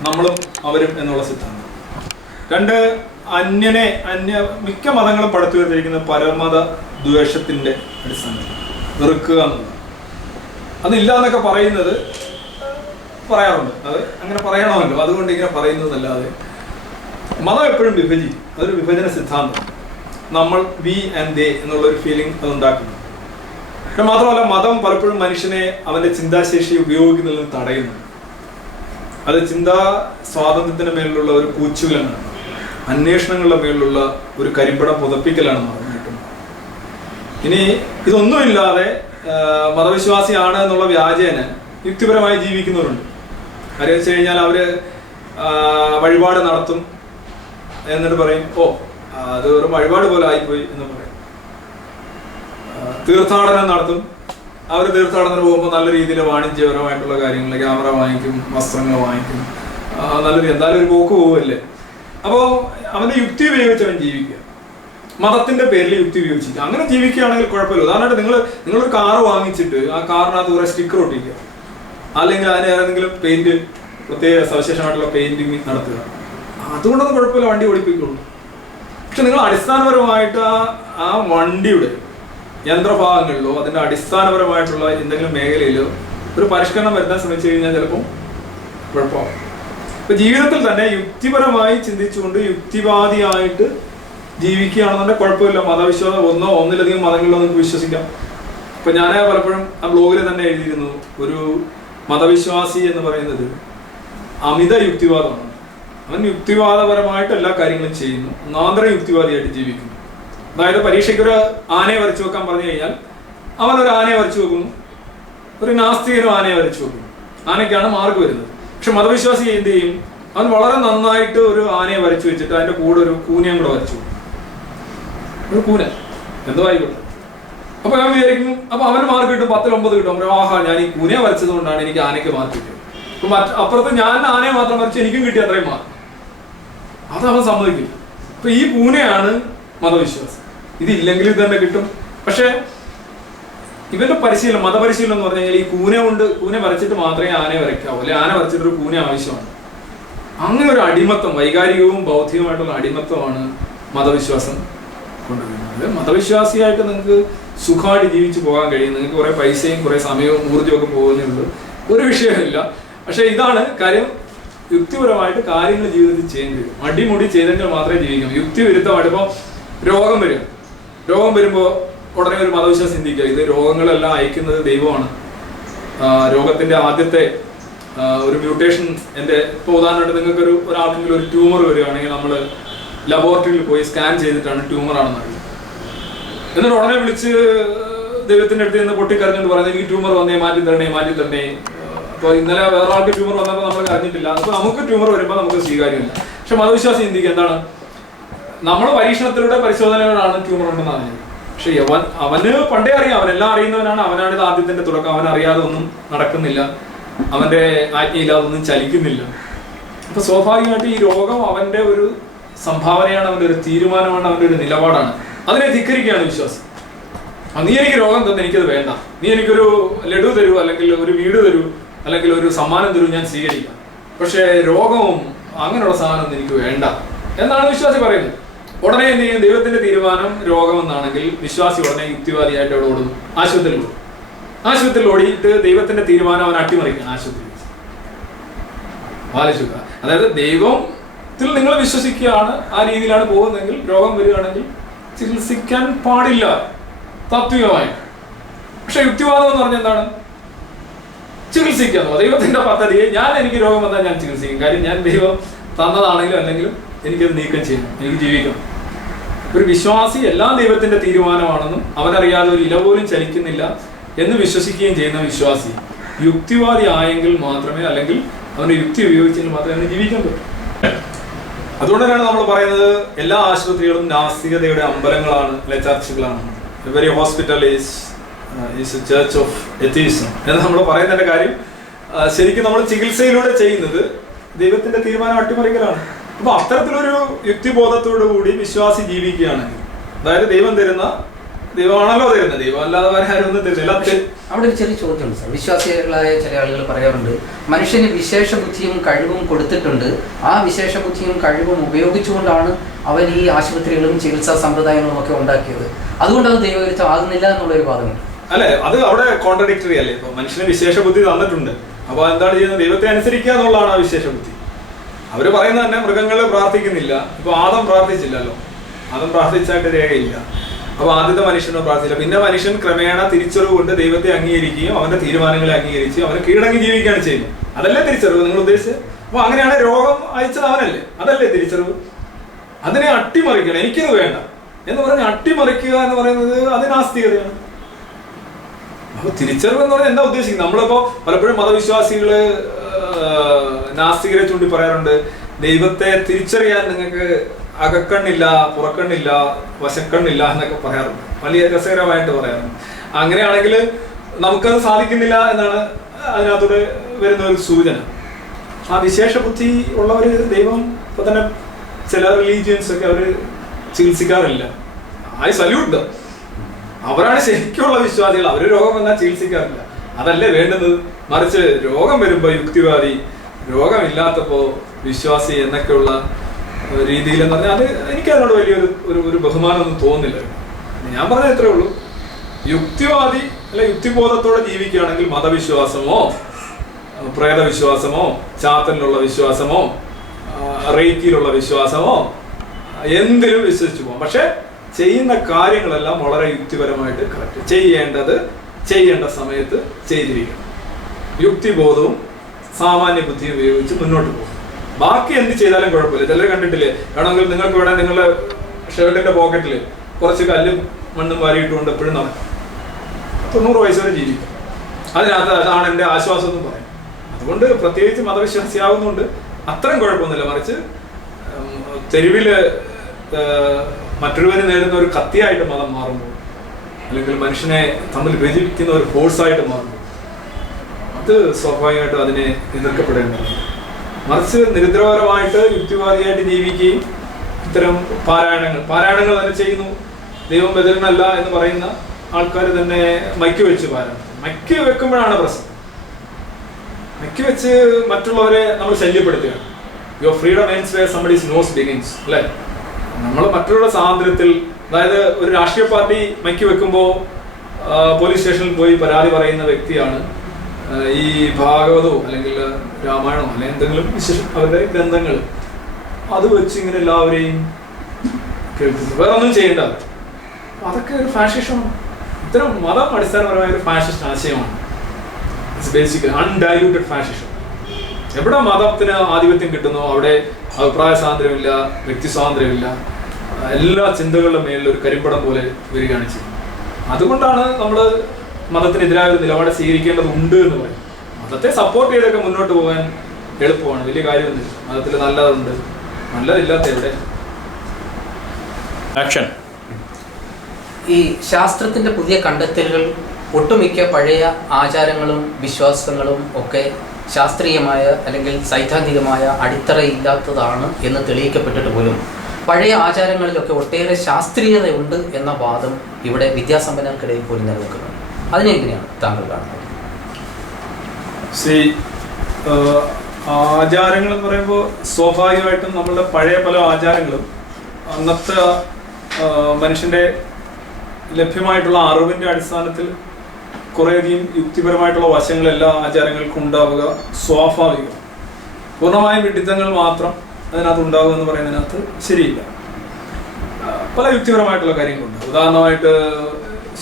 നമ്മളും അവരും എന്നുള്ള സിദ്ധാന്തം. രണ്ട്, മിക്ക മതങ്ങളും പടുത്തുയർത്തിയിരിക്കുന്നത് പരമത ദ്വേഷത്തിന്റെ അടിസ്ഥാനത്തിൽ വെറുക്കുക എന്നുള്ളത്. അതില്ല എന്നൊക്കെ പറയാറുണ്ട്. അത് അങ്ങനെ പറയണമല്ലോ, അതുകൊണ്ട് ഇങ്ങനെ പറയുന്നതല്ലാതെ മതം എപ്പോഴും വിഭജിക്കും. അതൊരു വിഭജന സിദ്ധാന്തം. നമ്മൾ വി ആൻഡ് ദേ എന്നുള്ളൊരു ഫീലിംഗ് അത് ഉണ്ടാക്കുന്നു. പക്ഷെ മാത്രമല്ല, മതം പലപ്പോഴും മനുഷ്യനെ അവന്റെ ചിന്താശേഷി ഉപയോഗിക്കുന്നതിൽ നിന്ന് തടയുന്നു. അത് ചിന്താ സ്വാതന്ത്ര്യത്തിന് മേലുള്ള ഒരു കൂച്ചുവിലാണ്, അന്വേഷണങ്ങളുടെ മേലുള്ള ഒരു കരിമ്പടം പുതപ്പിക്കലാണ് മതം കിട്ടുന്നത്. ഇനി ഇതൊന്നുമില്ലാതെ മതവിശ്വാസിയാണ് എന്നുള്ള വ്യാജേന യുക്തിപരമായി ജീവിക്കുന്നവരുണ്ട്. കാര്യം വെച്ച് കഴിഞ്ഞാൽ അവര് വഴിപാട് നടത്തും, എന്നിട്ട് പറയും അത് ഒരു വഴിപാട് പോലെ ആയിപ്പോയി എന്ന് പറയും. തീർത്ഥാടനം നടത്തും, അവർ തീർത്ഥാടനത്തിന് പോകുമ്പോൾ നല്ല രീതിയിൽ വാണിജ്യപരമായിട്ടുള്ള കാര്യങ്ങൾ, ക്യാമറ വാങ്ങിക്കും, വസ്ത്രങ്ങൾ വാങ്ങിക്കും, എന്തായാലും ഒരു പോക്ക് പോവല്ലേ. അപ്പോൾ അവന്റെ യുക്തി ഉപയോഗിച്ച് അവൻ ജീവിക്കുക, മതത്തിന്റെ പേരിൽ യുക്തി ഉപയോഗിച്ചിരിക്കുക. അങ്ങനെ ജീവിക്കുകയാണെങ്കിൽ കുഴപ്പമില്ല. ഉദാഹരണമായിട്ട് നിങ്ങളൊരു കാറ് വാങ്ങിച്ചിട്ട് ആ കാറിനകത്ത് കുറെ സ്റ്റിക്കർ ഒട്ടിക്കുക, അല്ലെങ്കിൽ അതിന് ഏതെങ്കിലും പെയിന്റ്, പ്രത്യേക സവിശേഷമായിട്ടുള്ള പെയിന്റിങ് നടത്തുക, അതുകൊണ്ടൊന്നും കുഴപ്പമില്ല, വണ്ടി ഓടിപ്പിക്കുള്ളൂ. പക്ഷെ നിങ്ങൾ അടിസ്ഥാനപരമായിട്ട് ആ വണ്ടിയുടെ യന്ത്രഭാഗങ്ങളിലോ അതിന്റെ അടിസ്ഥാനപരമായിട്ടുള്ള എന്തെങ്കിലും മേഖലയിലോ ഒരു പരിഷ്കരണം വരുത്താൻ ശ്രമിച്ചു കഴിഞ്ഞാൽ ചിലപ്പോൾ കുഴപ്പമാകും. ഇപ്പൊ ജീവിതത്തിൽ തന്നെ യുക്തിപരമായി ചിന്തിച്ചുകൊണ്ട് യുക്തിവാദിയായിട്ട് ജീവിക്കുകയാണെന്നുണ്ടെങ്കിൽ കുഴപ്പമില്ല. മതവിശ്വാസം ഒന്നിലധികം മതങ്ങളിലോ നിങ്ങൾക്ക് വിശ്വസിക്കാം. ഇപ്പൊ ഞാൻ പലപ്പോഴും ആ ബ്ലോഗിൽ തന്നെ എഴുതിയിരുന്നു, ഒരു മതവിശ്വാസി എന്ന് പറയുന്നത് അമിത യുക്തിവാദമാണ്. അവൻ യുക്തിവാദപരമായിട്ട് എല്ലാ കാര്യങ്ങളും ചെയ്യുന്നു, ഒന്നാന്തര യുക്തിവാദിയായിട്ട് ജീവിക്കുന്നു. അതായത് പരീക്ഷയ്ക്ക് ഒരു ആനയെ വരച്ചു വെക്കാൻ പറഞ്ഞു കഴിഞ്ഞാൽ അവൻ ഒരു ആനയെ വരച്ചു വെക്കുന്നു, ഒരു നാസ്തികനും ആനയെ വരച്ചു വെക്കുന്നു, ആനയ്ക്കാണ് മാർക്ക് വരുന്നത്. പക്ഷെ മതവിശ്വാസി എന്ത് ചെയ്യും? അവൻ വളരെ നന്നായിട്ട് ഒരു ആനയെ വരച്ചു വെച്ചിട്ട് അതിന്റെ കൂടെ ഒരു കൂനയും കൂടെ വരച്ചു, ഒരു കൂന എന്തോ ആയിക്കോട്ടെ. അപ്പൊ അവൻ വിചാരിക്കും, അപ്പൊ അവന് മാർക്ക് കിട്ടും, 10 ൽ 9 കിട്ടും. ആഹാ, ഞാൻ ഈ കൂനയെ വരച്ചത് കൊണ്ടാണ് എനിക്ക് ആനയ്ക്ക് മാർക്ക് കിട്ടിയത്. അപ്പൊ അപ്പുറത്ത് ഞാൻ ആനയെ മാത്രം വരച്ച് എനിക്കും കിട്ടിയ അത്രയും മാർക്ക്. അത് അവൻ സമ്മതിക്കില്ല. അപ്പൊ ഈ കൂനയാണ് മതവിശ്വാസം. ഇതില്ലെങ്കിൽ ഇത് തന്നെ കിട്ടും. പക്ഷെ ഇവന്റെ പരിശീലനം, മതപരിശീലനം എന്ന് പറഞ്ഞു കഴിഞ്ഞാൽ ഈ കൂന വരച്ചിട്ട് മാത്രമേ ആനയെ വരയ്ക്കാവൂ, അല്ലെ ആന വരച്ചിട്ടൊരു കൂന ആവശ്യമാണ്. അങ്ങനെ ഒരു അടിമത്തം, വൈകാരികവും ബൗദ്ധികമായിട്ടുള്ള അടിമത്തമാണ് മതവിശ്വാസം കൊണ്ടുവരുന്നത്. മതവിശ്വാസിയായിട്ട് നിങ്ങൾക്ക് സുഖമായിട്ട് ജീവിച്ചു പോകാൻ കഴിയും. നിങ്ങൾക്ക് കുറെ പൈസയും കുറെ സമയവും ഊർജ്ജവും ഒക്കെ പോകുന്നേ ഉള്ളൂ, ഒരു വിഷയമില്ല. പക്ഷെ ഇതാണ് കാര്യം, യുക്തിപരമായിട്ട് കാര്യങ്ങൾ ജീവിതത്തിൽ ചെയ്യേണ്ടി വരും. അടിമുടി ചെയ്തെങ്കിൽ മാത്രമേ ജീവിക്കാം. യുക്തി വിരുദ്ധമായിട്ട് ഇപ്പോൾ രോഗം വരുമ്പോൾ ഉടനെ ഒരു മതവിശ്വാസം ചിന്തിക്കുക, ഇത് രോഗങ്ങളെല്ലാം അയക്കുന്നത് ദൈവമാണ്. രോഗത്തിന്റെ ആദ്യത്തെ ഒരു മ്യൂട്ടേഷൻ, ഇപ്പോൾ ഉദാഹരണമായിട്ട് നിങ്ങൾക്ക് ഒരാൾക്കെങ്കിലും ഒരു ട്യൂമർ വരികയാണെങ്കിൽ നമ്മൾ ലബോറട്ടറിയിൽ പോയി സ്കാൻ ചെയ്തിട്ടാണ് ട്യൂമർ ആണെന്ന് അറിയുന്നത്. എന്നിട്ട് ഉടനെ വിളിച്ച് ദൈവത്തിന്റെ അടുത്ത് നിന്ന് പൊട്ടിക്കരഞ്ഞെന്ന് പറയുന്നത്, എനിക്ക് ട്യൂമർ വന്നേ, മാറ്റി തരണേ. അപ്പോൾ ഇന്നലെ വേറെ ആൾക്ക് ട്യൂമർ വന്നപ്പോൾ നമ്മൾ അറിഞ്ഞിട്ടില്ല. അപ്പോൾ നമുക്ക് ട്യൂമർ വരുമ്പോൾ നമുക്ക് സ്വീകാര്യമില്ല. പക്ഷെ മതവിശ്വാസം ചിന്തിക്കുക എന്താണ്, നമ്മൾ പരീക്ഷണത്തിലൂടെ പരിശോധനകളാണ് ട്യൂമർ ഉണ്ടെന്ന് അറിഞ്ഞത്. പക്ഷെ അവന് പണ്ടേ അറിയാം, അവനെല്ലാം അറിയുന്നവനാണ്, അവനാണിത് ആദ്യത്തിന്റെ തുടക്കം. അവൻ അറിയാതെ ഒന്നും നടക്കുന്നില്ല, അവന്റെ ആജ്ഞയില്ലാതെ ഒന്നും ചലിക്കുന്നില്ല. അപ്പൊ സ്വാഭാവികമായിട്ട് ഈ രോഗം അവന്റെ ഒരു സംഭാവനയാണ്, അവന്റെ ഒരു തീരുമാനമാണ്, അവന്റെ ഒരു നിലപാടാണ്. അതിനെ ധിക്കരിക്കുകയാണ് വിശ്വാസം. നീ എനിക്ക് രോഗം തന്നെ, എനിക്കത് വേണ്ട. നീ എനിക്കൊരു ലഡു തരൂ, അല്ലെങ്കിൽ ഒരു വീട് തരൂ, അല്ലെങ്കിൽ ഒരു സമ്മാനം തരൂ, ഞാൻ സ്വീകരിക്കാം. പക്ഷെ രോഗവും അങ്ങനെയുള്ള സാധനം എനിക്ക് വേണ്ട എന്നാണ് വിശ്വാസി പറയുന്നത്. ഉടനെ എന്ത് ചെയ്യും? ദൈവത്തിന്റെ തീരുമാനം രോഗം എന്നാണെങ്കിൽ വിശ്വാസി ഉടനെ യുക്തിവാദിയായിട്ട് അവിടെ ഓടും, ആശുപത്രിയിൽ ഓടിയിട്ട് ദൈവത്തിന്റെ തീരുമാനം അവൻ അട്ടിമറിക്കണം ആശുപത്രിയിൽ. ആലോചിക്കുക, അതായത് ദൈവത്തിൽ നിങ്ങൾ വിശ്വസിക്കുകയാണ്, ആ രീതിയിലാണ് പോകുന്നതെങ്കിൽ രോഗം വരികയാണെങ്കിൽ ചികിത്സിക്കാൻ പാടില്ല താത്വികമായി. പക്ഷെ യുക്തിവാദം എന്ന് പറഞ്ഞാൽ എന്താണ്? ചികിത്സിക്കുന്നു. ദൈവത്തിന്റെ പദ്ധതിയെ എനിക്ക് രോഗം വന്നാൽ ഞാൻ ചികിത്സിക്കും. കാര്യം ഞാൻ ദൈവം തന്നതാണെങ്കിലും അല്ലെങ്കിലും എനിക്കത് നീക്കം ചെയ്യണം, എനിക്ക് ജീവിക്കണം. ഒരു വിശ്വാസി എല്ലാം ദൈവത്തിന്റെ തീരുമാനമാണെന്നും അവനറിയാതെ ഒരു ഇല പോലും ചലിക്കുന്നില്ല എന്ന് വിശ്വസിക്കുകയും ചെയ്യുന്ന വിശ്വാസി യുക്തിവാദി ആയെങ്കിൽ മാത്രമേ, അല്ലെങ്കിൽ അവന്റെ യുക്തി ഉപയോഗിച്ചെങ്കിൽ മാത്രമേ അവന് ജീവിക്കാൻ പറ്റൂ. അതുകൊണ്ട് തന്നെയാണ് നമ്മൾ പറയുന്നത് എല്ലാ ആശുപത്രികളും നാസ്തികതയുടെ അമ്പലങ്ങളാണ്, അല്ലെ ചർച്ചുകളാണ്. Every hospital is a church of atheism എന്ന് നമ്മൾ പറയുന്നതിന്റെ കാര്യം, ശരിക്കും നമ്മൾ ചികിത്സയിലൂടെ ചെയ്യുന്നത് ദൈവത്തിന്റെ തീരുമാനം അട്ടിമറിക്കലാണ്. അപ്പൊ അത്തരത്തിലൊരു യുക്തിബോധത്തോടു കൂടി വിശ്വാസി ജീവിക്കുകയാണെങ്കിൽ, അതായത് ദൈവം തരുന്ന ദൈവമാണല്ലോ തരുന്നത്, ദൈവം അല്ലാതെ വേറെ ആരും ഒന്നും തരുന്നില്ല. അവിടെ ഒരു ചെറിയ ചോദ്യമുണ്ട് സാർ. വിശ്വാസികളായ ചില ആളുകൾ പറയാറുണ്ട്, മനുഷ്യന് വിശേഷ ബുദ്ധിയും കഴിവും കൊടുത്തിട്ടുണ്ട്, ആ വിശേഷ ബുദ്ധിയും കഴിവും ഉപയോഗിച്ചുകൊണ്ടാണ് അവൻ ഈ ആശുപത്രികളും ചികിത്സാ സമ്പ്രദായങ്ങളും ഒക്കെ ഉണ്ടാക്കിയത്, അതുകൊണ്ട് അത് ദൈവവിരുദ്ധം ആകുന്നില്ല എന്നുള്ളൊരു വാദമുണ്ട്. അല്ലെ, അത് അവിടെ കോൺട്രഡിക്ടറി അല്ലേ? ഇപ്പൊ മനുഷ്യന് വിശേഷ ബുദ്ധി തന്നിട്ടുണ്ട്, അപ്പൊ എന്താണ് ചെയ്യുന്നത്? ദൈവത്തെ അനുസരിക്കുക എന്നുള്ളതാണ് ആ വിശേഷ ബുദ്ധി. അവര് പറയുന്നത് തന്നെ മൃഗങ്ങൾ പ്രാർത്ഥിക്കുന്നില്ല. ഇപ്പൊ ആദം പ്രാർത്ഥിച്ചില്ലല്ലോ, ആദം പ്രാർത്ഥിച്ചായിട്ട് രേഖയില്ല. അപ്പൊ ആദ്യത്തെ മനുഷ്യനോ പ്രാർത്ഥിച്ചില്ല. പിന്നെ മനുഷ്യൻ ക്രമേണ തിരിച്ചറിവ് കൊണ്ട് ദൈവത്തെ അംഗീകരിക്കുകയും അവന്റെ തീരുമാനങ്ങളെ അംഗീകരിക്കുകയും അവനെ കീഴടങ്ങി ജീവിക്കുകയാണ് ചെയ്യുന്നത്. അതല്ലേ തിരിച്ചറിവ് നിങ്ങൾ ഉദ്ദേശിച്ചത്? അപ്പൊ അങ്ങനെയാണ് രോഗം അയച്ചത് അവനല്ലേ? അതല്ലേ തിരിച്ചറിവ്? അതിനെ അട്ടിമറിക്കണം, എനിക്കത് വേണ്ട എന്ന് പറഞ്ഞ് അട്ടിമറിക്കുക എന്ന് പറയുന്നത് അത് നാസ്തികതയാണ്. അപ്പൊ തിരിച്ചറിവ് എന്ന് പറഞ്ഞാൽ എന്താ ഉദ്ദേശിക്കുന്നത്? നമ്മളിപ്പോ പലപ്പോഴും മതവിശ്വാസികള് നാസ്തികരെ ചൂണ്ടി പറയാറുണ്ട്, ദൈവത്തെ തിരിച്ചറിയാൻ നിങ്ങൾക്ക് അകക്കണ്ണില്ല, പുറക്കണ്ണില്ല, വശക്കണ്ണില്ല എന്നൊക്കെ പറയാറുണ്ട്. വലിയ രസകരമായിട്ട് പറയാറുണ്ട്. അങ്ങനെയാണെങ്കിൽ നമുക്കത് സാധിക്കുന്നില്ല എന്നാണ് അതിനകത്തൂടെ വരുന്ന ഒരു സൂചന. ആ വിശേഷ ബുദ്ധി ഉള്ളവര് ദൈവം ഇപ്പൊ തന്നെ ചില റിലീജിയൻസ് ഒക്കെ അവര് ചികിത്സിക്കാറില്ല. I salute dum. അവരാണ് ശരിക്കുള്ള വിശ്വാസികൾ. അവര് രോഗം വന്നാൽ ചികിത്സിക്കാറില്ല. അതല്ലേ വേണ്ടത്. മറിച്ച് രോഗം വരുമ്പോ യുക്തിവാദി, രോഗമില്ലാത്തപ്പോ വിശ്വാസി എന്നൊക്കെയുള്ള രീതിയിൽ എന്ന് പറഞ്ഞാൽ അത് എനിക്ക് അതിനോട് വലിയൊരു ഒരു ബഹുമാനമൊന്നും തോന്നുന്നില്ല. ഞാൻ പറഞ്ഞത് ഇത്രേ ഉള്ളൂ, യുക്തിവാദി അല്ലെ യുക്തിബോധത്തോടെ ജീവിക്കുകയാണെങ്കിൽ മതവിശ്വാസമോ പ്രേതവിശ്വാസമോ ചാത്തനിലുള്ള വിശ്വാസമോ റേക്കിയിലുള്ള വിശ്വാസമോ എന്തിനും വിശ്വസിച്ചു പോകാം. പക്ഷെ ചെയ്യുന്ന കാര്യങ്ങളെല്ലാം വളരെ യുക്തിപരമായിട്ട് കറക്റ്റ്, ചെയ്യേണ്ടത് ചെയ്യേണ്ട സമയത്ത് ചെയ്തിരിക്കണം. യുക്തിബോധവും സാമാന്യ ബുദ്ധിയും ഉപയോഗിച്ച് മുന്നോട്ട് പോകും. ബാക്കി എന്ത് ചെയ്താലും കുഴപ്പമില്ല. ചിലർ കണ്ടിട്ടില്ലേ, വേണമെങ്കിൽ നിങ്ങൾക്ക് ഇവിടെ നിങ്ങളുടെ ഷർട്ടിന്റെ പോക്കറ്റിൽ കുറച്ച് കല്ലും മണ്ണും വാരിയിട്ടുകൊണ്ട് എപ്പോഴും നടക്കും, 90 വയസ്സ് വരെ ജീവിക്കും. അതിനകത്ത് അതാണ് എൻ്റെ ആശ്വാസം എന്ന് പറയും. അതുകൊണ്ട് പ്രത്യേകിച്ച് മതവിശ്വാസിയാവുന്നതുകൊണ്ട് അത്രയും കുഴപ്പമൊന്നുമില്ല. മറിച്ച് തെരുവില് മറ്റൊരുവന് നേടുന്ന ഒരു കത്തിയായിട്ട് മതം മാറുമ്പോൾ, അല്ലെങ്കിൽ മനുഷ്യനെ തമ്മിൽ വിഭജിക്കുന്ന ഒരു ഫോഴ്സായിട്ട് മാറുമ്പോൾ, അത് സ്വാഭാവികമായിട്ടും അതിനെ എതിർക്കപ്പെടേണ്ടതാണ്. മറിച്ച് നിരുദ്രപരമായിട്ട് യുക്തിവാദിയായിട്ട് ജീവിക്കുകയും ഇത്തരം പാരായണങ്ങൾ തന്നെ ചെയ്യുന്നു, ദൈവം ബദലനല്ല എന്ന് പറയുന്ന ആൾക്കാർ തന്നെ മൈക്ക് വെച്ച് പാരായണം. മൈക്ക് വെക്കുമ്പോഴാണ് പ്രശ്നം. മൈക്ക് വെച്ച് മറ്റുള്ളവരെ നമ്മൾ ശല്യപ്പെടുത്തുകയാണ്. Your freedom ends where somebody's nose begins അല്ലേ? നമ്മൾ മറ്റുള്ള സ്വാതന്ത്ര്യത്തിൽ, അതായത് ഒരു രാഷ്ട്രീയ പാർട്ടി മൈക്ക് വെക്കുമ്പോൾ പോലീസ് സ്റ്റേഷനിൽ പോയി പരാതി പറയുന്ന വ്യക്തിയാണ് ഈ ഭാഗവതവും അല്ലെങ്കിൽ രാമായണമോ അല്ലെങ്കിൽ എന്തെങ്കിലും അവരുടെ ഗ്രന്ഥങ്ങൾ അത് വെച്ച് ഇങ്ങനെ എല്ലാവരെയും കേൾക്കുന്നു, വേറെ ഒന്നും ചെയ്യേണ്ട. അതൊക്കെ ഒരു ഫാഷിസമാണ്. ഇത്തരം മതം അടിസ്ഥാനപരമായ ഒരു ഫാഷിസ്റ്റ് ആശയമാണ്. Basically undiluted fascism. എവിടെ മതത്തിന് ആധിപത്യം കിട്ടുന്നോ അവിടെ അഭിപ്രായ സ്വാതന്ത്ര്യമില്ല, വ്യക്തി സ്വാതന്ത്ര്യമില്ല, എല്ലാ ചിന്തകളുടെ മേലിൽ ഒരു കരിമ്പടം പോലെ വരികയാണ് ചെയ്യുന്നത്. അതുകൊണ്ടാണ് നമ്മൾ മതത്തിനെതിരായ ഒരു നിലപാട് സ്വീകരിക്കേണ്ടതുണ്ട് എന്ന് പറയും. മതത്തെ സപ്പോർട്ട് ചെയ്തൊക്കെ മുന്നോട്ട് പോകാൻ എളുപ്പമാണ്, വലിയ കാര്യമൊന്നുമില്ല. മതത്തിൽ നല്ലതുണ്ട്, നല്ലതില്ലാത്ത എവിടെ. ആക്ഷൻ. ഈ ശാസ്ത്രത്തിന്റെ പുതിയ കണ്ടെത്തലുകൾ ഒട്ടുമിക്ക പഴയ ആചാരങ്ങളും വിശ്വാസങ്ങളും ഒക്കെ ശാസ്ത്രീയമായ അല്ലെങ്കിൽ സൈദ്ധാന്തികമായ അടിത്തറയില്ലാത്തതാണ് എന്ന് തെളിയിക്കപ്പെട്ടിട്ട് പോലും പഴയ ആചാരങ്ങളിലൊക്കെ ഒട്ടേറെ ശാസ്ത്രീയതയുണ്ട് എന്ന വാദം ഇവിടെ വിദ്യാസമ്പന്നർക്കിടയിൽ പോലും നിലനിൽക്കുന്നു. അതിനെങ്ങനെയാണ് താങ്കൾ കാണുന്നത്? ആചാരങ്ങൾ എന്ന് പറയുമ്പോൾ സ്വാഭാവികമായിട്ടും നമ്മളുടെ പഴയ പല ആചാരങ്ങളും അന്നത്തെ മനുഷ്യന്റെ ലഭ്യമായിട്ടുള്ള അറിവിന്റെ അടിസ്ഥാനത്തിൽ കുറേയധികം യുക്തിപരമായിട്ടുള്ള വശങ്ങൾ എല്ലാ ആചാരങ്ങൾക്കും ഉണ്ടാവുക സ്വാഭാവികം. പൂർണ്ണമായും വിഡിത്തങ്ങൾ മാത്രം അതിനകത്ത് ഉണ്ടാവുക എന്ന് പറയുന്നതിനകത്ത് ശരിയില്ല. പല യുക്തിപരമായിട്ടുള്ള കാര്യങ്ങളുണ്ട്. ഉദാഹരണമായിട്ട്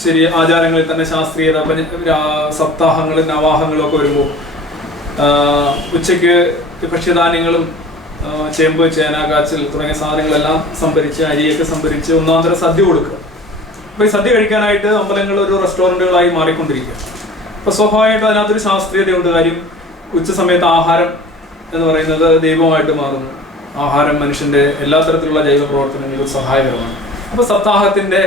ശരി, ആചാരങ്ങളിൽ തന്നെ ശാസ്ത്രീയത, സപ്താഹങ്ങളും നവാഹങ്ങളും ഒക്കെ വരുമ്പോൾ ഉച്ചയ്ക്ക് ഭക്ഷ്യധാന്യങ്ങളും ചേമ്പ്, ചേന, കാച്ചിൽ തുടങ്ങിയ സാധനങ്ങളെല്ലാം സംഭരിച്ച്, അരിയൊക്കെ സംഭരിച്ച് ഒന്നാന്തരം സദ്യ കൊടുക്കുക. അപ്പോൾ ഈ സദ്യ കഴിക്കാനായിട്ട് അമ്പലങ്ങൾ ഒരു റെസ്റ്റോറൻറ്റുകളായി മാറിക്കൊണ്ടിരിക്കുക. അപ്പോൾ സ്വാഭാവികമായിട്ടും അതിനകത്തൊരു ശാസ്ത്രീയതയുണ്ട്. കാര്യം ഉച്ച സമയത്ത് ആഹാരം എന്ന് പറയുന്നത് ദൈവമായിട്ട് മാറുന്നു. ആഹാരം മനുഷ്യൻ്റെ എല്ലാ തരത്തിലുള്ള ജൈവ പ്രവർത്തനങ്ങളിലും സഹായകരമാണ്. അപ്പോൾ സപ്താഹത്തിൻ്റെ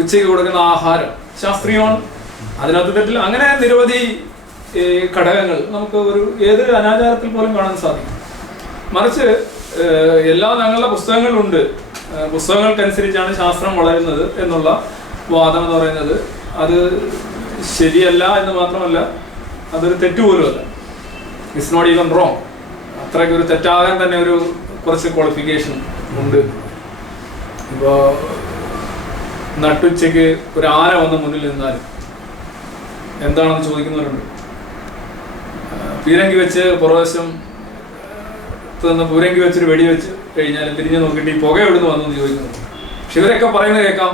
ഉച്ചയ്ക്ക് കൊടുക്കുന്ന ആഹാരം ശാസ്ത്രീയമാണ്, അതിനകത്ത് തെറ്റില്ല. അങ്ങനെ നിരവധി ഘടകങ്ങൾ നമുക്ക് ഏതൊരു അനാചാരത്തിൽ പോലും കാണാൻ സാധിക്കും. മറിച്ച് എല്ലാ ഞങ്ങളുടെ പുസ്തകങ്ങളിലുണ്ട്, പുസ്തകങ്ങൾക്കനുസരിച്ചാണ് ശാസ്ത്രം വളരുന്നത് എന്നുള്ള വാദം എന്ന് പറയുന്നത് അത് ശരിയല്ല എന്ന് മാത്രമല്ല അതൊരു തെറ്റുപോലുമല്ല. It's not even wrong. അത്രയ്ക്ക് ഒരു തെറ്റാകാൻ തന്നെ ഒരു കുറച്ച് ക്വാളിഫിക്കേഷൻ ഉണ്ട്. ഇപ്പോൾ നട്ടുച്ചയ്ക്ക് ഒരു ആന വന്ന് മുന്നിൽ നിന്നാൽ എന്താണെന്ന് ചോദിക്കുന്നവരുണ്ട്. പീരങ്കി വെച്ച് പുറവശം പൂരങ്കി വെച്ചൊരു വെടി വെച്ച് കഴിഞ്ഞാൽ തിരിഞ്ഞു നോക്കിയിട്ട് ഈ പുക എവിടുന്ന് വന്നു എന്ന് ചോദിക്കുന്നു. പക്ഷെ ഇവരൊക്കെ പറയുന്നത് കേൾക്കാം,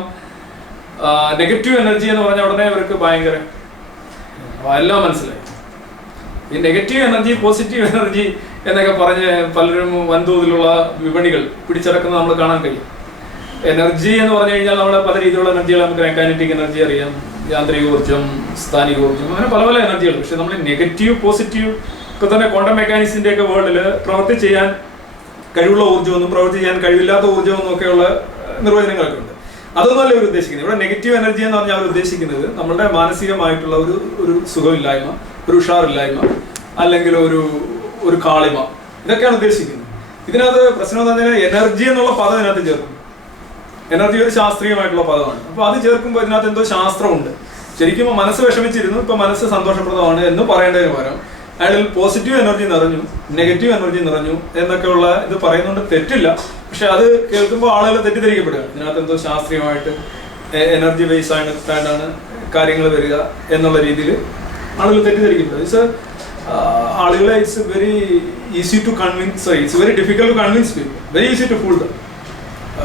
നെഗറ്റീവ് എനർജി എന്ന് പറഞ്ഞ ഉടനെ ഇവർക്ക് ഭയങ്കര എല്ലാം മനസ്സിലായി. ഈ നെഗറ്റീവ് എനർജി പോസിറ്റീവ് എനർജി എന്നൊക്കെ പറഞ്ഞ് പലരും വൻതോതിലുള്ള വിപണികൾ പിടിച്ചടക്കുന്നത് നമ്മൾ കാണാൻ കഴിയും. എനർജി എന്ന് പറഞ്ഞു കഴിഞ്ഞാൽ നമ്മുടെ പല രീതിയിലുള്ള എനർജികൾ നമുക്ക് കൈനറ്റിക് എനർജി അറിയാം, യാന്ത്രികോർജ്ജം, സ്ഥാനികോർജ്ജം, അങ്ങനെ പല പല എനർജികൾ. പക്ഷെ നമ്മൾ നെഗറ്റീവ് പോസിറ്റീവ് ഇപ്പൊ തന്നെ ക്വാണ്ടം മെക്കാനിക്സിന്റെ ഒക്കെ വേൾഡിൽ പ്രവൃത്തി ചെയ്യാൻ കഴിവുള്ള ഊർജ്ജമൊന്നും പ്രവൃത്തി ചെയ്യാൻ കഴിവില്ലാത്ത ഊർജ്ജമൊന്നും ഒക്കെയുള്ള നിർവചനങ്ങളൊക്കെ ഉണ്ട്. അതൊന്നുമല്ല അവർ ഉദ്ദേശിക്കുന്നത്. ഇവിടെ നെഗറ്റീവ് എനർജി എന്ന് പറഞ്ഞാൽ അവർ ഉദ്ദേശിക്കുന്നത് നമ്മുടെ മാനസികമായിട്ടുള്ള ഒരു സുഖമില്ലായ്മ, ഒരു ഉഷാറില്ലായ്മ, അല്ലെങ്കിൽ ഒരു കാളിമ, ഇതൊക്കെയാണ് ഉദ്ദേശിക്കുന്നത്. ഇതിനകത്ത് പ്രശ്നം എന്ന് പറഞ്ഞാൽ എനർജി എന്നുള്ള പദം ഇതിനകത്ത് ചേർക്കും. എനർജി ഒരു ശാസ്ത്രീയമായിട്ടുള്ള പദമാണ്. അപ്പൊ അത് ചേർക്കുമ്പോൾ ഇതിനകത്ത് എന്തോ ശാസ്ത്രമുണ്ട്. ശരിക്കും മനസ്സ് വിഷമിച്ചിരുന്നു, ഇപ്പൊ മനസ്സ് സന്തോഷപ്രദമാണ് എന്ന് പറയേണ്ടതിന് പകരം അയാളിൽ പോസിറ്റീവ് എനർജി നിറഞ്ഞു, നെഗറ്റീവ് എനർജി നിറഞ്ഞു എന്നൊക്കെയുള്ള ഇത് പറയുന്നുണ്ട്. തെറ്റില്ല. പക്ഷെ അത് കേൾക്കുമ്പോൾ ആളുകൾ തെറ്റിദ്ധരിക്കപ്പെടുകയാണ്. ഇതിനകത്ത് എന്തോ ശാസ്ത്രീയമായിട്ട് എനർജി ബേസ് ആയിട്ടാണ് കാര്യങ്ങൾ വരിക എന്നുള്ള രീതിയിൽ ആളുകൾ തെറ്റിദ്ധരിക്കപ്പെടുക. ആളുകളെ it's very easy to convince, it's very difficult to convince people, very easy to fool them.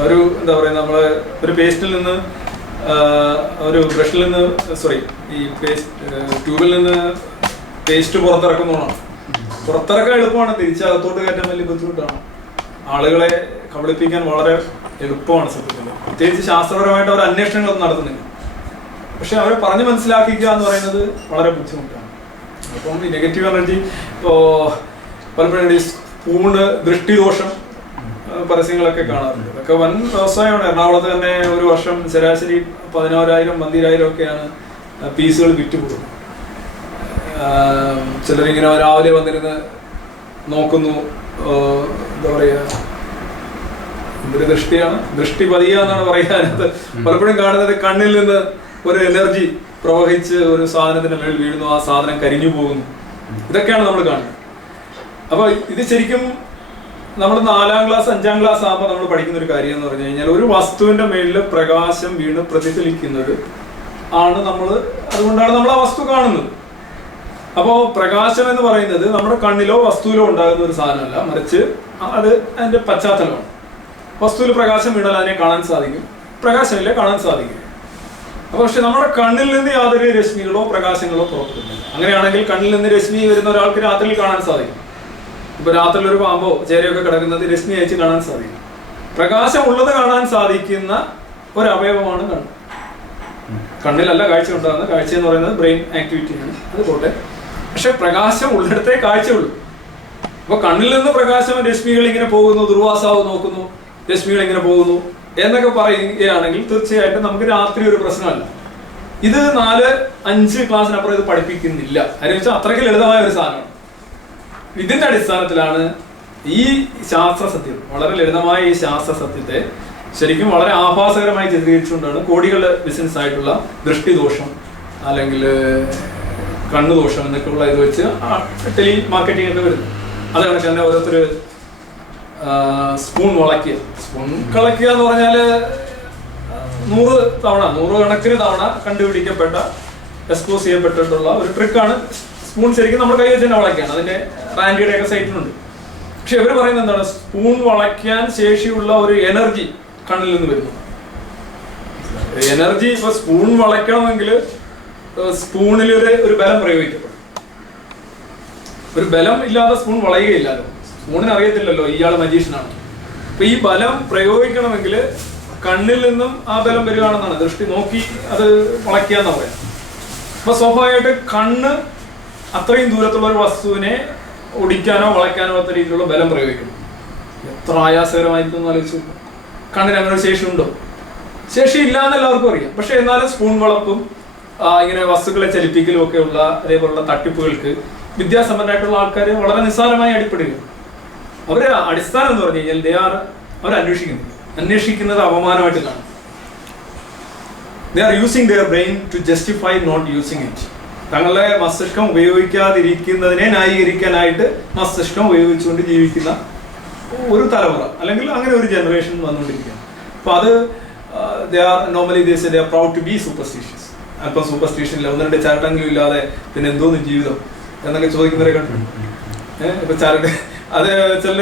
ഒരു എന്താ പറയുക, നമ്മള് ഒരു പേസ്റ്റിൽ നിന്ന് ഒരു ബ്രഷിൽ നിന്ന് ഈ ട്യൂബിൽ നിന്ന് പേസ്റ്റ് പുറത്തിറക്കുന്നതാണ്. പുറത്തിറക്കാൻ എളുപ്പമാണ്, തിരിച്ചകത്തോട്ട് കയറ്റാൻ വലിയ ബുദ്ധിമുട്ടാണ്. ആളുകളെ കബളിപ്പിക്കാൻ വളരെ എളുപ്പമാണ് സത്യത്തിൽ. പ്രത്യേകിച്ച് ശാസ്ത്രപരമായിട്ട് അവർ അന്വേഷണങ്ങളൊന്നും നടത്തുന്നില്ല. പക്ഷെ അവരെ പറഞ്ഞ് മനസ്സിലാക്കിക്കുക എന്ന് പറയുന്നത് വളരെ ബുദ്ധിമുട്ടാണ്. അപ്പം ഈ നെഗറ്റീവ് എനർജി ഇപ്പോൾ പലപ്പോഴും ഈ സ്പൂണ് ദൃഷ്ടിദോഷം പരസ്യങ്ങളൊക്കെ കാണാറുണ്ട്. അതൊക്കെ വൻ വ്യവസായമാണ്. എറണാകുളത്ത് തന്നെ ഒരു വർഷം ശരാശരി 11,000 12,000 ഒക്കെയാണ് പീസുകൾ വിറ്റുപോകുന്നത്. ചിലരിങ്ങനെ രാവിലെ വന്നിരുന്ന് നോക്കുന്നു, എന്താ പറയുക, എന്തൊരു ദൃഷ്ടിയാണ്, ദൃഷ്ടി പതിയ എന്നാണ് പറയാനത്. പലപ്പോഴും കാണുന്നത് കണ്ണിൽ നിന്ന് ഒരു എനർജി പ്രവഹിച്ച് ഒരു സാധനത്തിന് മേൽ വീഴുന്നു, ആ സാധനം കരിഞ്ഞു പോകുന്നു. ഇതൊക്കെയാണ് നമ്മൾ കാണുന്നത്. അപ്പൊ ഇത് ശരിക്കും നമ്മൾ 4ാം ക്ലാസ് 5ാം ക്ലാസ് ആകുമ്പോൾ നമ്മൾ പഠിക്കുന്ന ഒരു കാര്യം എന്ന് പറഞ്ഞു കഴിഞ്ഞാൽ ഒരു വസ്തുവിന്റെ മേലിൽ പ്രകാശം വീണ് പ്രതിഫലിക്കുന്നത് ആണ് അതുകൊണ്ടാണ് നമ്മൾ ആ വസ്തു കാണുന്നത്. അപ്പോൾ പ്രകാശം എന്ന് പറയുന്നത് നമ്മുടെ കണ്ണിലോ വസ്തുവിലോ ഉണ്ടാകുന്ന ഒരു സാധനമല്ല, മറിച്ച് അത് അതിന്റെ പശ്ചാത്തലമാണ്. വസ്തുവിൽ പ്രകാശം വീണാൽ അതിനെ കാണാൻ സാധിക്കും, പ്രകാശമില്ലേ കാണാൻ സാധിക്കും. അപ്പൊ പക്ഷെ നമ്മുടെ കണ്ണിൽ നിന്ന് യാതൊരു രശ്മികളോ പ്രകാശങ്ങളോ പുറപ്പെടുന്നില്ല. അങ്ങനെയാണെങ്കിൽ കണ്ണിൽ നിന്ന് രശ്മി വരുന്ന ഒരാൾക്ക് രാത്രിയിൽ കാണാൻ സാധിക്കും. ഇപ്പൊ രാത്രിയിൽ ഒരു പാമ്പോ ചേരയൊക്കെ കിടക്കുന്നത് രശ്മി അയച്ച് കാണാൻ സാധിക്കും. പ്രകാശം ഉള്ളത് കാണാൻ സാധിക്കുന്ന ഒരു അവയവമാണ് കണ്ണ്. കണ്ണിലല്ല കാഴ്ച ഉണ്ടാകുന്നത്. കാഴ്ച എന്ന് പറയുന്നത് ബ്രെയിൻ ആക്ടിവിറ്റിയാണ്. അതുപോലെ പക്ഷെ പ്രകാശം ഉള്ളിടത്തേ കാഴ്ചയുള്ളൂ. അപ്പൊ കണ്ണിൽ നിന്ന് പ്രകാശം രശ്മികൾ ഇങ്ങനെ പോകുന്നു, ദുർവാസാവ് നോക്കുന്നു, രശ്മികൾ ഇങ്ങനെ പോകുന്നു എന്നൊക്കെ പറയുകയാണെങ്കിൽ തീർച്ചയായിട്ടും നമുക്ക് രാത്രി ഒരു പ്രശ്നമല്ല. ഇത് 4-5 ക്ലാസ്സിനപ്പുറം ഇത് പഠിപ്പിക്കുന്നില്ല. അതിന് വെച്ചാൽ അത്രയ്ക്ക് ലളിതമായ ഒരു സാധനമാണ്. ഇതിന്റെ അടിസ്ഥാനത്തിലാണ് ഈ ശാസ്ത്ര സത്യം, വളരെ ലളിതമായ ഈ ശാസ്ത്ര സത്യത്തെ ശരിക്കും വളരെ ആഭാസകരമായി ചിത്രീകരിച്ചുകൊണ്ടാണ് കോടികളുടെ ബിസിനസ് ആയിട്ടുള്ള ദൃഷ്ടിദോഷം അല്ലെങ്കിൽ കണ്ണുദോഷം എന്നൊക്കെയുള്ള ഇത് വെച്ച് ടെലി മാർക്കറ്റിംഗ് ഒക്കെ വരുന്നത്. അത് കണക്ക് തന്നെ ഓരോരുത്തർ സ്പൂൺ വളയ്ക്കുക, സ്പൂൺ കളയ്ക്കുക എന്ന് പറഞ്ഞാല് 100 കണക്കിന് തവണ കണ്ടുപിടിക്കപ്പെട്ട എക്സ്പോസ് ചെയ്യപ്പെട്ടിട്ടുള്ള ഒരു ട്രിക്കാണ്. സ്പൂൺ ശരിക്കും നമ്മുടെ കൈ വെച്ച് തന്നെ വളയ്ക്കുകയാണ്. അതിന്റെ റാൻഡിയുടെ ഒക്കെ സൈറ്റിലുണ്ട്. പക്ഷെ ഇവർ പറയുന്നത് എന്താണ്, സ്പൂൺ വളയ്ക്കാൻ ശേഷിയുള്ള ഒരു എനർജി കണ്ണിൽ നിന്ന് വരുന്നു. എനർജി ഇപ്പൊ സ്പൂൺ വളയ്ക്കണമെങ്കിൽ സ്പൂണിൽ ഒരു ബലം പ്രയോഗിക്കപ്പെടും. ഒരു ബലം ഇല്ലാതെ സ്പൂൺ വളയുകയില്ലല്ലോ. സ്പൂണിന് അറിയത്തില്ലല്ലോ ഇയാൾ മജീഷ്യനാണ്. അപ്പൊ ഈ ബലം പ്രയോഗിക്കണമെങ്കിൽ കണ്ണിൽ നിന്നും ആ ബലം വരികയാണെന്നാണ്, ദൃഷ്ടി നോക്കി അത് വളയ്ക്കുക എന്ന് പറയാം. അപ്പൊ സ്വാഭാവികമായിട്ട് കണ്ണ് അത്രയും ദൂരത്തുള്ള ഒരു വസ്തുവിനെ ഒടിക്കാനോ വളയ്ക്കാനോ അത്ര രീതിയിലുള്ള ബലം പ്രയോഗിക്കണം. എത്ര ആയാസകരമായിരിക്കും എന്ന് ആലോചിച്ചു. കണ്ണിന് അങ്ങനെ ഒരു ശേഷി ഉണ്ടോ? ശേഷി ഇല്ല എന്ന് എല്ലാവർക്കും അറിയാം. പക്ഷെ എന്നാലും സ്പൂൺ വളപ്പും ഇങ്ങനെ വസ്തുക്കളെ ചലിപ്പിക്കലും ഒക്കെ ഉള്ള അതേപോലുള്ള തട്ടിപ്പുകൾക്ക് വിദ്യാസമ്പന്നരായിട്ടുള്ള ആൾക്കാർ വളരെ നിസ്സാരമായി അടിപ്പെടുക. അവര് അടിസ്ഥാനം എന്ന് പറഞ്ഞു കഴിഞ്ഞാൽ അവർ അന്വേഷിക്കുന്നത് അപമാനമായിട്ട് കാണും. They are using their brain to justify not using it. തങ്ങളുടെ മസ്തിഷ്കം ഉപയോഗിക്കാതിരിക്കുന്നതിനെ ന്യായീകരിക്കാനായിട്ട് മസ്തിഷ്കം ഉപയോഗിച്ചുകൊണ്ട് ജീവിക്കുന്ന ഒരു തലമുറ അല്ലെങ്കിൽ അങ്ങനെ ഒരു ജനറേഷൻ വന്നുകൊണ്ടിരിക്കുകയാണ്. അപ്പോൾ അത് normally they are proud to be superstitious. അല്പം സൂപ്പർസ്റ്റിഷൻ ഇല്ല, 1-2 ചരടെങ്കിലും ഇല്ലാതെ പിന്നെ എന്തോന്ന് ജീവിതം എന്നൊക്കെ ചോദിക്കുന്നവരെ കണ്ടിട്ടുണ്ട്. ഇപ്പൊ ചരട് അത് ചില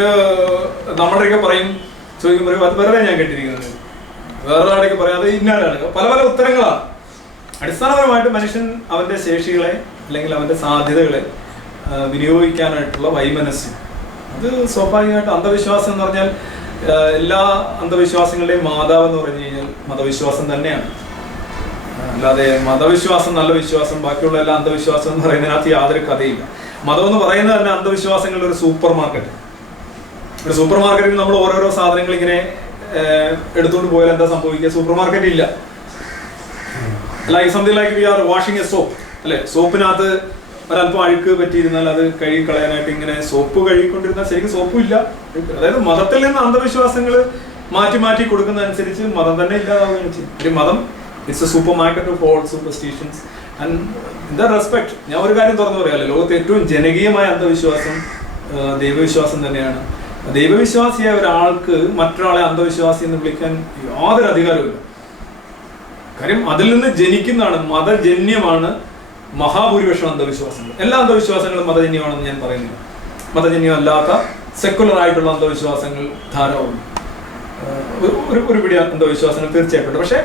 നമ്മുടെയൊക്കെ പറയും, ചോദിക്കുമ്പോൾ അത് വെറുതെ ഞാൻ കേട്ടിരിക്കുന്നത്, വേറെ ആളൊക്കെ പറയാം അത് ഇന്നാലാണ്. പല പല ഉത്തരങ്ങളാണ്. അടിസ്ഥാനപരമായിട്ട് മനുഷ്യൻ അവന്റെ ശേഷികളെ അല്ലെങ്കിൽ അവന്റെ സാധ്യതകളെ വിനിയോഗിക്കാനായിട്ടുള്ള വൈമനസ്യം, അത് സ്വാഭാവികമായിട്ട് അന്ധവിശ്വാസം എന്ന് പറഞ്ഞാൽ എല്ലാ അന്ധവിശ്വാസങ്ങളുടെയും മാതാവ് എന്ന് പറഞ്ഞു കഴിഞ്ഞാൽ മതവിശ്വാസം തന്നെയാണ്. അല്ലാതെ മതവിശ്വാസം നല്ല വിശ്വാസം ബാക്കിയുള്ള എല്ലാ അന്ധവിശ്വാസം എന്ന് പറയുന്നതിനകത്ത് യാതൊരു കഥയില്ല. മതം എന്ന് പറയുന്നത് തന്നെ അന്ധവിശ്വാസങ്ങളുടെ ഒരു സൂപ്പർ മാർക്കറ്റ്. ഒരു സൂപ്പർ മാർക്കറ്റിൽ നമ്മൾ ഓരോരോ സാധനങ്ങൾ ഇങ്ങനെ എടുത്തുകൊണ്ട് പോയാൽ എന്താ സംഭവിക്കുക? സൂപ്പർ മാർക്കറ്റ് ഇല്ല. Like something like we are washing a soap അല്ലെ, സോപ്പിനകത്ത് ഒരല്പം അഴുക്ക് പറ്റിയിരുന്നാൽ അത് കഴുകി കളയാനായിട്ട് ഇങ്ങനെ സോപ്പ് കഴുകിക്കൊണ്ടിരുന്നാൽ ശരിക്കും സോപ്പും ഇല്ല. അതായത് മതത്തിൽ നിന്ന് അന്ധവിശ്വാസങ്ങൾ മാറ്റി മാറ്റി കൊടുക്കുന്നതനുസരിച്ച് മതം തന്നെ ഇല്ലാതാവുകയാണ് ചെയ്യും. ഒരു മതം it's A super market of all superstitions and in the respect. ഞാൻ ഒരു കാര്യം തുറന്നു പറയാമല്ലോ, ലോകത്തെ ഏറ്റവും ജനകീയമായ അന്ധവിശ്വാസം ദൈവവിശ്വാസം തന്നെയാണ്. ദൈവവിശ്വാസിയായ ഒരാൾക്ക് മറ്റൊരാളെ അന്ധവിശ്വാസി എന്ന് വിളിക്കാൻ യാതൊരു അധികാരവുമില്ല. കാര്യം അതിൽ നിന്ന് ജനിക്കുന്നതാണ്, മതജന്യമാണ് മഹാഭൂരിപക്ഷം അന്ധവിശ്വാസങ്ങൾ. എല്ലാ അന്ധവിശ്വാസങ്ങളും മതജന്യമാണെന്ന് ഞാൻ പറയുന്നില്ല. മതജന്യമല്ലാത്ത സെക്കുലർ ആയിട്ടുള്ള അന്ധവിശ്വാസങ്ങൾ ധാരാളം, ഒരു പിടി അന്ധവിശ്വാസങ്ങൾ തീർച്ചയായിട്ടും. പക്ഷെ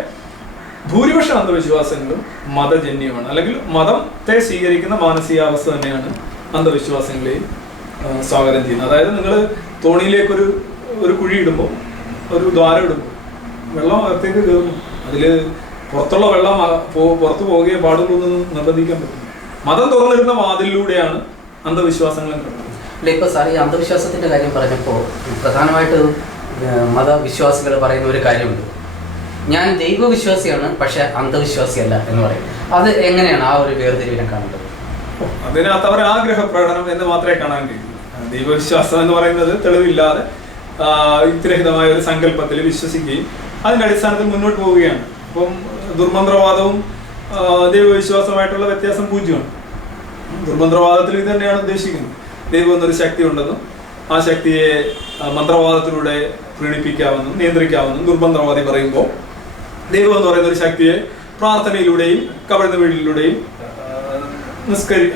ഭൂരിപക്ഷം അന്ധവിശ്വാസങ്ങളും മതജന്യമാണ്, അല്ലെങ്കിൽ മതത്തെ സ്വീകരിക്കുന്ന മാനസികാവസ്ഥ തന്നെയാണ് അന്ധവിശ്വാസങ്ങളെയും സ്വാഗതം ചെയ്യുന്നത്. അതായത് നിങ്ങൾ തോണിയിലേക്കൊരു കുഴി ഇടുമ്പോൾ, ഒരു ദ്വാരം ഇടുമ്പോൾ വെള്ളം അകത്തേക്ക് കയറുന്നു. അതിൽ പുറത്തുള്ള വെള്ളം പുറത്തു പോവുകയെ പാടുള്ളൂ എന്ന് നിർബന്ധിക്കാൻ പറ്റും. മതം തുറന്നിരുന്ന വാതിലൂടെയാണ് അന്ധവിശ്വാസങ്ങൾ കിടക്കുന്നത്. അല്ല, ഇപ്പോൾ സാർ ഈ അന്ധവിശ്വാസത്തിൻ്റെ കാര്യം പറഞ്ഞപ്പോൾ പ്രധാനമായിട്ട് മതവിശ്വാസികൾ പറയുന്ന ഒരു കാര്യമുണ്ട്, ഞാൻ ദൈവവിശ്വാസിയാണ് പക്ഷെ അന്ധവിശ്വാസിയല്ല എന്ന് പറയും. അത് എങ്ങനെയാണ് ആ ഒരു വേർതിരിവിനെ കാണുന്നത്? അതിനകത്ത് അവർ ആഗ്രഹ പ്രകടനം എന്ന് മാത്രമേ കാണാൻ കഴിയൂ. ദൈവവിശ്വാസം എന്ന് പറയുന്നത് തെളിവില്ലാതെ യുക്തിരഹിതമായ ഒരു സങ്കല്പത്തിൽ വിശ്വസിക്കുകയും അതിൻ്റെ അടിസ്ഥാനത്തിൽ മുന്നോട്ട് പോവുകയാണ്. അപ്പം ദുർമന്ത്രവാദവും ദൈവവിശ്വാസമായിട്ടുള്ള വ്യത്യാസം പൂജ്യമാണ്. ദുർമന്ത്രവാദത്തിൽ ഇത് തന്നെയാണ് ഉദ്ദേശിക്കുന്നത്. ദൈവം എന്നൊരു ശക്തി ഉണ്ടെന്നും ആ ശക്തിയെ മന്ത്രവാദത്തിലൂടെ പ്രീണിപ്പിക്കാമെന്നും നിയന്ത്രിക്കാമെന്നും ദുർമന്ത്രവാദി പറയുമ്പോൾ, ദൈവം എന്ന് പറയുന്ന ഒരു ശക്തിയെ പ്രാർത്ഥനയിലൂടെയും കവഴുന്ന വീടിലൂടെയും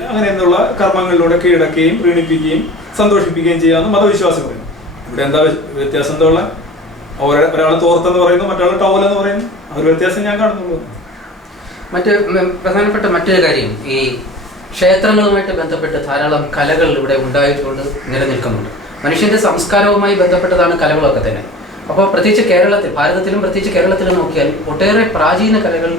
അങ്ങനെയുള്ള കർമ്മങ്ങളിലൂടെ കീഴടക്കുകയും പ്രീണിപ്പിക്കുകയും സന്തോഷിപ്പിക്കുകയും ചെയ്യാമെന്ന് മതവിശ്വാസം പറയുന്നു. ഇവിടെ എന്താ വ്യത്യാസം? എന്താ ഉള്ള? ഒരാൾ തോർത്തെന്ന് പറയുന്നു, മറ്റൊരാൾ ടവൽ എന്ന് പറയുന്നു. ആ ഒരു വ്യത്യാസം ഞാൻ കാണുന്നുള്ളൂ. പ്രധാനപ്പെട്ട മറ്റൊരു കാര്യം, ഈ ക്ഷേത്രങ്ങളുമായിട്ട് ബന്ധപ്പെട്ട് ധാരാളം കലകൾ ഇവിടെ ഉണ്ടായിക്കൊണ്ട് നിലനിൽക്കുന്നുണ്ട്. മനുഷ്യന്റെ സംസ്കാരവുമായി ബന്ധപ്പെട്ടതാണ് കലകളൊക്കെ തന്നെ. അപ്പോൾ പ്രത്യേകിച്ച് കേരളത്തിൽ, ഭാരതത്തിലും പ്രത്യേകിച്ച് കേരളത്തിലും നോക്കിയാൽ ഒട്ടേറെ പ്രാചീന കലകൾ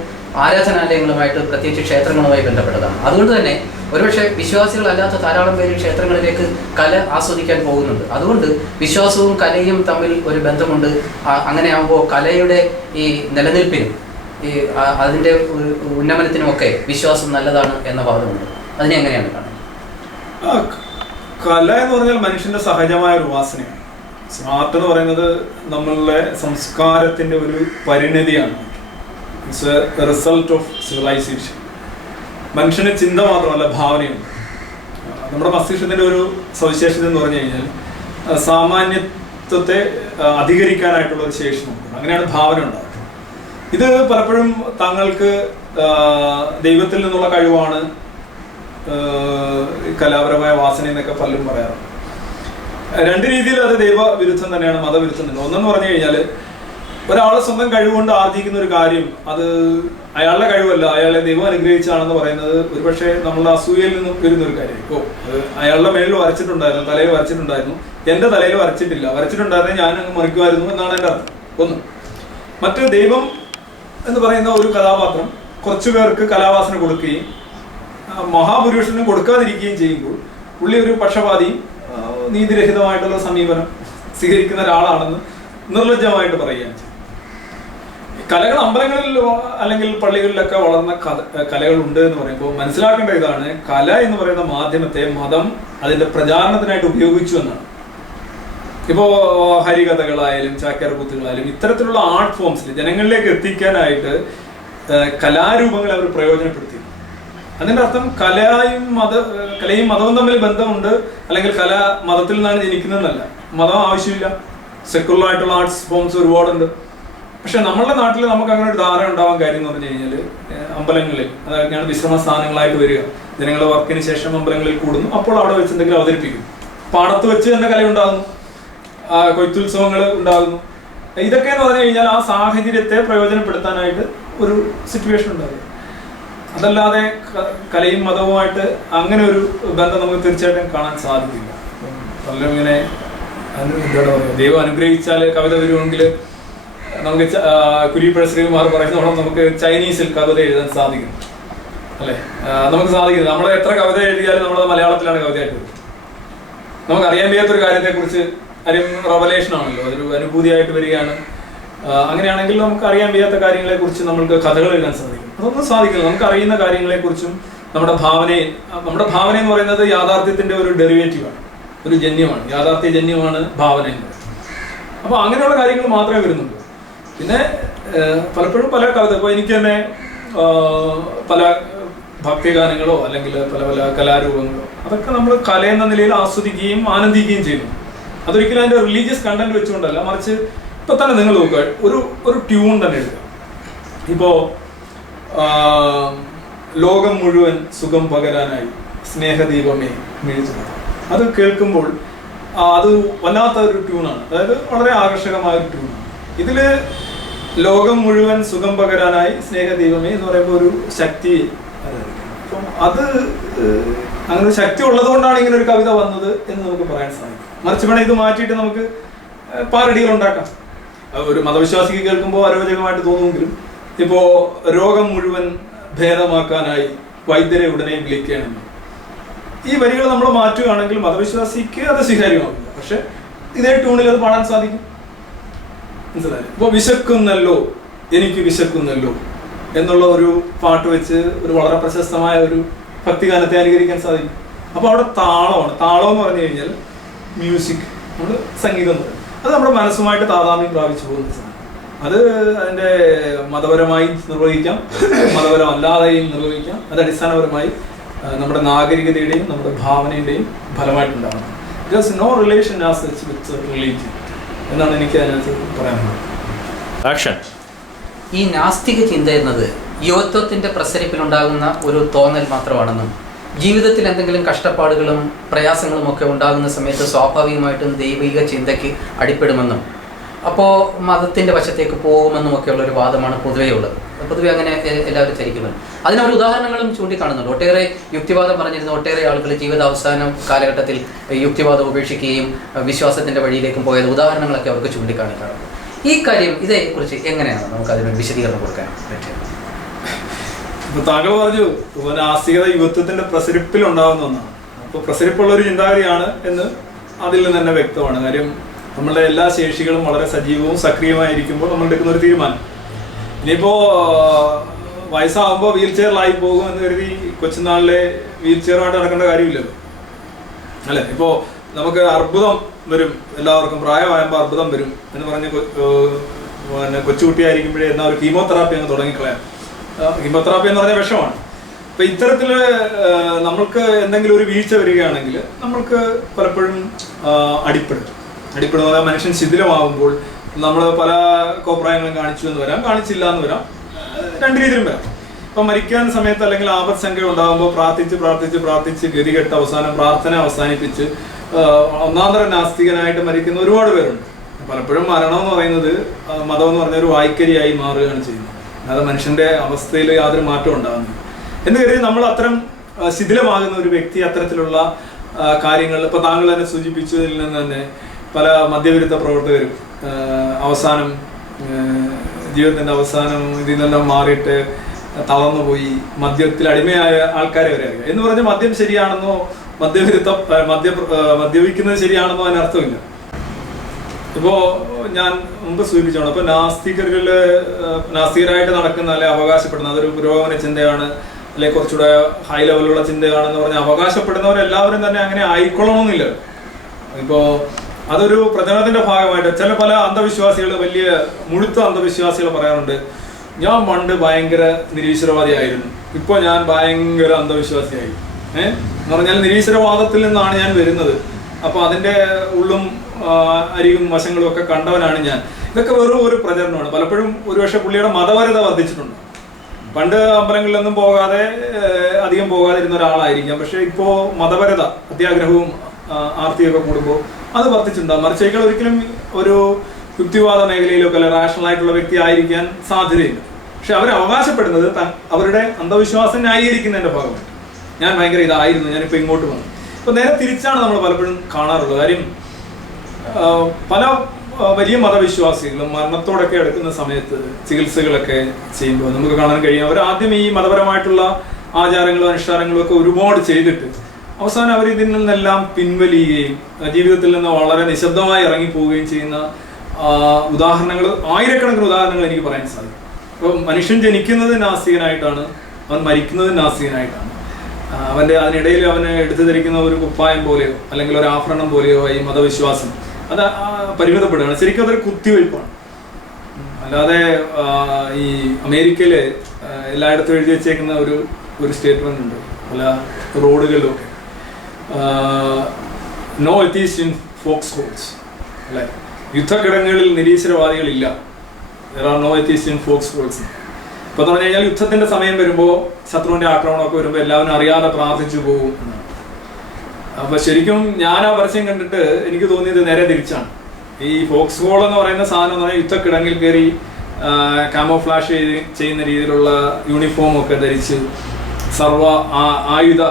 ആരാധനാലയങ്ങളുമായിട്ട് പ്രത്യേകിച്ച് ക്ഷേത്രങ്ങളുമായി ബന്ധപ്പെട്ടതാണ്. അതുകൊണ്ട് തന്നെ ഒരുപക്ഷെ വിശ്വാസികളല്ലാത്ത ധാരാളം പേര് ക്ഷേത്രങ്ങളിലേക്ക് കല ആസ്വദിക്കാൻ പോകുന്നുണ്ട്. അതുകൊണ്ട് വിശ്വാസവും കലയും തമ്മിൽ ഒരു ബന്ധമുണ്ട്. അങ്ങനെയാകുമ്പോൾ കലയുടെ ഈ നിലനിൽപ്പിനും ഈ അതിൻ്റെ ഉന്നമനത്തിനുമൊക്കെ വിശ്വാസം നല്ലതാണ് എന്ന വാദമുണ്ട്. അതിനെ എങ്ങനെയാണ് കാണുന്നത്? കല എന്ന് പറഞ്ഞാൽ മനുഷ്യന്റെ സഹജമായ ഒരു വാസനയാണ്. ആർട്ട് എന്ന് പറയുന്നത് നമ്മളുടെ സംസ്കാരത്തിന്റെ ഒരു പരിണതിയാണ്. It's a result of civilisation. മനുഷ്യന് ചിന്ത മാത്രമല്ല, ഭാവനയുണ്ട്. നമ്മുടെ മസ്തിഷ്കത്തിന്റെ ഒരു സവിശേഷത എന്ന് പറഞ്ഞു കഴിഞ്ഞാൽ സാമാന്യത്വത്തെ അധികരിക്കാനായിട്ടുള്ള ഒരു ശേഷിയുണ്ട്. അങ്ങനെയാണ് ഭാവന ഉണ്ടാകുന്നത്. ഇത് പലപ്പോഴും താങ്കൾക്ക് ദൈവത്തിൽ നിന്നുള്ള കഴിവാണ്, കലാപരമായ വാസന എന്നൊക്കെ പലരും പറയാറുണ്ട്. രണ്ട് രീതിയിൽ അത് ദൈവവിരുദ്ധം തന്നെയാണ്, മതവിരുദ്ധം തന്നെ. ഒന്നെന്ന് പറഞ്ഞു കഴിഞ്ഞാൽ ഒരാളെ സ്വന്തം കഴിവുകൊണ്ട് ആർജിക്കുന്ന ഒരു കാര്യം അത് അയാളുടെ കഴിവല്ല, അയാളെ ദൈവം അനുഗ്രഹിച്ചാണെന്ന് പറയുന്നത് ഒരുപക്ഷെ നമ്മളുടെ അസൂയയിൽ നിന്ന് വരുന്ന ഒരു കാര്യം. ഇപ്പോൾ അയാളുടെ മേളിൽ വരച്ചിട്ടുണ്ടായിരുന്നു, തലയിൽ വരച്ചിട്ടുണ്ടായിരുന്നു, എൻ്റെ തലയിൽ വരച്ചിട്ടുണ്ടായിരുന്നെ ഞാൻ അങ്ങ് മറിക്കുമായിരുന്നു എന്നാണ് എൻ്റെ അർത്ഥം. ഒന്ന്. മറ്റു ദൈവം എന്ന് പറയുന്ന ഒരു കഥാപാത്രം കുറച്ചു പേർക്ക് കലാവാസന കൊടുക്കുകയും മഹാപുരുഷനും കൊടുക്കാതിരിക്കുകയും ചെയ്യുമ്പോൾ പുള്ളി ഒരു പക്ഷപാതിയും നീതിരഹിതമായിട്ടുള്ള സമീപനം സ്വീകരിക്കുന്ന ഒരാളാണെന്ന് നിർലജ്ജമായിട്ട് പറയുകയാണ് ചെയ്യും. കലകൾ അമ്പലങ്ങളിൽ അല്ലെങ്കിൽ പള്ളികളിലൊക്കെ വളർന്ന കലകളുണ്ട് എന്ന് പറയുമ്പോൾ മനസ്സിലാക്കേണ്ട ഇതാണ്, കല എന്ന് പറയുന്ന മാധ്യമത്തെ മതം അതിന്റെ പ്രചാരണത്തിനായിട്ട് ഉപയോഗിച്ചു എന്നാണ്. ഇപ്പോ ഹരികഥകളായാലും ചാക്യാർകൂത്തുകളായാലും ഇത്തരത്തിലുള്ള ആർട്ട് ഫോംസിൽ ജനങ്ങളിലേക്ക് എത്തിക്കാനായിട്ട് കലാരൂപങ്ങളെ അവർ പ്രയോജനപ്പെടുത്തി. അതിൻ്റെ അർത്ഥം കലയും മതവും തമ്മിൽ ബന്ധമുണ്ട്, അല്ലെങ്കിൽ കല മതത്തിൽ നിന്നാണ് ജനിക്കുന്നതെന്നല്ല. മതം ആവശ്യമില്ല, സെക്കുലർ ആയിട്ടുള്ള ആർട്സ് ഫോംസ് ഒരുപാടുണ്ട്. പക്ഷെ നമ്മളുടെ നാട്ടിൽ നമുക്ക് അങ്ങനെ ഒരു ധാരണ ഉണ്ടാവാൻ കാര്യം എന്ന് പറഞ്ഞു കഴിഞ്ഞാൽ അമ്പലങ്ങളിൽ, അതൊക്കെയാണ് വിശ്രമ സ്ഥാനങ്ങളായിട്ട് വരിക. ജനങ്ങളുടെ വർക്കിന് ശേഷം അമ്പലങ്ങളിൽ കൂടുന്നു, അപ്പോൾ അവിടെ വെച്ച് എന്തെങ്കിലും അവതരിപ്പിക്കും. പാടത്ത് വെച്ച് തന്നെ കലയുണ്ടാകുന്നു, കൊയ്ത്തുത്സവങ്ങൾ ഉണ്ടാകുന്നു. ഇതൊക്കെ എന്ന് പറഞ്ഞു കഴിഞ്ഞാൽ ആ സാഹചര്യത്തെ പ്രയോജനപ്പെടുത്താനായിട്ട് ഒരു സിറ്റുവേഷൻ ഉണ്ടാകും. അതല്ലാതെ കലയും മതവുമായിട്ട് അങ്ങനെ ഒരു ബന്ധം നമുക്ക് തീർച്ചയായിട്ടും കാണാൻ സാധിക്കില്ല. പലരും ഇങ്ങനെ എന്താണ് പറയുക, ദൈവം അനുഗ്രഹിച്ചാൽ കവിത വരുമെങ്കിൽ നമുക്ക് കുരിപ്പുഴ ശ്രീകുമാർ പറയുന്നതോളം നമുക്ക് ചൈനീസിൽ കവിത എഴുതാൻ സാധിക്കും, അല്ലേ? നമുക്ക് സാധിക്കും. നമ്മൾ എത്ര കവിത എഴുതിയാലും നമ്മളത് മലയാളത്തിലാണ് കവിതയായിട്ട് വരും. നമുക്ക് അറിയാൻ വയ്യാത്തൊരു കാര്യത്തെക്കുറിച്ച് റവലേഷൻ ആണല്ലോ, അതൊരു അനുഭൂതിയായിട്ട് വരികയാണ്. അങ്ങനെയാണെങ്കിൽ നമുക്ക് അറിയാൻ വയ്യാത്ത കാര്യങ്ങളെക്കുറിച്ച് നമുക്ക് കഥകൾ എഴുതാൻ സാധിക്കും. അതൊന്നും സാധിക്കില്ല. നമുക്ക് അറിയുന്ന കാര്യങ്ങളെക്കുറിച്ചും നമ്മുടെ ഭാവന എന്ന് പറയുന്നത് യാഥാർത്ഥ്യത്തിന്റെ ഒരു ഡെറിവേറ്റീവാണ്, ഒരു ജന്യമാണ്, യാഥാർത്ഥ്യ ജന്യമാണ് ഭാവന എന്ന് പറയുന്നത്. അപ്പോൾ അങ്ങനെയുള്ള കാര്യങ്ങൾ മാത്രമേ വരുന്നുള്ളൂ. പിന്നെ പലപ്പോഴും പല കവിത, ഇപ്പോൾ എനിക്ക് തന്നെ പല ഭക്തിഗാനങ്ങളോ അല്ലെങ്കിൽ പല പല കലാരൂപങ്ങളോ അതൊക്കെ നമ്മൾ കല എന്ന നിലയിൽ ആസ്വദിക്കുകയും ആനന്ദിക്കുകയും ചെയ്യുന്നു. അതൊരിക്കലും അതിൻ്റെ റിലീജിയസ് കണ്ടന്റ് വെച്ചുകൊണ്ടല്ല, മറിച്ച് ഇപ്പം തന്നെ നിങ്ങൾ നോക്കുക, ഒരു ട്യൂൺ തന്നെ എഴുതുക. ഇപ്പോൾ ലോകം മുഴുവൻ സുഖം പകരാനായി സ്നേഹദീപമേ മിഴിച്ചു, അത് കേൾക്കുമ്പോൾ അത് വല്ലാത്ത ഒരു ട്യൂണാണ്. അതായത് വളരെ ആകർഷകമായ ഒരു ട്യൂണാണ്. ഇതില് ലോകം മുഴുവൻ സുഖം പകരാനായി സ്നേഹദീപമേ എന്ന് പറയുമ്പോൾ ഒരു ശക്തി, അപ്പം അത് അങ്ങനെ ഒരു ശക്തി ഉള്ളത് കൊണ്ടാണ് ഇങ്ങനെ ഒരു കവിത വന്നത് എന്ന് നമുക്ക് പറയാൻ സാധിക്കും. മറിച്ച് വേണം ഇത് മാറ്റിയിട്ട് നമുക്ക് പാരഡികൾ ഉണ്ടാക്കാം. ഒരു മതവിശ്വാസിക്ക് കേൾക്കുമ്പോൾ അരോചകമായിട്ട് തോന്നുമെങ്കിലും, ഇപ്പോ രോഗം മുഴുവൻ ഭേദമാക്കാനായി വൈദ്യരെ ഉടനെ വിളിക്കണം, ഈ വരികൾ നമ്മൾ മാറ്റുകയാണെങ്കിൽ മതവിശ്വാസിക്ക് അത് സ്വീകാര്യമാകില്ല. പക്ഷെ ഇതേ ട്യൂണിൽ അത് പാടാൻ സാധിക്കും. മനസ്സിലായി? ഇപ്പൊ വിശക്കുന്നല്ലോ എനിക്ക് വിശക്കുന്നല്ലോ എന്നുള്ള ഒരു പാട്ട് വെച്ച് ഒരു വളരെ പ്രശസ്തമായ ഒരു ഭക്തിഗാനത്തെ അനുകരിക്കാൻ സാധിക്കും. അപ്പൊ അവിടെ താളമാണ്. താളം എന്ന് പറഞ്ഞു കഴിഞ്ഞാൽ മ്യൂസിക്, നമ്മൾ സംഗീതം എന്ന് പറയും. അത് നമ്മുടെ മനസ്സുമായിട്ട് താതാമ്യം പ്രാപിച്ചു പോകുന്ന സാധനം. അത് അതിന്റെ മതപരമായി നിർവഹിക്കാം, മതപരമല്ലാതെയും നിർവഹിക്കാം. അത് അടിസ്ഥാനപരമായി നമ്മുടെ നാഗരികതയുടെയും നമ്മുടെ ഭാവനയുടെയും ഫലമായിട്ടുണ്ടാകണം. Just no relation as such with religion എന്നാണ് എനിക്ക് അതിനകത്ത് പറയാനുള്ളത്. ഈ നാസ്തിക ചിന്ത എന്നത് യുവത്വത്തിന്റെ പ്രസരിപ്പിലുണ്ടാകുന്ന ഒരു തോന്നൽ മാത്രമാണെന്നും ജീവിതത്തിൽ എന്തെങ്കിലും കഷ്ടപ്പാടുകളും പ്രയാസങ്ങളും ഒക്കെ ഉണ്ടാകുന്ന സമയത്ത് സ്വാഭാവികമായിട്ടും ദൈവിക ചിന്തയ്ക്ക് അടിപ്പെടുമെന്നും അപ്പോൾ മതത്തിൻ്റെ വശത്തേക്ക് പോകുമെന്നും ഒക്കെയുള്ള ഒരു വാദമാണ് പൊതുവേ ഉള്ളത്. പൊതുവെ അങ്ങനെ എല്ലാവരും ധരിക്കുന്നത്. അതിനൊരു ഉദാഹരണങ്ങളും ചൂണ്ടിക്കാണുന്നുണ്ട്. ഒട്ടേറെ യുക്തിവാദം പറഞ്ഞിരുന്ന ഒട്ടേറെ ആളുകൾ ജീവിതാവസാനം കാലഘട്ടത്തിൽ യുക്തിവാദം ഉപേക്ഷിക്കുകയും വിശ്വാസത്തിൻ്റെ വഴിയിലേക്കും പോയത് ഉദാഹരണങ്ങളൊക്കെ അവർക്ക് ചൂണ്ടിക്കാണിക്കാറുണ്ട്. ഈ കാര്യം ഇതേക്കുറിച്ച് എങ്ങനെയാണ് നമുക്ക് അതിനൊരു വിശദീകരണം കൊടുക്കാൻ പറ്റുക? ഇപ്പൊ താങ്കൾ പറഞ്ഞു നാസ്തികത യുവത്വത്തിന്റെ പ്രസരിപ്പിൽ ഉണ്ടാകുന്ന ഒന്നാണ്. അപ്പോൾ പ്രസരിപ്പുള്ള ഒരു ചിന്താഗതിയാണ് എന്ന് അതിൽ നിന്ന് തന്നെ വ്യക്തമാണ്. കാര്യം നമ്മളുടെ എല്ലാ ശേഷികളും വളരെ സജീവവും സക്രിയമായിരിക്കുമ്പോൾ നമ്മൾ എടുക്കുന്ന ഒരു തീരുമാനം. ഇനിയിപ്പോ വയസ്സാകുമ്പോൾ വീൽ ചെയറിലായി പോകും എന്ന് കരുതി കൊച്ചുനാളിലെ വീൽ ചെയറുമായിട്ട് നടക്കേണ്ട കാര്യമില്ലല്ലോ, അല്ലെ? ഇപ്പോ നമുക്ക് അർബുദം വരും, എല്ലാവർക്കും പ്രായമാകുമ്പോൾ അർബുദം വരും എന്ന് പറഞ്ഞ് കൊച്ചുകുട്ടിയായിരിക്കുമ്പോഴേ എന്നാൽ ഒരു കീമോതെറാപ്പി അങ്ങ് തുടങ്ങിക്കളയാം. കീമോതെറാപ്പി എന്ന് പറഞ്ഞാൽ വിഷമാണ്. അപ്പൊ ഇത്തരത്തില് നമ്മൾക്ക് എന്തെങ്കിലും ഒരു വീഴ്ച വരികയാണെങ്കിൽ നമ്മൾക്ക് പലപ്പോഴും അടിപ്പെടുന്ന മനുഷ്യൻ ശിഥിലമാകുമ്പോൾ നമ്മൾ പല കോപ്രായങ്ങളും കാണിച്ചു എന്ന് വരാം, കാണിച്ചില്ല എന്ന് വരാം, രണ്ട് രീതിയിലും വരാം. ഇപ്പൊ മരിക്കാൻ സമയത്ത് അല്ലെങ്കിൽ ആപത് സംഖ്യ ഉണ്ടാകുമ്പോൾ പ്രാർത്ഥിച്ച് ഗതികെട്ട് അവസാനം പ്രാർത്ഥന അവസാനിപ്പിച്ച് ഒന്നാന്തര നാസ്തികനായിട്ട് മരിക്കുന്ന ഒരുപാട് പേരുണ്ട്. പലപ്പോഴും മരണം എന്ന് പറയുന്നത് മതം എന്ന് പറഞ്ഞ ഒരു വായ്ക്കരിയായി മാറുകയാണ് ചെയ്യുന്നത്. അത് മനുഷ്യന്റെ അവസ്ഥയിൽ യാതൊരു മാറ്റം ഉണ്ടാകുന്നില്ല എന്ന് കരുതി നമ്മൾ അത്തരം ശിഥിലമാകുന്ന ഒരു വ്യക്തി അത്തരത്തിലുള്ള കാര്യങ്ങൾ ഇപ്പൊ താങ്കൾ തന്നെ സൂചിപ്പിച്ചതിൽ നിന്ന് തന്നെ പല മദ്യവിരുദ്ധ പ്രവർത്തകരും അവസാനം ജീവിതത്തിന്റെ അവസാനം ഇതിൽ നിന്നെല്ലാം മാറിയിട്ട് തളർന്നുപോയി മദ്യത്തിൽ അടിമയായ ആൾക്കാരെ വരെ അറിയാം. എന്ന് പറഞ്ഞാൽ മദ്യം ശരിയാണെന്നോ മദ്യപിക്കുന്നത് ശരിയാണെന്നോ അതിന് അർത്ഥമില്ല. ഇപ്പോ ഞാൻ മുമ്പ് സൂചിപ്പിച്ചോണം, ഇപ്പൊ നാസ്തികരായിട്ട് നടക്കുന്ന അല്ലെ അവകാശപ്പെടുന്ന അതൊരു പുരോഗമന ചിന്തയാണ്, അല്ലെ കുറച്ചുകൂടെ ഹൈ ലെവലുള്ള ചിന്തയാണെന്ന് പറഞ്ഞ് അവകാശപ്പെടുന്നവരെല്ലാവരും തന്നെ അങ്ങനെ ആയിക്കൊള്ളണമെന്നില്ല. ഇപ്പോ അതൊരു പ്രചരണത്തിന്റെ ഭാഗമായിട്ട് പല അന്ധവിശ്വാസികൾ, വലിയ മുഴുത്ത അന്ധവിശ്വാസികൾ പറയാറുണ്ട്, ഞാൻ പണ്ട് ഭയങ്കര നിരീശ്വരവാദിയായിരുന്നു, ഇപ്പോൾ ഞാൻ ഭയങ്കര അന്ധവിശ്വാസിയായി. എന്ന് പറഞ്ഞാൽ നിരീശ്വരവാദത്തിൽ നിന്നാണ് ഞാൻ വരുന്നത്. അപ്പോൾ അതിൻ്റെ ഉള്ളും അരിയും വശങ്ങളും ഒക്കെ കണ്ടവനാണ് ഞാൻ. ഇതൊക്കെ വെറും ഒരു പ്രചരണമാണ്. പലപ്പോഴും ഒരുപക്ഷെ പുള്ളിയുടെ മതപരത വർദ്ധിച്ചിട്ടുണ്ട്. പണ്ട് അമ്പലങ്ങളിലൊന്നും പോകാതെ അധികം പോകാതിരുന്ന ഒരാളായിരിക്കാം, പക്ഷെ ഇപ്പോൾ മതപരത, അത്യാഗ്രഹവും ആർത്തിയൊക്കെ കൂടുമ്പോൾ അത് വർദ്ധിച്ചിട്ടുണ്ടാകും. മറിച്ച് അയാൾ ഒരിക്കലും ഒരു യുക്തിവാദ മേഖലയിലൊക്കെ അല്ല റാഷണൽ ആയിട്ടുള്ള വ്യക്തി ആയിരിക്കാൻ സാധ്യതയില്ല. പക്ഷെ അവർ അവകാശപ്പെടുന്നത് അവരുടെ അന്ധവിശ്വാസം ന്യായീകരിക്കുന്നതിന്റെ ഭാഗമായിട്ട് ഞാൻ ഭയങ്കര ഇതായിരുന്നു, ഞാനിപ്പോൾ ഇങ്ങോട്ട് വന്നു. ഇപ്പൊ നേരെ തിരിച്ചാണ് നമ്മൾ പലപ്പോഴും കാണാറുള്ളത്. കാര്യം പല വലിയ മതവിശ്വാസികളും മരണത്തോടൊക്കെ എടുക്കുന്ന സമയത്ത് ചികിത്സകളൊക്കെ ചെയ്യുമ്പോൾ നമുക്ക് കാണാൻ കഴിയും, അവർ ആദ്യം ഈ മതപരമായിട്ടുള്ള ആചാരങ്ങളും അനുഷ്ഠാനങ്ങളും ഒക്കെ ഒരുപാട് ചെയ്തിട്ട് അവസാനം അവർ ഇതിൽ നിന്നെല്ലാം പിൻവലിയുകയും ജീവിതത്തിൽ നിന്ന് വളരെ നിശബ്ദമായി ഇറങ്ങിപ്പോവുകയും ചെയ്യുന്ന ഉദാഹരണങ്ങൾ, ആയിരക്കണക്കിന് ഉദാഹരണങ്ങൾ എനിക്ക് പറയാൻ സാധിക്കും. അപ്പോൾ മനുഷ്യൻ ജനിക്കുന്നത് നാസ്തികനായിട്ടാണ്, അവൻ മരിക്കുന്നത് നാസ്തികനായിട്ടാണ്. അതിനിടയിൽ അവന് എടുത്തു ധരിക്കുന്ന ഒരു കുപ്പായം പോലെയോ അല്ലെങ്കിൽ ഒരു ആഭരണം പോലെയോ ഈ മതവിശ്വാസം അത് പരിമിതപ്പെടുകയാണ്. ശരിക്കും അതൊരു കുത്തിവയ്പ്പാണ്. അല്ലാതെ ഈ അമേരിക്കയിൽ എല്ലായിടത്തും എഴുതി വെച്ചേക്കുന്ന ഒരു സ്റ്റേറ്റ്മെന്റ് ഉണ്ട് പല റോഡുകളിലൊക്കെ, no atheist in foxholes, അല്ലെ, യുദ്ധക്കിടങ്ങളിൽ നിരീശ്വരവാദികളില്ല. there are no atheists in foxholes. ഇപ്പൊ പറഞ്ഞു കഴിഞ്ഞാൽ യുദ്ധത്തിന്റെ സമയം വരുമ്പോൾ, ശത്രുവിന്റെ ആക്രമണമൊക്കെ വരുമ്പോൾ എല്ലാവരും അറിയാതെ പ്രാർത്ഥിച്ചു പോകും എന്നാണ്. അപ്പൊ ശരിക്കും ഞാൻ ആ പരസ്യം കണ്ടിട്ട് എനിക്ക് തോന്നിയത് നേരെ തിരിച്ചാണ്. ഈ ഫോക്സ് ഹോൾ എന്ന് പറയുന്ന സാധനം എന്ന് പറഞ്ഞാൽ യുദ്ധക്കിടങ്ങിൽ കയറി കാമോഫ്ലാഷ് ചെയ്യുന്ന രീതിയിലുള്ള യൂണിഫോം ഒക്കെ ധരിച്ച് സർവ ആയുധ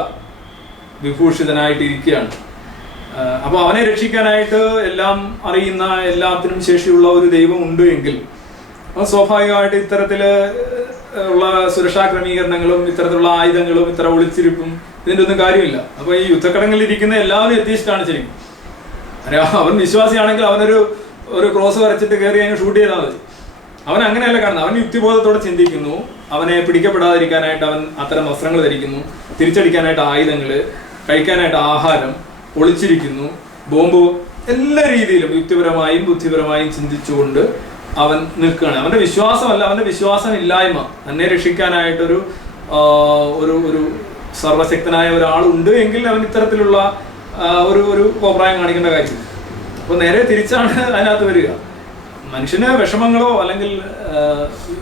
വിഭൂഷിതനായിട്ട് ഇരിക്കുകയാണ്. അപ്പൊ അവനെ രക്ഷിക്കാനായിട്ട് എല്ലാം അറിയുന്ന, എല്ലാത്തിനും ശേഷിയുള്ള ഒരു ദൈവം ഉണ്ട് എങ്കിൽ സ്വാഭാവികമായിട്ട് ഇത്തരത്തില് ഉള്ള സുരക്ഷാ ക്രമീകരണങ്ങളും ഇത്തരത്തിലുള്ള ആയുധങ്ങളും ഇത്ര ഒളിച്ചിരിപ്പും ഇതിൻ്റെ ഒന്നും കാര്യമില്ല. അപ്പൊ ഈ യുദ്ധക്കടങ്ങളിൽ ഇരിക്കുന്ന എല്ലാവരും എത്തിയിട്ടാണ് ശരിക്കും. അവൻ വിശ്വാസിയാണെങ്കിൽ അവനൊരു ക്രോസ് വരച്ചിട്ട് കയറി അങ്ങ് ഷൂട്ട് ചെയ്താൽ മതി. അവൻ അങ്ങനെയല്ല കാണുന്നത്. അവൻ യുക്തിബോധത്തോടെ ചിന്തിക്കുന്നു. അവനെ പിടിക്കപ്പെടാതിരിക്കാനായിട്ട് അവൻ അത്തരം വസ്ത്രങ്ങൾ ധരിക്കുന്നു, തിരിച്ചടിക്കാനായിട്ട് ആയുധങ്ങൾ, കഴിക്കാനായിട്ട് ആഹാരം, ഒളിച്ചിരിക്കുന്നു, ബോംബ്, എല്ലാ രീതിയിലും യുക്തിപരമായും ബുദ്ധിപരമായും ചിന്തിച്ചുകൊണ്ട് അവൻ നിൽക്കുകയാണ്. അവന്റെ വിശ്വാസമല്ല, അവന്റെ വിശ്വാസമില്ലായ്മ. തന്നെ രക്ഷിക്കാനായിട്ടൊരു ഒരു സർവശക്തനായ ഒരാളുണ്ട് എങ്കിൽ അവൻ ഇത്തരത്തിലുള്ള ഒരു കോപ്രായം കാണിക്കേണ്ട കാര്യമില്ല. അപ്പൊ നേരെ തിരിച്ചാണ് അതിനകത്ത് വരിക. മനുഷ്യന് വിഷമങ്ങളോ അല്ലെങ്കിൽ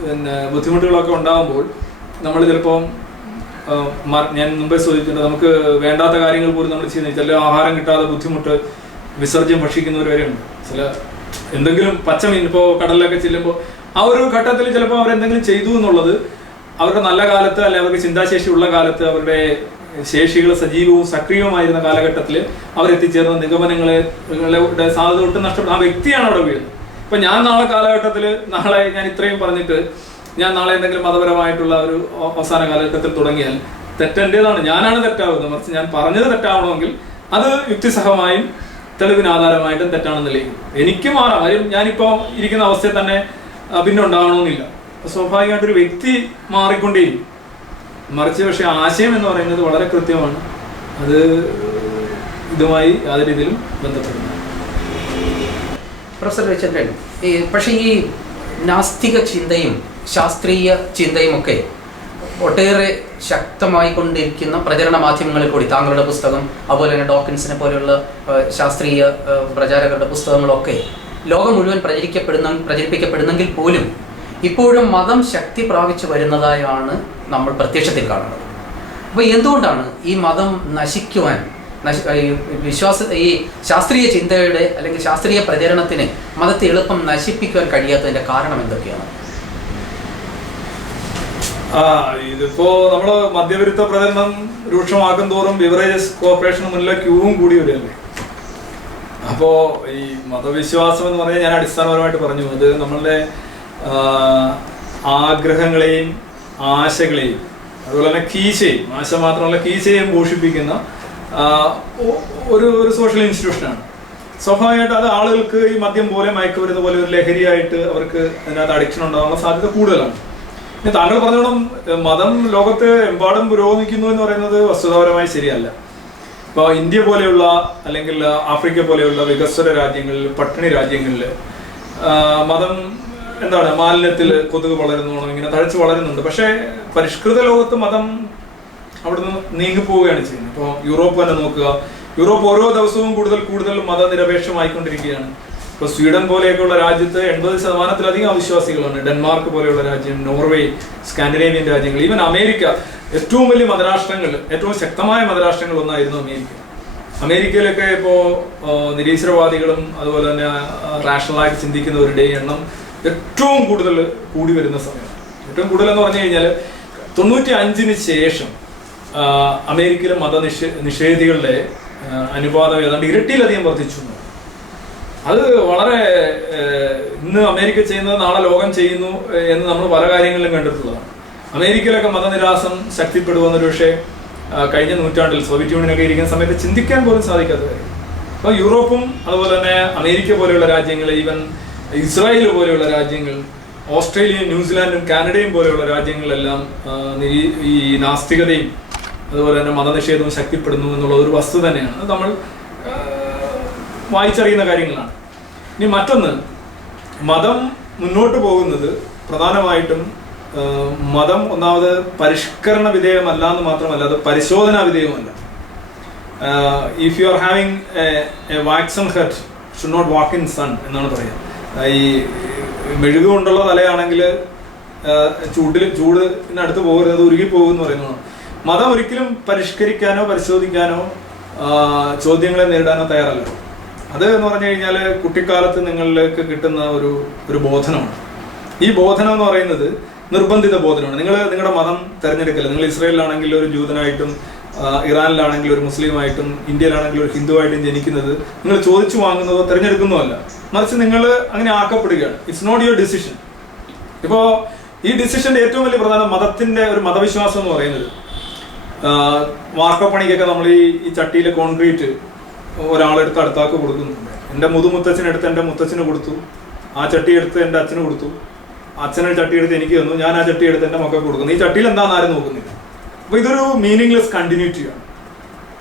പിന്നെ ബുദ്ധിമുട്ടുകളോ ഒക്കെ ഉണ്ടാകുമ്പോൾ നമ്മൾ ചിലപ്പോൾ, ഞാൻ മുമ്പേ സൂചിപ്പിച്ചിട്ടുണ്ട്, നമുക്ക് വേണ്ടാത്ത കാര്യങ്ങൾ പോലും നമ്മൾ ചെയ്യുന്നത്. ചില ആഹാരം കിട്ടാതെ ബുദ്ധിമുട്ട്, വിസർജ്യം ഭക്ഷിക്കുന്നവർ വരെയുണ്ട്. ചില എന്തെങ്കിലും പച്ചമീൻ ഇപ്പോൾ കടലിലൊക്കെ ചെല്ലുമ്പോൾ ആ ഒരു ഘട്ടത്തിൽ ചിലപ്പോൾ അവരെന്തെങ്കിലും ചെയ്തു എന്നുള്ളത് അവരുടെ നല്ല കാലത്ത്, അല്ലെങ്കിൽ അവർക്ക് ചിന്താശേഷി ഉള്ള കാലത്ത്, അവരുടെ ശേഷികൾ സജീവവും സക്രിയവുമായിരുന്ന കാലഘട്ടത്തിൽ അവരെത്തിച്ചേർന്ന നിഗമനങ്ങളുടെ സാധ്യത ഒട്ടും നഷ്ടപ്പെടും. ആ വ്യക്തിയാണ് അവിടെ വീഴുന്നത്. ഇപ്പൊ ഞാൻ നാളെ കാലഘട്ടത്തിൽ, നാളെ ഞാൻ ഇത്രയും പറഞ്ഞിട്ട് ഞാൻ നാളെ എന്തെങ്കിലും മതപരമായിട്ടുള്ള ഒരു അവസാന കാലഘട്ടത്തിൽ തുടങ്ങിയാൽ തെറ്റെൻ്റെതാണ്, ഞാനാണ് തെറ്റാവുന്നത്. മറിച്ച് ഞാൻ പറഞ്ഞത് തെറ്റാവണമെങ്കിൽ അത് യുക്തിസഹമായും തെളിവിന് ആധാരമായിട്ടും തെറ്റാണെന്നില്ലെങ്കിൽ എനിക്ക് മാറാം. കാര്യം ഞാനിപ്പോൾ ഇരിക്കുന്ന അവസ്ഥയിൽ തന്നെ പിന്നെ ഉണ്ടാവണമെന്നില്ല. സ്വാഭാവികമായിട്ടൊരു വ്യക്തി മാറിക്കൊണ്ടേയിരിക്കും. മറിച്ച് പക്ഷെ ആശയം എന്ന് പറയുന്നത് വളരെ കൃത്യമാണ്. അത് ഇതുമായി യാതൊരു രീതിയിലും ബന്ധപ്പെടുന്നു. പ്രൊഫസർ രവിചന്ദ്രൻ, പക്ഷേ ഈ നാസ്തിക ചിന്തയും ശാസ്ത്രീയ ചിന്തയും ഒക്കെ ഒട്ടേറെ ശക്തമായി കൊണ്ടിരിക്കുന്ന പ്രചരണ മാധ്യമങ്ങളിൽ കൂടി, താങ്കളുടെ പുസ്തകം, അതുപോലെ തന്നെ ഡോക്കിൻസിനെ പോലെയുള്ള ശാസ്ത്രീയ പ്രചാരകരുടെ പുസ്തകങ്ങളൊക്കെ ലോകം മുഴുവൻ പ്രചരിപ്പിക്കപ്പെടുന്നെങ്കിൽ പോലും ഇപ്പോഴും മതം ശക്തി പ്രാപിച്ചു വരുന്നതായാണ് നമ്മൾ പ്രത്യക്ഷത്തിൽ കാണുന്നത്. അപ്പോൾ എന്തുകൊണ്ടാണ് ഈ മതം നശിക്കുവാൻ, ഈ ശാസ്ത്രീയ ചിന്തയുടെ അല്ലെങ്കിൽ ശാസ്ത്രീയ പ്രചരണത്തിന് മതത്തെ എളുപ്പം നശിപ്പിക്കുവാൻ കഴിയാത്തതിൻ്റെ കാരണം എന്തൊക്കെയാണ്? ഇതിപ്പോ നമ്മള് മദ്യവിരുദ്ധ പ്രചരണം രൂക്ഷമാക്കും തോറും ബിവറേജസ് കോർപ്പറേഷന് മുന്നിലെ ക്യൂവും കൂടി വരികയല്ലേ. അപ്പോ ഈ മതവിശ്വാസം എന്ന് പറഞ്ഞാൽ ഞാൻ അടിസ്ഥാനപരമായിട്ട് പറഞ്ഞു, അത് നമ്മളുടെ ആഗ്രഹങ്ങളെയും ആശകളെയും അതുപോലെ തന്നെ കീശയും, ആശ മാത്രമല്ല കീശയും പോഷിപ്പിക്കുന്ന ഒരു സോഷ്യൽ ഇൻസ്റ്റിറ്റ്യൂഷനാണ്. സ്വാഭാവികമായിട്ട് അത് ആളുകൾക്ക് ഈ മദ്യം പോലെ മയക്കുമരുന്ന് പോലെ ഒരു ലഹരിയായിട്ട് അവർക്ക് അതിനകത്ത് അഡിക്ഷൻ ഉണ്ടാകാനുള്ള സാധ്യത കൂടുതലാണ്. ഇനി താങ്കൾ പറഞ്ഞോളം മതം ലോകത്ത് എമ്പാടും പുരോഗമിക്കുന്നു എന്ന് പറയുന്നത് വസ്തുതാപരമായി ശരിയല്ല. ഇപ്പോൾ ഇന്ത്യ പോലെയുള്ള അല്ലെങ്കിൽ ആഫ്രിക്ക പോലെയുള്ള വികസ്വര രാജ്യങ്ങളിൽ, പട്ടിണി രാജ്യങ്ങളിൽ മതം എന്താണ് മാലിന്യത്തിൽ കൊതുക് വളരുന്നോണോ ഇങ്ങനെ തഴച്ച് വളരുന്നുണ്ട്. പക്ഷേ പരിഷ്കൃത ലോകത്ത് മതം അവിടുന്ന് നീങ്ങിപ്പോവുകയാണ് ചെയ്യുന്നത്. ഇപ്പോൾ യൂറോപ്പ് തന്നെ നോക്കുക, യൂറോപ്പ് ഓരോ ദിവസവും കൂടുതൽ കൂടുതൽ മതനിരപേക്ഷമായിക്കൊണ്ടിരിക്കുകയാണ്. ഇപ്പോൾ സ്വീഡൻ പോലെയൊക്കെയുള്ള രാജ്യത്ത് 80%-ലധികം അവിശ്വാസികളാണ്. ഡെൻമാർക്ക് പോലെയുള്ള രാജ്യം, നോർവേ, സ്കാൻഡിനേവിയൻ രാജ്യങ്ങൾ, ഈവൻ അമേരിക്ക, ഏറ്റവും വലിയ മതരാഷ്ട്രങ്ങൾ, ഏറ്റവും ശക്തമായ മതരാഷ്ട്രങ്ങൾ ഒന്നായിരുന്നു അമേരിക്ക. അമേരിക്കയിലൊക്കെ ഇപ്പോൾ നിരീശ്വരവാദികളും അതുപോലെ തന്നെ റാഷണലായിട്ട് ചിന്തിക്കുന്നവരുടെ എണ്ണം ഏറ്റവും കൂടുതൽ കൂടി വരുന്ന സമയമാണ്. ഏറ്റവും കൂടുതൽ എന്ന് പറഞ്ഞു കഴിഞ്ഞാൽ 95-ന് ശേഷം അമേരിക്കയിലെ നിഷേധികളുടെ അനുപാതം ഏതാണ്ട് ഇരട്ടിയിലധികം വർദ്ധിച്ചു. അത് വളരെ ഇന്ന് അമേരിക്ക ചെയ്യുന്നത് നാളെ ലോകം ചെയ്യുന്നു എന്ന് നമ്മൾ പല കാര്യങ്ങളിലും കണ്ടിട്ടുള്ളതാണ്. അമേരിക്കയിലൊക്കെ മതനിരാസം ശക്തിപ്പെടുവെന്നൊരു പക്ഷേ കഴിഞ്ഞ നൂറ്റാണ്ടിൽ സോവിയറ്റ് യൂണിയനൊക്കെ ഇരിക്കുന്ന സമയത്ത് ചിന്തിക്കാൻ പോലും സാധിക്കാത്ത കാര്യം. അപ്പോൾ യൂറോപ്പും അതുപോലെ തന്നെ അമേരിക്ക പോലെയുള്ള രാജ്യങ്ങൾ, ഈവൻ ഇസ്രായേൽ പോലെയുള്ള രാജ്യങ്ങൾ, ഓസ്ട്രേലിയയും ന്യൂസിലാൻഡും കാനഡയും പോലെയുള്ള രാജ്യങ്ങളെല്ലാം ഈ നാസ്തികതയും അതുപോലെ തന്നെ മതനിഷേധവും ശക്തിപ്പെടുന്നു എന്നുള്ള ഒരു വസ്തു തന്നെയാണ്. അത് നമ്മൾ വായിച്ചറിയുന്ന കാര്യങ്ങളാണ്. ഇനി മറ്റൊന്ന്, മതം മുന്നോട്ട് പോകുന്നത് പ്രധാനമായിട്ടും മതം ഒന്നാമത് പരിഷ്കരണ വിധേയമല്ല എന്ന് മാത്രമല്ല, അത് പരിശോധനാ വിധേയമല്ല. If you are having a waxen head should not walk in sun എന്നാണ് പറയുക. ഈ മെഴുകു കൊണ്ടുള്ള തലയാണെങ്കിൽ ചൂടിനടുത്ത് പോകരുത്, ഉരുകിപ്പോകും എന്ന് പറയുന്നതാണ്. മതം ഒരിക്കലും പരിഷ്കരിക്കാനോ പരിശോധിക്കാനോ ചോദ്യങ്ങളെ നേരിടാനോ തയ്യാറല്ല. അത് എന്ന് പറഞ്ഞു കഴിഞ്ഞാൽ കുട്ടിക്കാലത്ത് നിങ്ങളിലേക്ക് കിട്ടുന്ന ഒരു ബോധനമാണ്. ഈ ബോധനം എന്ന് പറയുന്നത് നിർബന്ധിത ബോധനമാണ്. നിങ്ങളുടെ മതം തിരഞ്ഞെടുക്കില്ല. നിങ്ങൾ ഇസ്രായേലിലാണെങ്കിൽ ഒരു ജൂതനായിട്ടും, ഇറാനിലാണെങ്കിൽ ഒരു മുസ്ലിമായിട്ടും, ഇന്ത്യയിലാണെങ്കിൽ ഒരു ഹിന്ദുവായിട്ടും ജനിക്കുന്നത് നിങ്ങൾ ചോദിച്ചു വാങ്ങുന്നതോ തിരഞ്ഞെടുക്കുന്നതോ അല്ല, മറിച്ച് നിങ്ങൾ അങ്ങനെ ആക്കപ്പെടുകയാണ്. It's not your decision. ഇപ്പോൾ ഈ ഡിസിഷന്റെ ഏറ്റവും വലിയ പ്രധാനം മതത്തിന്റെ ഒരു മതവിശ്വാസം എന്ന് പറയുന്നത്, വാർക്കപ്പണിക്കൊക്കെ നമ്മൾ ഈ ചട്ടിയിലെ കോൺക്രീറ്റ് ഒരാളെടുത്ത് അടുത്താക്ക് കൊടുക്കുന്നുണ്ട്. എൻ്റെ മുതുമുത്തച്ഛനെടുത്ത് എൻ്റെ മുത്തച്ഛന് കൊടുത്തു, ആ ചട്ടി എടുത്ത് എൻ്റെ അച്ഛന് കൊടുത്തു, അച്ഛനെ ചട്ടി എടുത്ത് എനിക്ക് തന്നു, ഞാൻ ആ ചട്ടി എടുത്ത് എൻ്റെ മക്കൾക്ക് കൊടുക്കുന്നു. ഈ ചട്ടിയിൽ എന്താണെന്ന് ആരും നോക്കുന്നില്ല. അപ്പോൾ ഇതൊരു മീനിങ്ലെസ് കണ്ടിന്യൂറ്റിയാണ്.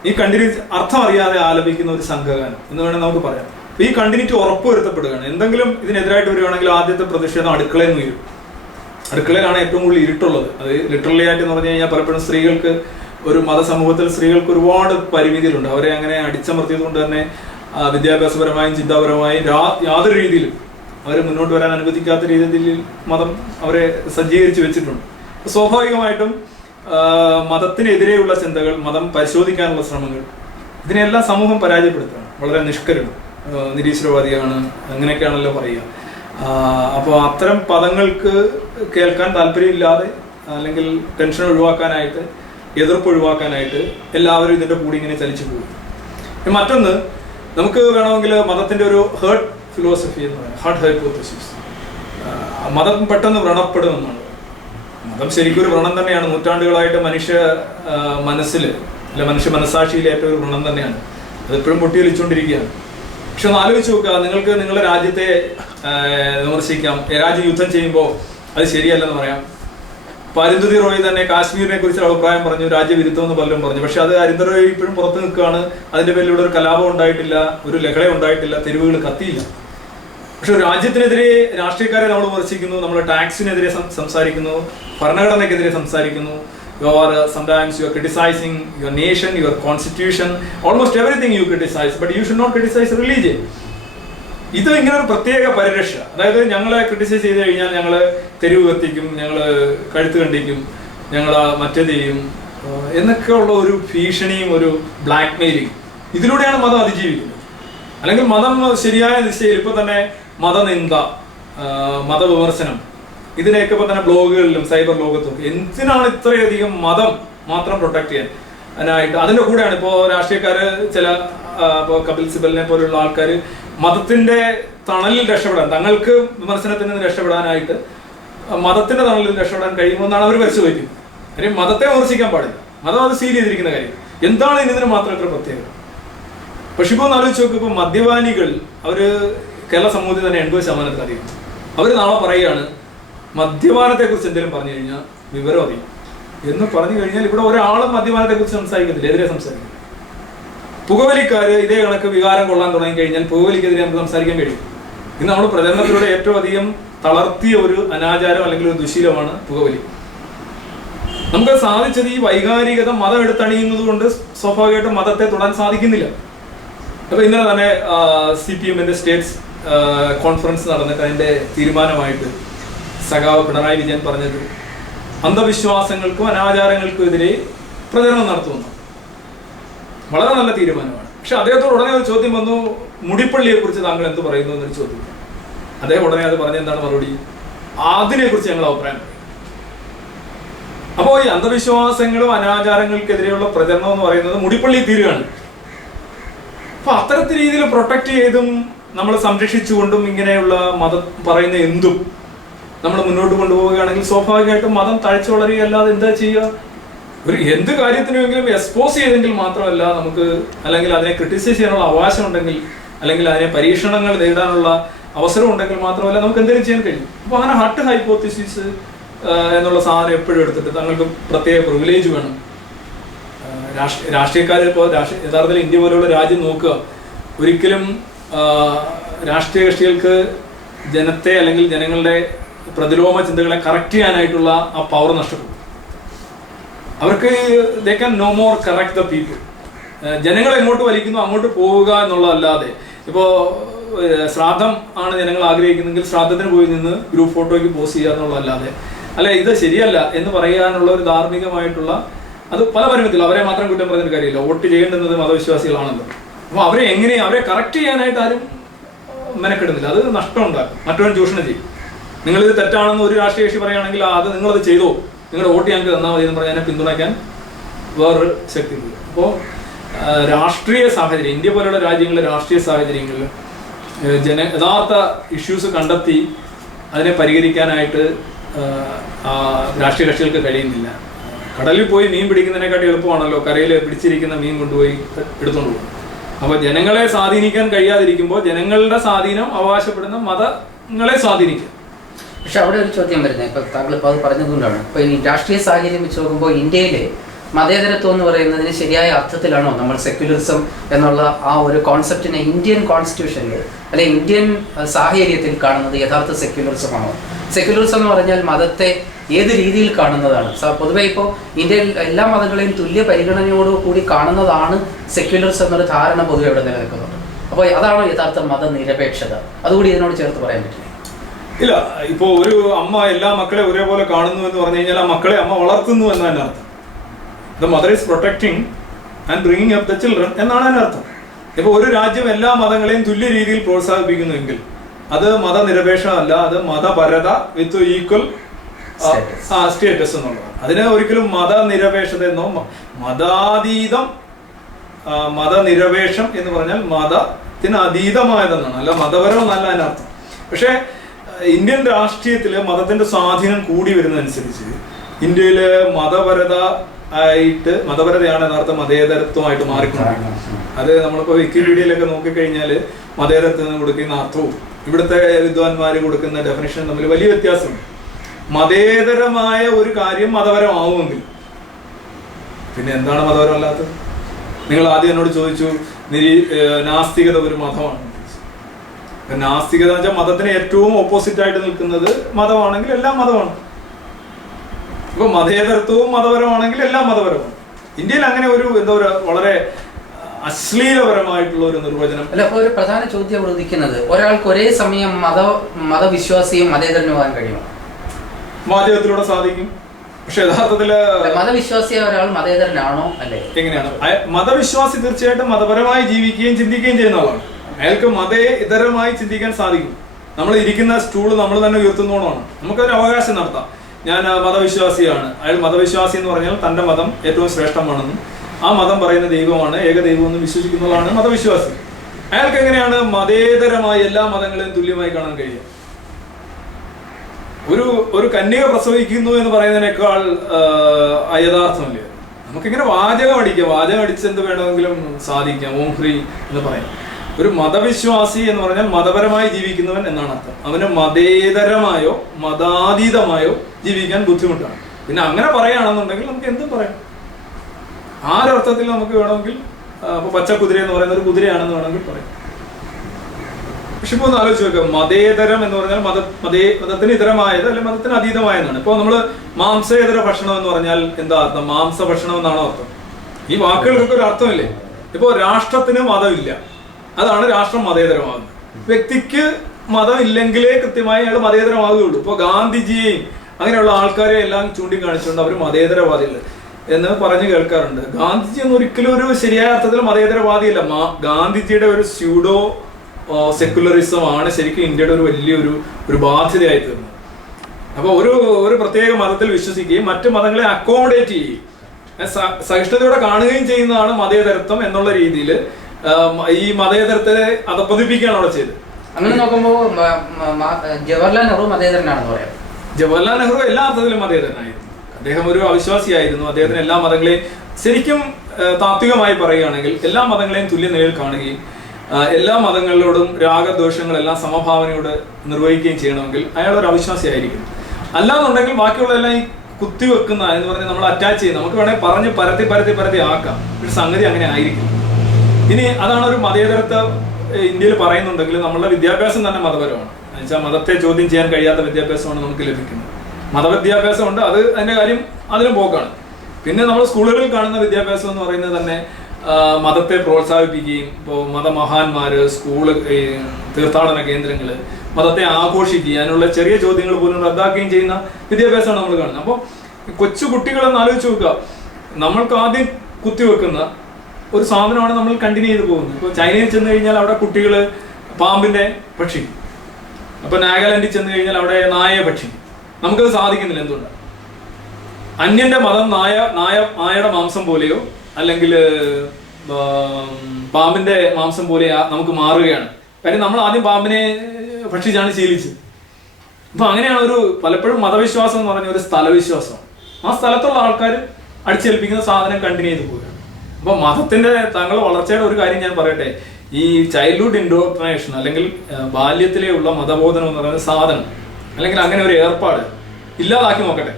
ഈ കണ്ടിന്യൂറ്റി അർത്ഥം അറിയാതെ ആലപിക്കുന്ന ഒരു സംഘഗാനം എന്ന് വേണമെങ്കിൽ നമുക്ക് പറയാം. അപ്പോൾ ഈ കണ്ടിന്യൂറ്റി ഉറപ്പുവരുത്തപ്പെടുകയാണ്. എന്തെങ്കിലും ഇതിനെതിരായിട്ട് വരികയാണെങ്കിൽ ആദ്യത്തെ പ്രതിഷേധം അടുക്കളയിൽ നിന്ന് വരും. അടുക്കളയിലാണ് ഏറ്റവും കൂടുതൽ ഇരുട്ടുള്ളത്. അത് ലിറ്ററലി ആയിട്ട് എന്ന് പറഞ്ഞു കഴിഞ്ഞാൽ പലപ്പോഴും സ്ത്രീകൾക്ക്, ഒരു മതസമൂഹത്തിൽ സ്ത്രീകൾക്ക് ഒരുപാട് പരിമിതികളുണ്ട്. അവരെ അങ്ങനെ അടിച്ചമർത്തിയത് കൊണ്ട് തന്നെ വിദ്യാഭ്യാസപരമായും ചിന്താപരമായും യാതൊരു രീതിയിലും അവർ മുന്നോട്ട് വരാൻ അനുവദിക്കാത്ത രീതിയിൽ മതം അവരെ സജ്ജീകരിച്ച് വെച്ചിട്ടുണ്ട്. സ്വാഭാവികമായിട്ടും മതത്തിനെതിരെയുള്ള ചിന്തകൾ, മതം പരിശോധിക്കാനുള്ള ശ്രമങ്ങൾ, ഇതിനെല്ലാം സമൂഹം പരാജയപ്പെടുത്തുകയാണ്. വളരെ നിഷ്കരണം, നിരീശ്വരവാദിയാണ്, അങ്ങനെയൊക്കെയാണല്ലോ പറയുക. അപ്പോൾ അത്തരം പദങ്ങൾക്ക് കേൾക്കാൻ താല്പര്യമില്ലാതെ, അല്ലെങ്കിൽ ടെൻഷൻ ഒഴിവാക്കാനായിട്ട്, എതിർപ്പ് ഒഴിവാക്കാനായിട്ട് എല്ലാവരും ഇതിൻ്റെ കൂടി ഇങ്ങനെ ചലിച്ചു പോകും. മറ്റൊന്ന്, നമുക്ക് വേണമെങ്കിൽ മതത്തിൻ്റെ ഒരു ഹേർട്ട് ഫിലോസഫി എന്ന് പറയുന്നത്, ഹാർട്ട് ഹൈപ്പോത്തസിസ്. മതം പെട്ടെന്ന് വ്രണപ്പെടുമെന്നാണ്. മതം ശരിക്കും ഒരു വ്രണം തന്നെയാണ്. നൂറ്റാണ്ടുകളായിട്ട് മനുഷ്യ മനസ്സിൽ, അല്ലെ മനുഷ്യ മനസ്സാക്ഷിയിലെ ഏറ്റവും ഒരു വ്രണം തന്നെയാണ്. അതെപ്പോഴും പൊട്ടിയൊലിച്ചുകൊണ്ടിരിക്കുകയാണ്. പക്ഷെ ഒന്ന് ആലോചിച്ച് നോക്കുക, നിങ്ങൾക്ക് നിങ്ങളുടെ രാജ്യത്തെ വിമർശിക്കാം, രാജ്യം യുദ്ധം ചെയ്യുമ്പോൾ അത് ശരിയല്ലെന്ന് പറയാം. ഇപ്പൊ അരുന്ധതി റോയ് തന്നെ കാശ്മീരിനെ കുറിച്ച് അഭിപ്രായം പറഞ്ഞു, രാജ്യവിരുദ്ധം എന്ന് പലരും പറഞ്ഞു. പക്ഷെ അത് അരുന്ധതി റോയ് ഇപ്പോഴും പുറത്ത് നിൽക്കുകയാണ്. അതിന്റെ പേരിൽ ഇവിടെ ഒരു കലാപം ഉണ്ടായിട്ടില്ല, ഒരു ലഹള ഉണ്ടായിട്ടില്ല, തെരുവുകൾ കത്തിയില്ല. പക്ഷെ രാജ്യത്തിനെതിരെ രാഷ്ട്രീയക്കാരെ നമ്മൾ വിമർശിക്കുന്നു, നമ്മൾ ടാക്സിനെതിരെ സംസാരിക്കുന്നു, ഭരണഘടനയ്ക്കെതിരെ സംസാരിക്കുന്നു. You are sometimes you are criticizing your nation, your constitution, almost everything you criticize, but you should not criticize religion. ഇത് ഇങ്ങനെ ഒരു പ്രത്യേക പരിരക്ഷ. അതായത് ഞങ്ങളെ ക്രിട്ടിസൈസ് ചെയ്ത് കഴിഞ്ഞാൽ ഞങ്ങൾ തെരുവ് കത്തിക്കും, ഞങ്ങൾ കഴുത്ത് കണ്ടിക്കും, ഞങ്ങൾ മറ്റേത് ചെയ്യും എന്നൊക്കെ ഉള്ള ഒരു ഭീഷണിയും ഒരു ബ്ലാക്ക് മെയിലിംഗ്, ഇതിലൂടെയാണ് മതം അതിജീവിക്കുന്നത്. അല്ലെങ്കിൽ മതം ശരിയായ ദിശയിൽ ഇപ്പൊ തന്നെ മതനിന്ദ, മതവിമർശനം, ഇതിനെയൊക്കെ ഇപ്പൊ തന്നെ ബ്ലോഗുകളിലും സൈബർ ലോകത്തും എന്തിനാണ് ഇത്രയധികം മതം മാത്രം പ്രൊട്ടക്ട് ചെയ്യാൻ അതിനായിട്ട്? അതിന്റെ കൂടെയാണ് ഇപ്പോൾ രാഷ്ട്രീയക്കാര്, ചില ഇപ്പോൾ കപിൽ സിബലിനെ പോലുള്ള ആൾക്കാർ മതത്തിന്റെ തണലിൽ രക്ഷപ്പെടാൻ, തങ്ങൾക്ക് വിമർശനത്തിൽ നിന്ന് രക്ഷപ്പെടാനായിട്ട് മതത്തിന്റെ തണലിൽ രക്ഷപ്പെടാൻ കഴിയുമെന്നാണ് അവർ പരിശോധിക്കുന്നത്. കാര്യം മതത്തെ വിമർശിക്കാൻ പാടില്ല, മതം അത് സീൽ ചെയ്തിരിക്കുന്ന കാര്യം. എന്താണ് ഇതിന് മാത്രം ഇത്ര പ്രത്യേകത? പക്ഷെ ഇപ്പോൾ ഒന്ന് ആലോചിച്ച് നോക്കും, ഇപ്പൊ മദ്യപാനികൾ അവര് കേരള സമൂഹത്തിൽ തന്നെ 80% അധികം. അവർ നാളെ പറയുകയാണ് മദ്യപാനത്തെ കുറിച്ച് എന്തെങ്കിലും പറഞ്ഞു കഴിഞ്ഞാൽ വിവരം അറിയും എന്ന് പറഞ്ഞു കഴിഞ്ഞാൽ ഇവിടെ ഒരാളും മദ്യപാനത്തെ കുറിച്ച് സംസാരിക്കത്തില്ല, എതിരെ സംസാരിക്കും. പുകവലിക്കാര് ഇതേ കണക്ക് വികാരം കൊള്ളാൻ തുടങ്ങി കഴിഞ്ഞാൽ പുകവലിക്കെതിരെ നമുക്ക് സംസാരിക്കാൻ കഴിയും. ഇന്ന് നമ്മൾ പ്രചരണത്തിലൂടെ ഏറ്റവും അധികം തളർത്തിയ ഒരു അനാചാരം അല്ലെങ്കിൽ ഒരു ദുശീലമാണ് പുകവലി. നമുക്ക് സാധിച്ചത് ഈ വൈകാരികത മതം എടുത്തണിയുന്നത് കൊണ്ട് സ്വാഭാവികമായിട്ടും മതത്തെ തൊടാൻ സാധിക്കുന്നില്ല. അപ്പൊ ഇന്നലെ തന്നെ CPM-ന്റെ സ്റ്റേറ്റ്സ് കോൺഫറൻസ് നടന്നിട്ട് അതിന്റെ തീരുമാനമായിട്ട് സഖാവ് പിണറായി വിജയൻ പറഞ്ഞത് അന്ധവിശ്വാസങ്ങൾക്കും അനാചാരങ്ങൾക്കും എതിരെ പ്രചരണം നടത്തുമെന്ന്. വളരെ നല്ല തീരുമാനമാണ്. പക്ഷെ അദ്ദേഹത്തോട് ഉടനെ ഒരു ചോദ്യം വന്നു, മുടിപ്പള്ളിയെ കുറിച്ച് താങ്കൾ എന്ത് പറയുന്നു എന്നൊരു ചോദ്യം. അദ്ദേഹം ഉടനെ അത് പറഞ്ഞ എന്താണ് മറുപടി? അതിനെ കുറിച്ച് ഞങ്ങൾ അഭിപ്രായം പറയും. അപ്പോൾ ഈ അന്ധവിശ്വാസങ്ങളും അനാചാരങ്ങൾക്കെതിരെയുള്ള പ്രചരണം എന്ന് പറയുന്നത് മുടിപ്പള്ളി തീരുകയാണ്. അപ്പൊ അത്തരത്തിൽ രീതിയിൽ പ്രൊട്ടക്ട് ചെയ്തും നമ്മൾ സംരക്ഷിച്ചുകൊണ്ടും ഇങ്ങനെയുള്ള മതം പറയുന്ന എന്തും നമ്മൾ മുന്നോട്ട് കൊണ്ടുപോവുകയാണെങ്കിൽ സ്വാഭാവികമായിട്ടും മതം തഴച്ചു വളരുകയല്ലാതെ എന്താ ചെയ്യുക? ഒരു എന്ത് കാര്യത്തിനുമെങ്കിലും എക്സ്പോസ് ചെയ്തെങ്കിൽ മാത്രമല്ല നമുക്ക്, അല്ലെങ്കിൽ അതിനെ ക്രിട്ടിസൈസ് ചെയ്യാനുള്ള അവകാശം ഉണ്ടെങ്കിൽ, അല്ലെങ്കിൽ അതിനെ പരീക്ഷണങ്ങൾ നേരിടാനുള്ള അവസരം ഉണ്ടെങ്കിൽ മാത്രമല്ല നമുക്ക് എന്തെങ്കിലും ചെയ്യാൻ കഴിയും. അപ്പോൾ അങ്ങനെ ഹട്ട് ഹൈപ്പോത്തിസിസ് എന്നുള്ള സാധനം എപ്പോഴും എടുത്തിട്ട് തങ്ങൾക്ക് പ്രത്യേക പ്രിവിലേജ് വേണം. രാഷ്ട്രീയക്കാർ ഇപ്പോൾ യഥാർത്ഥത്തിൽ ഇന്ത്യ പോലെയുള്ള രാജ്യം നോക്കുക, ഒരിക്കലും രാഷ്ട്രീയ കക്ഷികൾക്ക് ജനത്തെ അല്ലെങ്കിൽ ജനങ്ങളുടെ പ്രതിലോമ ചിന്തകളെ കറക്റ്റ് ചെയ്യാനായിട്ടുള്ള ആ പവർ നഷ്ടപ്പെടും. അവർക്ക് they can no more correct the people. ജനങ്ങൾ എങ്ങോട്ട് വലിക്കുന്നു അങ്ങോട്ട് പോവുക എന്നുള്ളതല്ലാതെ, ഇപ്പോൾ ശ്രാദ്ധം ആണ് ജനങ്ങൾ ആഗ്രഹിക്കുന്നെങ്കിൽ ശ്രാദ്ധത്തിന് പോയി നിന്ന് ഗ്രൂപ്പ് ഫോട്ടോയ്ക്ക് പോസ്റ്റ് ചെയ്യുക എന്നുള്ളതല്ലാതെ, അല്ലെ ഇത് ശരിയല്ല എന്ന് പറയാനുള്ള ഒരു ധാർമ്മികമായിട്ടുള്ള, അത് പല പരിമിതികൾ, അവരെ മാത്രം കുറ്റം പറഞ്ഞിട്ട് കാര്യമില്ല. വോട്ട് ചെയ്യേണ്ടുന്നത് മതവിശ്വാസികളാണല്ലോ. അപ്പോൾ അവരെ കറക്റ്റ് ചെയ്യാനായിട്ട് ആരും മെനക്കെടുന്നില്ല. അത് നഷ്ടം ഉണ്ടാക്കും, മറ്റവൻ ചൂഷണം ചെയ്യും. നിങ്ങളിത് തെറ്റാണെന്ന് ഒരു രാഷ്ട്രീയ കക്ഷി പറയുകയാണെങ്കിൽ അത് നിങ്ങളത് ചെയ്തോ, നിങ്ങളുടെ വോട്ട് ഞങ്ങൾക്ക് തന്നാൽ മതി എന്ന് പറഞ്ഞാൽ പിന്തുണയ്ക്കാൻ വേറൊരു ശക്തി ഉണ്ട്. അപ്പോൾ രാഷ്ട്രീയ സാഹചര്യം, ഇന്ത്യ പോലുള്ള രാജ്യങ്ങളിലെ രാഷ്ട്രീയ സാഹചര്യങ്ങളിൽ യഥാർത്ഥ ഇഷ്യൂസ് കണ്ടെത്തി അതിനെ പരിഹരിക്കാനായിട്ട് രാഷ്ട്രീയ കക്ഷികൾക്ക് കഴിയുന്നില്ല. കടലിൽ പോയി മീൻ പിടിക്കുന്നതിനെക്കാട്ടി എളുപ്പമാണല്ലോ കരയിൽ പിടിച്ചിരിക്കുന്ന മീൻ കൊണ്ടുപോയി എടുത്തുകൊണ്ട് പോകും. അപ്പോൾ ജനങ്ങളെ സ്വാധീനിക്കാൻ കഴിയാതിരിക്കുമ്പോൾ ജനങ്ങളുടെ സ്വാധീനം അവകാശപ്പെടുന്ന മതങ്ങളെ സ്വാധീനിക്കും. പക്ഷെ അവിടെ ഒരു ചോദ്യം വരുന്നത്, ഇപ്പൊ താങ്കൾ ഇപ്പോൾ അത് പറഞ്ഞതുകൊണ്ടാണ്, ഇപ്പൊ ഈ രാഷ്ട്രീയ സാഹചര്യം വെച്ച് നോക്കുമ്പോൾ ഇന്ത്യയിലെ മതേതരത്വം എന്ന് പറയുന്നതിന് ശരിയായ അർത്ഥത്തിലാണോ നമ്മൾ സെക്യുലറിസം എന്നുള്ള ആ ഒരു കോൺസെപ്റ്റിനെ ഇന്ത്യൻ കോൺസ്റ്റിറ്റ്യൂഷനിൽ അല്ലെ ഇന്ത്യൻ സാഹചര്യത്തിൽ കാണുന്നത് യഥാർത്ഥ സെക്യുലറിസമാണോ? സെക്യുലറിസം എന്ന് പറഞ്ഞാൽ മതത്തെ ഏത് രീതിയിൽ കാണുന്നതാണ്? പൊതുവെ ഇപ്പോൾ ഇന്ത്യയിൽ എല്ലാ മതങ്ങളെയും തുല്യ പരിഗണനയോടുകൂടി കാണുന്നതാണ് സെക്യുലറിസം എന്നൊരു ധാരണ പൊതുവെ ഇവിടെ നിലനിൽക്കുന്നുണ്ട്. അപ്പോൾ അതാണോ യഥാർത്ഥ മതനിരപേക്ഷത? അതുകൂടി ഇതിനോട് ചേർത്ത് പറയാൻ പറ്റില്ല. ഇല്ല, ഇപ്പോ ഒരു അമ്മ എല്ലാ മക്കളെ ഒരേപോലെ കാണുന്നു എന്ന് പറഞ്ഞു കഴിഞ്ഞാൽ ആ മക്കളെ അമ്മ വളർത്തുന്നു എന്നതിന്റെ അർത്ഥം. The mother is protecting and bringing up the children എന്നാണ് അതിന്റെ അർത്ഥം. ഇപ്പൊ ഒരു രാജ്യം എല്ലാ മതങ്ങളെയും തുല്യ രീതിയിൽ പ്രോത്സാഹിപ്പിക്കുന്നുവെങ്കിൽ അത് മതനിരപേക്ഷമല്ല, അത് മതപരത വിത്ത് ഈക്വൽ സ്റ്റേറ്റസ് എന്നുള്ളതാണ്. അതിനെ ഒരിക്കലും മതനിരപേക്ഷത എന്നോ മതാതീതം, മതനിരപേക്ഷം എന്ന് പറഞ്ഞാൽ മതത്തിന് അതീതമായതെന്നാണ്, അല്ല മതപരം എന്നല്ല അതിനർത്ഥം. പക്ഷേ ഇന്ത്യൻ രാഷ്ട്രീയത്തില് മതത്തിന്റെ സ്വാധീനം കൂടി വരുന്നതനുസരിച്ച് ഇന്ത്യയില് മതപരതയാണ് യഥാർത്ഥ മതേതരത്വമായിട്ട് മാറിക്കൊണ്ടിരിക്കുന്നത്. അത് നമ്മളിപ്പോ വിക്കിപീഡിയയിലൊക്കെ നോക്കിക്കഴിഞ്ഞാല് മതേതരത്വത്തിന് കൊടുക്കുന്ന അർത്ഥവും ഇവിടുത്തെ വിദ്വാൻമാര് കൊടുക്കുന്ന ഡെഫിനിഷൻ തമ്മിൽ വലിയ വ്യത്യാസമുണ്ട്. മതേതരമായ ഒരു കാര്യം മതപരമാവുമെങ്കിൽ പിന്നെ എന്താണ് മതപരമല്ലാത്തത്? നിങ്ങൾ ആദ്യം എന്നോട് ചോദിച്ചു നാസ്തികത ഒരു മതമാണ്. നാസ്തികത എന്ന് വെച്ചാൽ മതത്തിന് ഏറ്റവും ഓപ്പോസിറ്റ് ആയിട്ട് നിൽക്കുന്നത് മതമാണെങ്കിൽ എല്ലാം മതമാണ്. ഇപ്പൊ മതേതരത്വവും മതപരമാണെങ്കിൽ എല്ലാം മതപരമാണ്. ഇന്ത്യയിൽ അങ്ങനെ ഒരു വളരെ അശ്ലീലപരമായിട്ടുള്ള ഒരു നിർവചനം അല്ല. അപ്പൊ ഒരു പ്രധാന ചോദ്യം ഉദിക്കുന്നത്, ഒരാൾക്ക് ഒരേ സമയം മതവിശ്വാസിയും മതേതരനുമാകാൻ കഴിയുമോ? വാചകത്തിലൂടെ സാധിക്കും. പക്ഷെ യഥാർത്ഥത്തില് മതവിശ്വാസിയായ ഒരാൾ മതേതരനാണോ അല്ലേ? എങ്ങനെയാണ്? മതവിശ്വാസി തീർച്ചയായിട്ടും മതപരമായി ജീവിക്കുകയും ചിന്തിക്കുകയും ചെയ്യുന്ന ആളാണ്. അയാൾക്ക് മതേതരമായി ചിന്തിക്കാൻ സാധിക്കും. നമ്മൾ ഇരിക്കുന്ന സ്റ്റൂള് നമ്മൾ തന്നെ ഉയർത്തുന്നോണമാണ്. നമുക്കൊരു അവകാശം നടത്താം, ഞാൻ മതവിശ്വാസിയാണ്. അയാൾ മതവിശ്വാസി എന്ന് പറഞ്ഞാൽ തന്റെ മതം ഏറ്റവും ശ്രേഷ്ഠമാണെന്നും ആ മതം പറയുന്ന ദൈവമാണ് ഏക ദൈവമെന്നും വിശ്വസിക്കുന്നതാണ് മതവിശ്വാസി. അയാൾക്ക് എങ്ങനെയാണ് മതേതരമായി എല്ലാ മതങ്ങളെയും തുല്യമായി കാണാൻ കഴിയുക? ഒരു കന്യക പ്രസവിക്കുന്നു എന്ന് പറയുന്നതിനേക്കാൾ അയഥാർത്ഥമല്ലേ? നമുക്കിങ്ങനെ വാചകം അടിച്ച് എന്ത് വേണമെങ്കിലും സാധിക്കാം. ഓം ഹ്രീ എന്ന് പറയാം. ഒരു മതവിശ്വാസി എന്ന് പറഞ്ഞാൽ മതപരമായി ജീവിക്കുന്നവൻ എന്നാണ് അർത്ഥം. അവന് മതേതരമായോ മതാതീതമായോ ജീവിക്കാൻ ബുദ്ധിമുട്ടാണ്. പിന്നെ അങ്ങനെ പറയുകയാണെന്നുണ്ടെങ്കിൽ നമുക്ക് എന്തും പറയാം. ആരർത്ഥത്തിൽ നമുക്ക് വേണമെങ്കിൽ ഇപ്പൊ പച്ചക്കുതിര എന്ന് പറയുന്ന ഒരു കുതിരയാണെന്ന് വേണമെങ്കിൽ പറയാം. പക്ഷെ ഇപ്പോൾ ഒന്ന് ആലോചിച്ച് നോക്കുക, മതേതരം എന്ന് പറഞ്ഞാൽ മതത്തിന് ഇതരമായത് അല്ലെങ്കിൽ മതത്തിന് അതീതമായതാണ്. ഇപ്പോൾ നമ്മൾ മാംസേതര ഭക്ഷണം എന്ന് പറഞ്ഞാൽ എന്താ അർത്ഥം? മാംസ ഭക്ഷണം എന്നാണോ അർത്ഥം? ഈ വാക്കുകൾക്കൊക്കെ ഒരു അർത്ഥമില്ലേ? ഇപ്പോൾ രാഷ്ട്രത്തിന് മതമില്ല, അതാണ് രാഷ്ട്രം മതേതരമാകുന്നത്. വ്യക്തിക്ക് മതം ഇല്ലെങ്കിലേ കൃത്യമായി അയാൾ മതേതരമാകുകയുള്ളൂ. ഇപ്പോൾ ഗാന്ധിജിയെയും അങ്ങനെയുള്ള ആൾക്കാരെ എല്ലാം ചൂണ്ടിക്കാണിച്ചുകൊണ്ട് അവർ മതേതരവാദികൾ എന്ന് പറഞ്ഞു കേൾക്കാറുണ്ട്. ഗാന്ധിജി ഒന്നും ഒരിക്കലും ഒരു ശരിയായ അർത്ഥത്തിൽ മതേതരവാദിയല്ല. ഗാന്ധിജിയുടെ ഒരു സ്യൂഡോ സെക്യുലറിസം ആണ് ശരിക്കും ഇന്ത്യയുടെ ഒരു വലിയൊരു ബാധ്യതയായി തീർന്നത്. അപ്പോൾ ഒരു പ്രത്യേക മതത്തിൽ വിശ്വസിക്കുകയും മറ്റു മതങ്ങളെ അക്കോമഡേറ്റ് ചെയ്യുകയും സഹിഷ്ണുതയോടെ കാണുകയും ചെയ്യുന്നതാണ് മതേതരത്വം എന്നുള്ള രീതിയിൽ ഈ മതേതരത്തെ അധപ്പതിപ്പിക്കുകയാണ് അവിടെ ചെയ്തത്. അങ്ങനെ നോക്കുമ്പോൾ ജവഹർലാൽ നെഹ്റു മതേതരനാണെന്ന് പറയാം. ജവഹർലാൽ നെഹ്റു എല്ലാ അർത്ഥത്തിലും മതേതരനായിരുന്നു. അദ്ദേഹം ഒരു അവിശ്വാസിയായിരുന്നു. അദ്ദേഹത്തിന് എല്ലാ മതങ്ങളെയും ശരിക്കും താത്വികമായി പറയുകയാണെങ്കിൽ എല്ലാ മതങ്ങളെയും തുല്യ നിലയിൽ കാണുകയും എല്ലാ മതങ്ങളോടും രാഗദോഷങ്ങളെല്ലാം സമഭാവനയോട് നിർവഹിക്കുകയും ചെയ്യണമെങ്കിൽ അയാൾ ഒരു അവിശ്വാസിയായിരിക്കും. അല്ലാന്നുണ്ടെങ്കിൽ ബാക്കിയുള്ളതെല്ലാം ഈ കുത്തിവെക്കുന്ന എന്ന് പറഞ്ഞാൽ നമ്മൾ അറ്റാച്ച് ചെയ്യും, നമുക്ക് വേണമെങ്കിൽ പറഞ്ഞ് പരത്തി ആക്കാം. ഒരു സംഗതി അങ്ങനെ ആയിരിക്കും. ഇനി അതാണ് ഒരു മതേതരത്വം ഇന്ത്യയിൽ പറയുന്നുണ്ടെങ്കിൽ നമ്മളുടെ വിദ്യാഭ്യാസം തന്നെ മതപരമാണ്. എന്നുവെച്ചാൽ മതത്തെ ചോദ്യം ചെയ്യാൻ കഴിയാത്ത വിദ്യാഭ്യാസമാണ് നമുക്ക് ലഭിക്കുന്നത്. മതവിദ്യാഭ്യാസമുണ്ട്, അതിന്റെ കാര്യം അതിനും പോക്കാണ്. പിന്നെ നമ്മൾ സ്കൂളുകളിൽ കാണുന്ന വിദ്യാഭ്യാസം എന്ന് പറയുന്നത് തന്നെ മതത്തെ പ്രോത്സാഹിപ്പിക്കുകയും ഇപ്പോൾ മതമഹാന്മാര്, സ്കൂള്, തീർത്ഥാടന കേന്ദ്രങ്ങള്, മതത്തെ ആഘോഷിക്കുക, അതിനുള്ള ചെറിയ ചോദ്യങ്ങൾ പോലും റദ്ദാക്കുകയും ചെയ്യുന്ന വിദ്യാഭ്യാസമാണ് നമ്മൾ കാണുന്നത്. അപ്പോൾ കൊച്ചു കുട്ടികളെന്ന് ആലോചിച്ച് നോക്കുക, നമ്മൾക്ക് ആദ്യം കുത്തിവെക്കുന്ന ഒരു സാധനമാണ് നമ്മൾ കണ്ടിന്യൂ ചെയ്ത് പോകുന്നത്. ഇപ്പോൾ ചൈനയിൽ ചെന്ന് കഴിഞ്ഞാൽ അവിടെ കുട്ടികൾ പാമ്പിന്റെ ഭക്ഷിക്കും. അപ്പൊ നാഗാലാൻഡിൽ ചെന്ന് കഴിഞ്ഞാൽ അവിടെ നായയെ ഭക്ഷിക്കും. നമുക്കത് സാധിക്കുന്നില്ല. എന്തുകൊണ്ടാണ്? അന്യന്റെ മതം നായയുടെ മാംസം പോലെയോ അല്ലെങ്കിൽ പാമ്പിന്റെ മാംസം പോലെ നമുക്ക് മാറുകയാണ്. കാര്യം നമ്മൾ ആദ്യം പാമ്പിനെ ഭക്ഷിച്ചാണ് ശീലിച്ചത്. അപ്പൊ അങ്ങനെയാണ് പലപ്പോഴും മതവിശ്വാസം എന്ന് പറഞ്ഞ ഒരു സ്ഥലവിശ്വാസം. ആ സ്ഥലത്തുള്ള ആൾക്കാർ അടിച്ചേൽപ്പിക്കുന്ന സാധനം കണ്ടിന്യൂ ചെയ്ത് പോവുകയാണ്. അപ്പൊ മതത്തിന്റെ താങ്കളുടെ വളർച്ചയുടെ ഒരു കാര്യം ഞാൻ പറയട്ടെ. ഈ ചൈൽഡ്ഹുഡ് ഇൻഡോക്ട്രിനേഷൻ അല്ലെങ്കിൽ ബാല്യത്തിലേ ഉള്ള മതബോധനം എന്ന് പറയുന്ന സാധനം അല്ലെങ്കിൽ അങ്ങനെ ഒരു ഏർപ്പാട് ഇല്ലാതാക്കി നോക്കട്ടെ.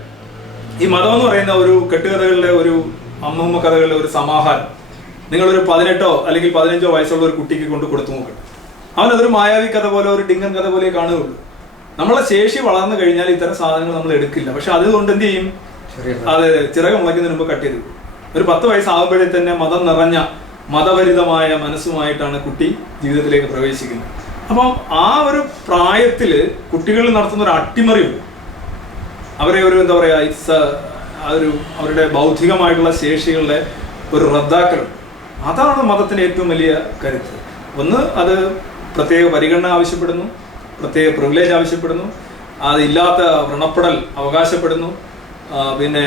ഈ മതം എന്ന് പറയുന്ന ഒരു കെട്ടുകഥകളുടെ ഒരു അമ്മൂമ്മ കഥകളുടെ ഒരു സമാഹാരം നിങ്ങളൊരു 18 അല്ലെങ്കിൽ 15 വയസ്സുള്ള ഒരു കുട്ടിക്ക് കൊണ്ട് കൊടുത്തു നോക്കട്ടെ. അവനതൊരു മായാവി കഥ പോലെ ഒരു ഡിങ്കൻ കഥ പോലെ കാണുകയുള്ളൂ. നമ്മളെ ശേഷി വളർന്നു കഴിഞ്ഞാൽ ഇത്തരം സാധനങ്ങൾ നമ്മൾ എടുക്കില്ല. പക്ഷെ അതുകൊണ്ട് എന്ത് ചെയ്യും? അതെ, ചിറക് മുളയ്ക്കുന്നതിന് മുമ്പ് കട്ട് ചെയ്തു. ഒരു 10 വയസ്സാകുമ്പോഴേ തന്നെ മതം നിറഞ്ഞ മതപരിതമായ മനസ്സുമായിട്ടാണ് കുട്ടി ജീവിതത്തിലേക്ക് പ്രവേശിക്കുന്നത്. അപ്പം ആ ഒരു പ്രായത്തില് കുട്ടികളിൽ നടത്തുന്ന ഒരു അട്ടിമറിയുണ്ട്. അവരെ എന്താ പറയാ, അവരുടെ ബൗദ്ധികമായിട്ടുള്ള ശേഷികളുടെ ഒരു റദ്ദാക്കലുണ്ട്. അതാണ് മതത്തിന്റെ ഏറ്റവും വലിയ കരുത്ത്. ഒന്ന്, അത് പ്രത്യേക പരിഗണന ആവശ്യപ്പെടുന്നു, പ്രത്യേക പ്രിവിലേജ് ആവശ്യപ്പെടുന്നു, അതില്ലാത്ത വ്രണപ്പെടൽ അവകാശപ്പെടുന്നു. പിന്നെ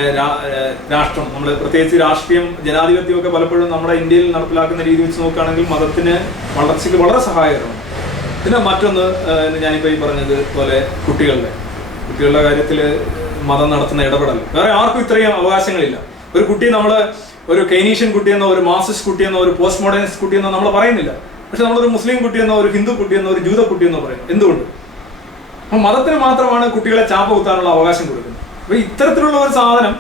രാഷ്ട്രം, നമ്മൾ പ്രത്യേകിച്ച് രാഷ്ട്രീയം, ജനാധിപത്യമൊക്കെ പലപ്പോഴും നമ്മുടെ ഇന്ത്യയിൽ നടപ്പിലാക്കുന്ന രീതി വെച്ച് നോക്കുകയാണെങ്കിൽ മതത്തിന് വളർച്ചയ്ക്ക് വളരെ സഹായകരമാണ്. പിന്നെ മറ്റൊന്ന്, ഞാനിപ്പോൾ ഈ പറഞ്ഞത് പോലെ കുട്ടികളുടെ കാര്യത്തിൽ മതം നടത്തുന്ന ഇടപെടൽ വേറെ ആർക്കും ഇത്രയും അവകാശങ്ങളില്ല. ഒരു കുട്ടി ഒരു കെയ്നീഷ്യൻ കുട്ടിയെന്നോ ഒരു മാർക്സിസ്റ്റ് കുട്ടിയെന്നോ ഒരു പോസ്റ്റ് മോഡേണിസ്റ്റ് കുട്ടിയെന്നോ നമ്മൾ പറയുന്നില്ല. പക്ഷെ നമ്മളൊരു മുസ്ലിം കുട്ടിയെന്നോ ഒരു ഹിന്ദു കുട്ടിയെന്നോ ഒരു ജൂത കുട്ടിയെന്നോ പറയും. എന്തുകൊണ്ട്? അപ്പൊ മതത്തിന് മാത്രമാണ് കുട്ടികളെ ചാപ്പ കുത്താനുള്ള അവകാശം കൊടുക്കുന്നത്. അപ്പൊ ഇത്തരത്തിലുള്ള ഒരു സാധനം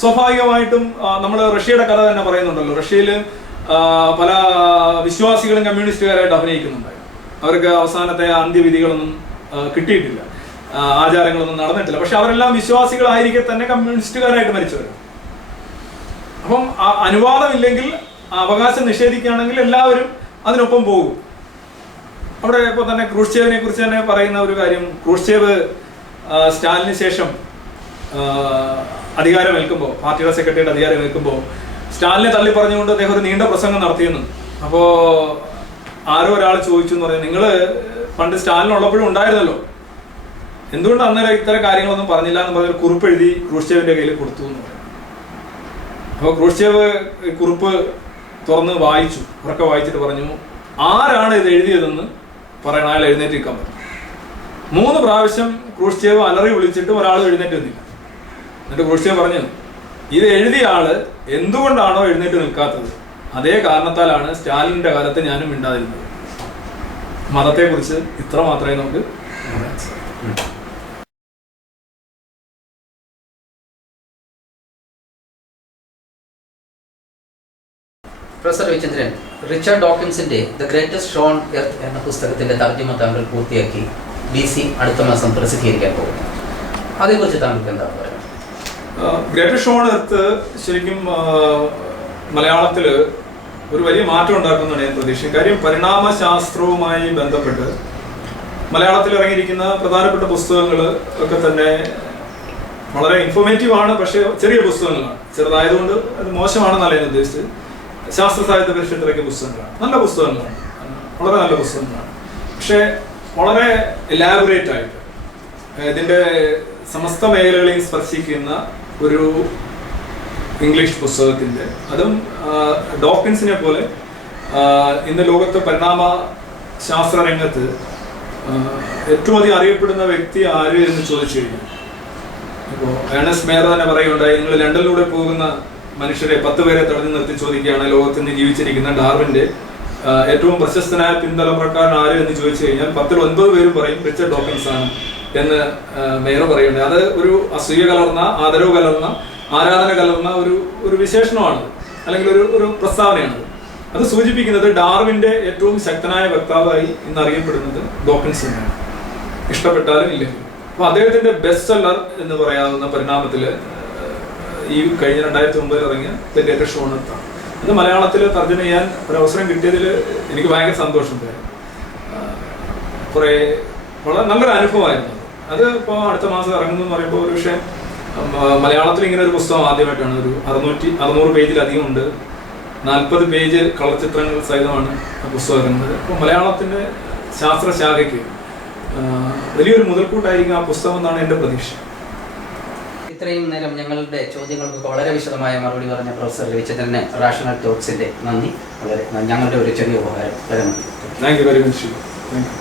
സ്വാഭാവികമായിട്ടും നമ്മൾ റഷ്യയുടെ കഥ തന്നെ പറയുന്നുണ്ടല്ലോ. റഷ്യയിൽ പല വിശ്വാസികളും കമ്മ്യൂണിസ്റ്റുകാരായിട്ട് അഭിനയിക്കുന്നുണ്ടായിരുന്നു. അവർക്ക് അവസാനത്തെ അന്ത്യവിധികളൊന്നും കിട്ടിയിട്ടില്ല, ആചാരങ്ങളൊന്നും നടന്നിട്ടില്ല. പക്ഷെ അവരെല്ലാം വിശ്വാസികളായിരിക്കെ തന്നെ കമ്മ്യൂണിസ്റ്റുകാരായിട്ട് മരിച്ചവരാണ്. അപ്പം അനുവാദമില്ലെങ്കിൽ അവകാശം നിഷേധിക്കുകയാണെങ്കിൽ എല്ലാവരും അതിനൊപ്പം പോകും. അവിടെ ഇപ്പോൾ തന്നെ ക്രൂഷ്ചേവിനെ കുറിച്ച് തന്നെ പറയുന്ന ഒരു കാര്യം, ക്രൂഷ്ചേവ് സ്റ്റാലിന് ശേഷം അധികാരമേൽക്കുമ്പോൾ, പാർട്ടിയുടെ സെക്രട്ടറിയുടെ അധികാരമേൽക്കുമ്പോൾ സ്റ്റാലിനെ തള്ളി പറഞ്ഞുകൊണ്ട് അദ്ദേഹം ഒരു നീണ്ട പ്രസംഗം നടത്തിയെന്നും. അപ്പോൾ ആരോ ഒരാൾ ചോദിച്ചു എന്ന് പറഞ്ഞാൽ, നിങ്ങൾ പണ്ട് സ്റ്റാലിനുള്ളപ്പോഴും ഉണ്ടായിരുന്നല്ലോ, എന്തുകൊണ്ട് അന്നേരം ഇത്തരം കാര്യങ്ങളൊന്നും പറഞ്ഞില്ല എന്ന് പറഞ്ഞൊരു കുറിപ്പ് എഴുതി ക്രൂഷ്ചേവിന്റെ കയ്യിൽ കൊടുത്തു എന്ന് പറയും. അപ്പോൾ ക്രൂഷ്ചേവ് കുറിപ്പ് തുറന്ന് വായിച്ചു, ഉറക്കെ വായിച്ചിട്ട് പറഞ്ഞു, ആരാണ് ഇത് എഴുതിയതെന്ന് പറയണം. അയാൾ എഴുന്നേറ്റ് നിൽക്കാൻ പറഞ്ഞു. 3 പ്രാവശ്യം ക്രൂഷ്ചേവ് അലറി വിളിച്ചിട്ട് ഒരാൾ എഴുന്നേറ്റ് നിന്നില്ല. എന്നിട്ട് ക്രൂഷ്ചേവ് പറഞ്ഞു, ഇത് എഴുതിയ ആള് എന്തുകൊണ്ടാണോ എഴുന്നേറ്റ് നിൽക്കാത്തത് അതേ കാരണത്താലാണ് സ്റ്റാലിന്റെ കാലത്ത് ഞാനും മിണ്ടാതിരുന്നത്. മതത്തെക്കുറിച്ച് ഇത്ര മാത്രമേ നമുക്ക് പ്രൊഫസർ രവിചന്ദ്രൻ, റിച്ചാർഡ് ഡോക്കിൻസിന്റെ the greatest show on earth എന്ന പുസ്തകത്തിന്റെ തർജ്ജമ താങ്കൾ പൂർത്തിയാക്കി DC അടുത്ത മാസം പ്രസിദ്ധീകരിക്കാൻ പോകുന്നു. അതേക്കുറിച്ച് താങ്കൾക്ക് എന്താണ് പറയുന്നത്? ഗ്രേറ്റസ്റ്റ് ഷോ ഓൺ എർത്ത് ശരിക്കും മലയാളത്തിൽ ഒരു വലിയ മാറ്റം ഉണ്ടാക്കുന്നതാണ് ഞാൻ പ്രതീക്ഷിക്കുന്നത്. കാര്യം പരിണാമശാസ്ത്രവുമായി ബന്ധപ്പെട്ട് മലയാളത്തിൽ ഇറങ്ങിയിരിക്കുന്ന പ്രധാനപ്പെട്ട പുസ്തകങ്ങൾ ഒക്കെ തന്നെ വളരെ ഇൻഫോർമേറ്റീവ് ആണ്. പക്ഷേ ചെറിയ പുസ്തകങ്ങളാണ്. ചെറുതായതുകൊണ്ട് അത് മോശമാണെന്നല്ല ഞാൻ ഉദ്ദേശിച്ചത്. ശാസ്ത്ര സാഹിത്യ പരിഷത്ത് ഇറക്കിയ പുസ്തകങ്ങളാണ്. നല്ല പുസ്തകങ്ങളാണ്, വളരെ നല്ല പുസ്തകങ്ങളാണ്. പക്ഷേ വളരെ എലാബറേറ്റ് ആയിട്ട് ഇതിൻ്റെ സമസ്ത മേഖലകളെയും സ്പർശിക്കുന്ന ഒരു ഇംഗ്ലീഷ് പുസ്തകത്തിൻ്റെ, അതും ഡോക്കിൻസിനെ പോലെ ഇന്ന് ലോകത്ത് പരിണാമ ശാസ്ത്ര രംഗത്ത് ഏറ്റവും അധികം അറിയപ്പെടുന്ന വ്യക്തി ആര് എന്ന് ചോദിച്ചു കഴിഞ്ഞാൽ, ഇപ്പോൾ ഏണസ്റ്റ് മേയർ തന്നെ പറയുകയുണ്ടായി, നിങ്ങൾ ലണ്ടനിലൂടെ പോകുന്ന മനുഷ്യരെ 10 പേരെ തടഞ്ഞു നിർത്തി ചോദിക്കുകയാണ് ലോകത്ത് നിന്ന് ജീവിച്ചിരിക്കുന്ന ഡാർവിൻ്റെ ഏറ്റവും പ്രശസ്തനായ പിൻതലമുറക്കാരൻ ആര് എന്ന് ചോദിച്ചു കഴിഞ്ഞാൽ 10ൽ 9 പേരും പറയും റിച്ചാർഡ് ഡോക്കിൻസ് ആണ് എന്ന് മേയർ പറയുന്നുണ്ട്. അത് ഒരു അസൂയ കലർന്ന, ആദരവ് കലർന്ന, ആരാധന കലർന്ന ഒരു വിശേഷണമാണ്, അല്ലെങ്കിൽ ഒരു പ്രസ്താവനയാണ്. അത് സൂചിപ്പിക്കുന്നത് ഡാർവിൻ്റെ ഏറ്റവും ശക്തനായ വക്താവായി ഇന്ന് അറിയപ്പെടുന്നത് ഡോക്കിൻസ് തന്നെയാണ്, ഇഷ്ടപ്പെട്ടാലും ഇല്ലെങ്കിൽ. അപ്പോൾ അദ്ദേഹത്തിൻ്റെ ബെസ്റ്റ് സെല്ലർ എന്ന് പറയാവുന്ന പരിണാമത്തിൽ ഈ കഴിഞ്ഞ 2009 ഇറങ്ങിയ the greatest show on earth ആണ്. അത് മലയാളത്തിൽ തർജ്ജമ ചെയ്യാൻ ഒരു അവസരം കിട്ടിയതിൽ എനിക്ക് ഭയങ്കര സന്തോഷമുണ്ടായിരുന്നു. കുറേ വളരെ നല്ലൊരു അനുഭവമായിരുന്നു അത്. ഇപ്പോൾ അടുത്ത മാസം ഇറങ്ങുന്നു എന്ന് പറയുമ്പോൾ ഒരു പക്ഷേ മലയാളത്തിൽ ഇങ്ങനെ ഒരു പുസ്തകം ആദ്യമായിട്ടാണ്. ഒരു 600 പേജിലധികം ഉണ്ട്. 40 പേജ് കളർ ചിത്രങ്ങൾ സഹിതമാണ് പുസ്തകം ഇറങ്ങുന്നത്. അപ്പോൾ മലയാളത്തിൻ്റെ ശാസ്ത്രശാഖയ്ക്ക് വലിയൊരു മുതൽക്കൂട്ടായിരിക്കും ആ പുസ്തകം എന്നാണ് എൻ്റെ പ്രതീക്ഷ. ഇത്രയും നേരം ഞങ്ങളുടെ ചോദ്യങ്ങൾക്ക് വളരെ വിശദമായ മറുപടി പറഞ്ഞ പ്രൊഫസർ രവിചന്ദ്രന് റാഷണൽ ടോക്സിന്റെ നന്ദി. വളരെ ഞങ്ങളുടെ ഒരു ചെറിയ ഉപകാരം. Thank you very much. Thank you.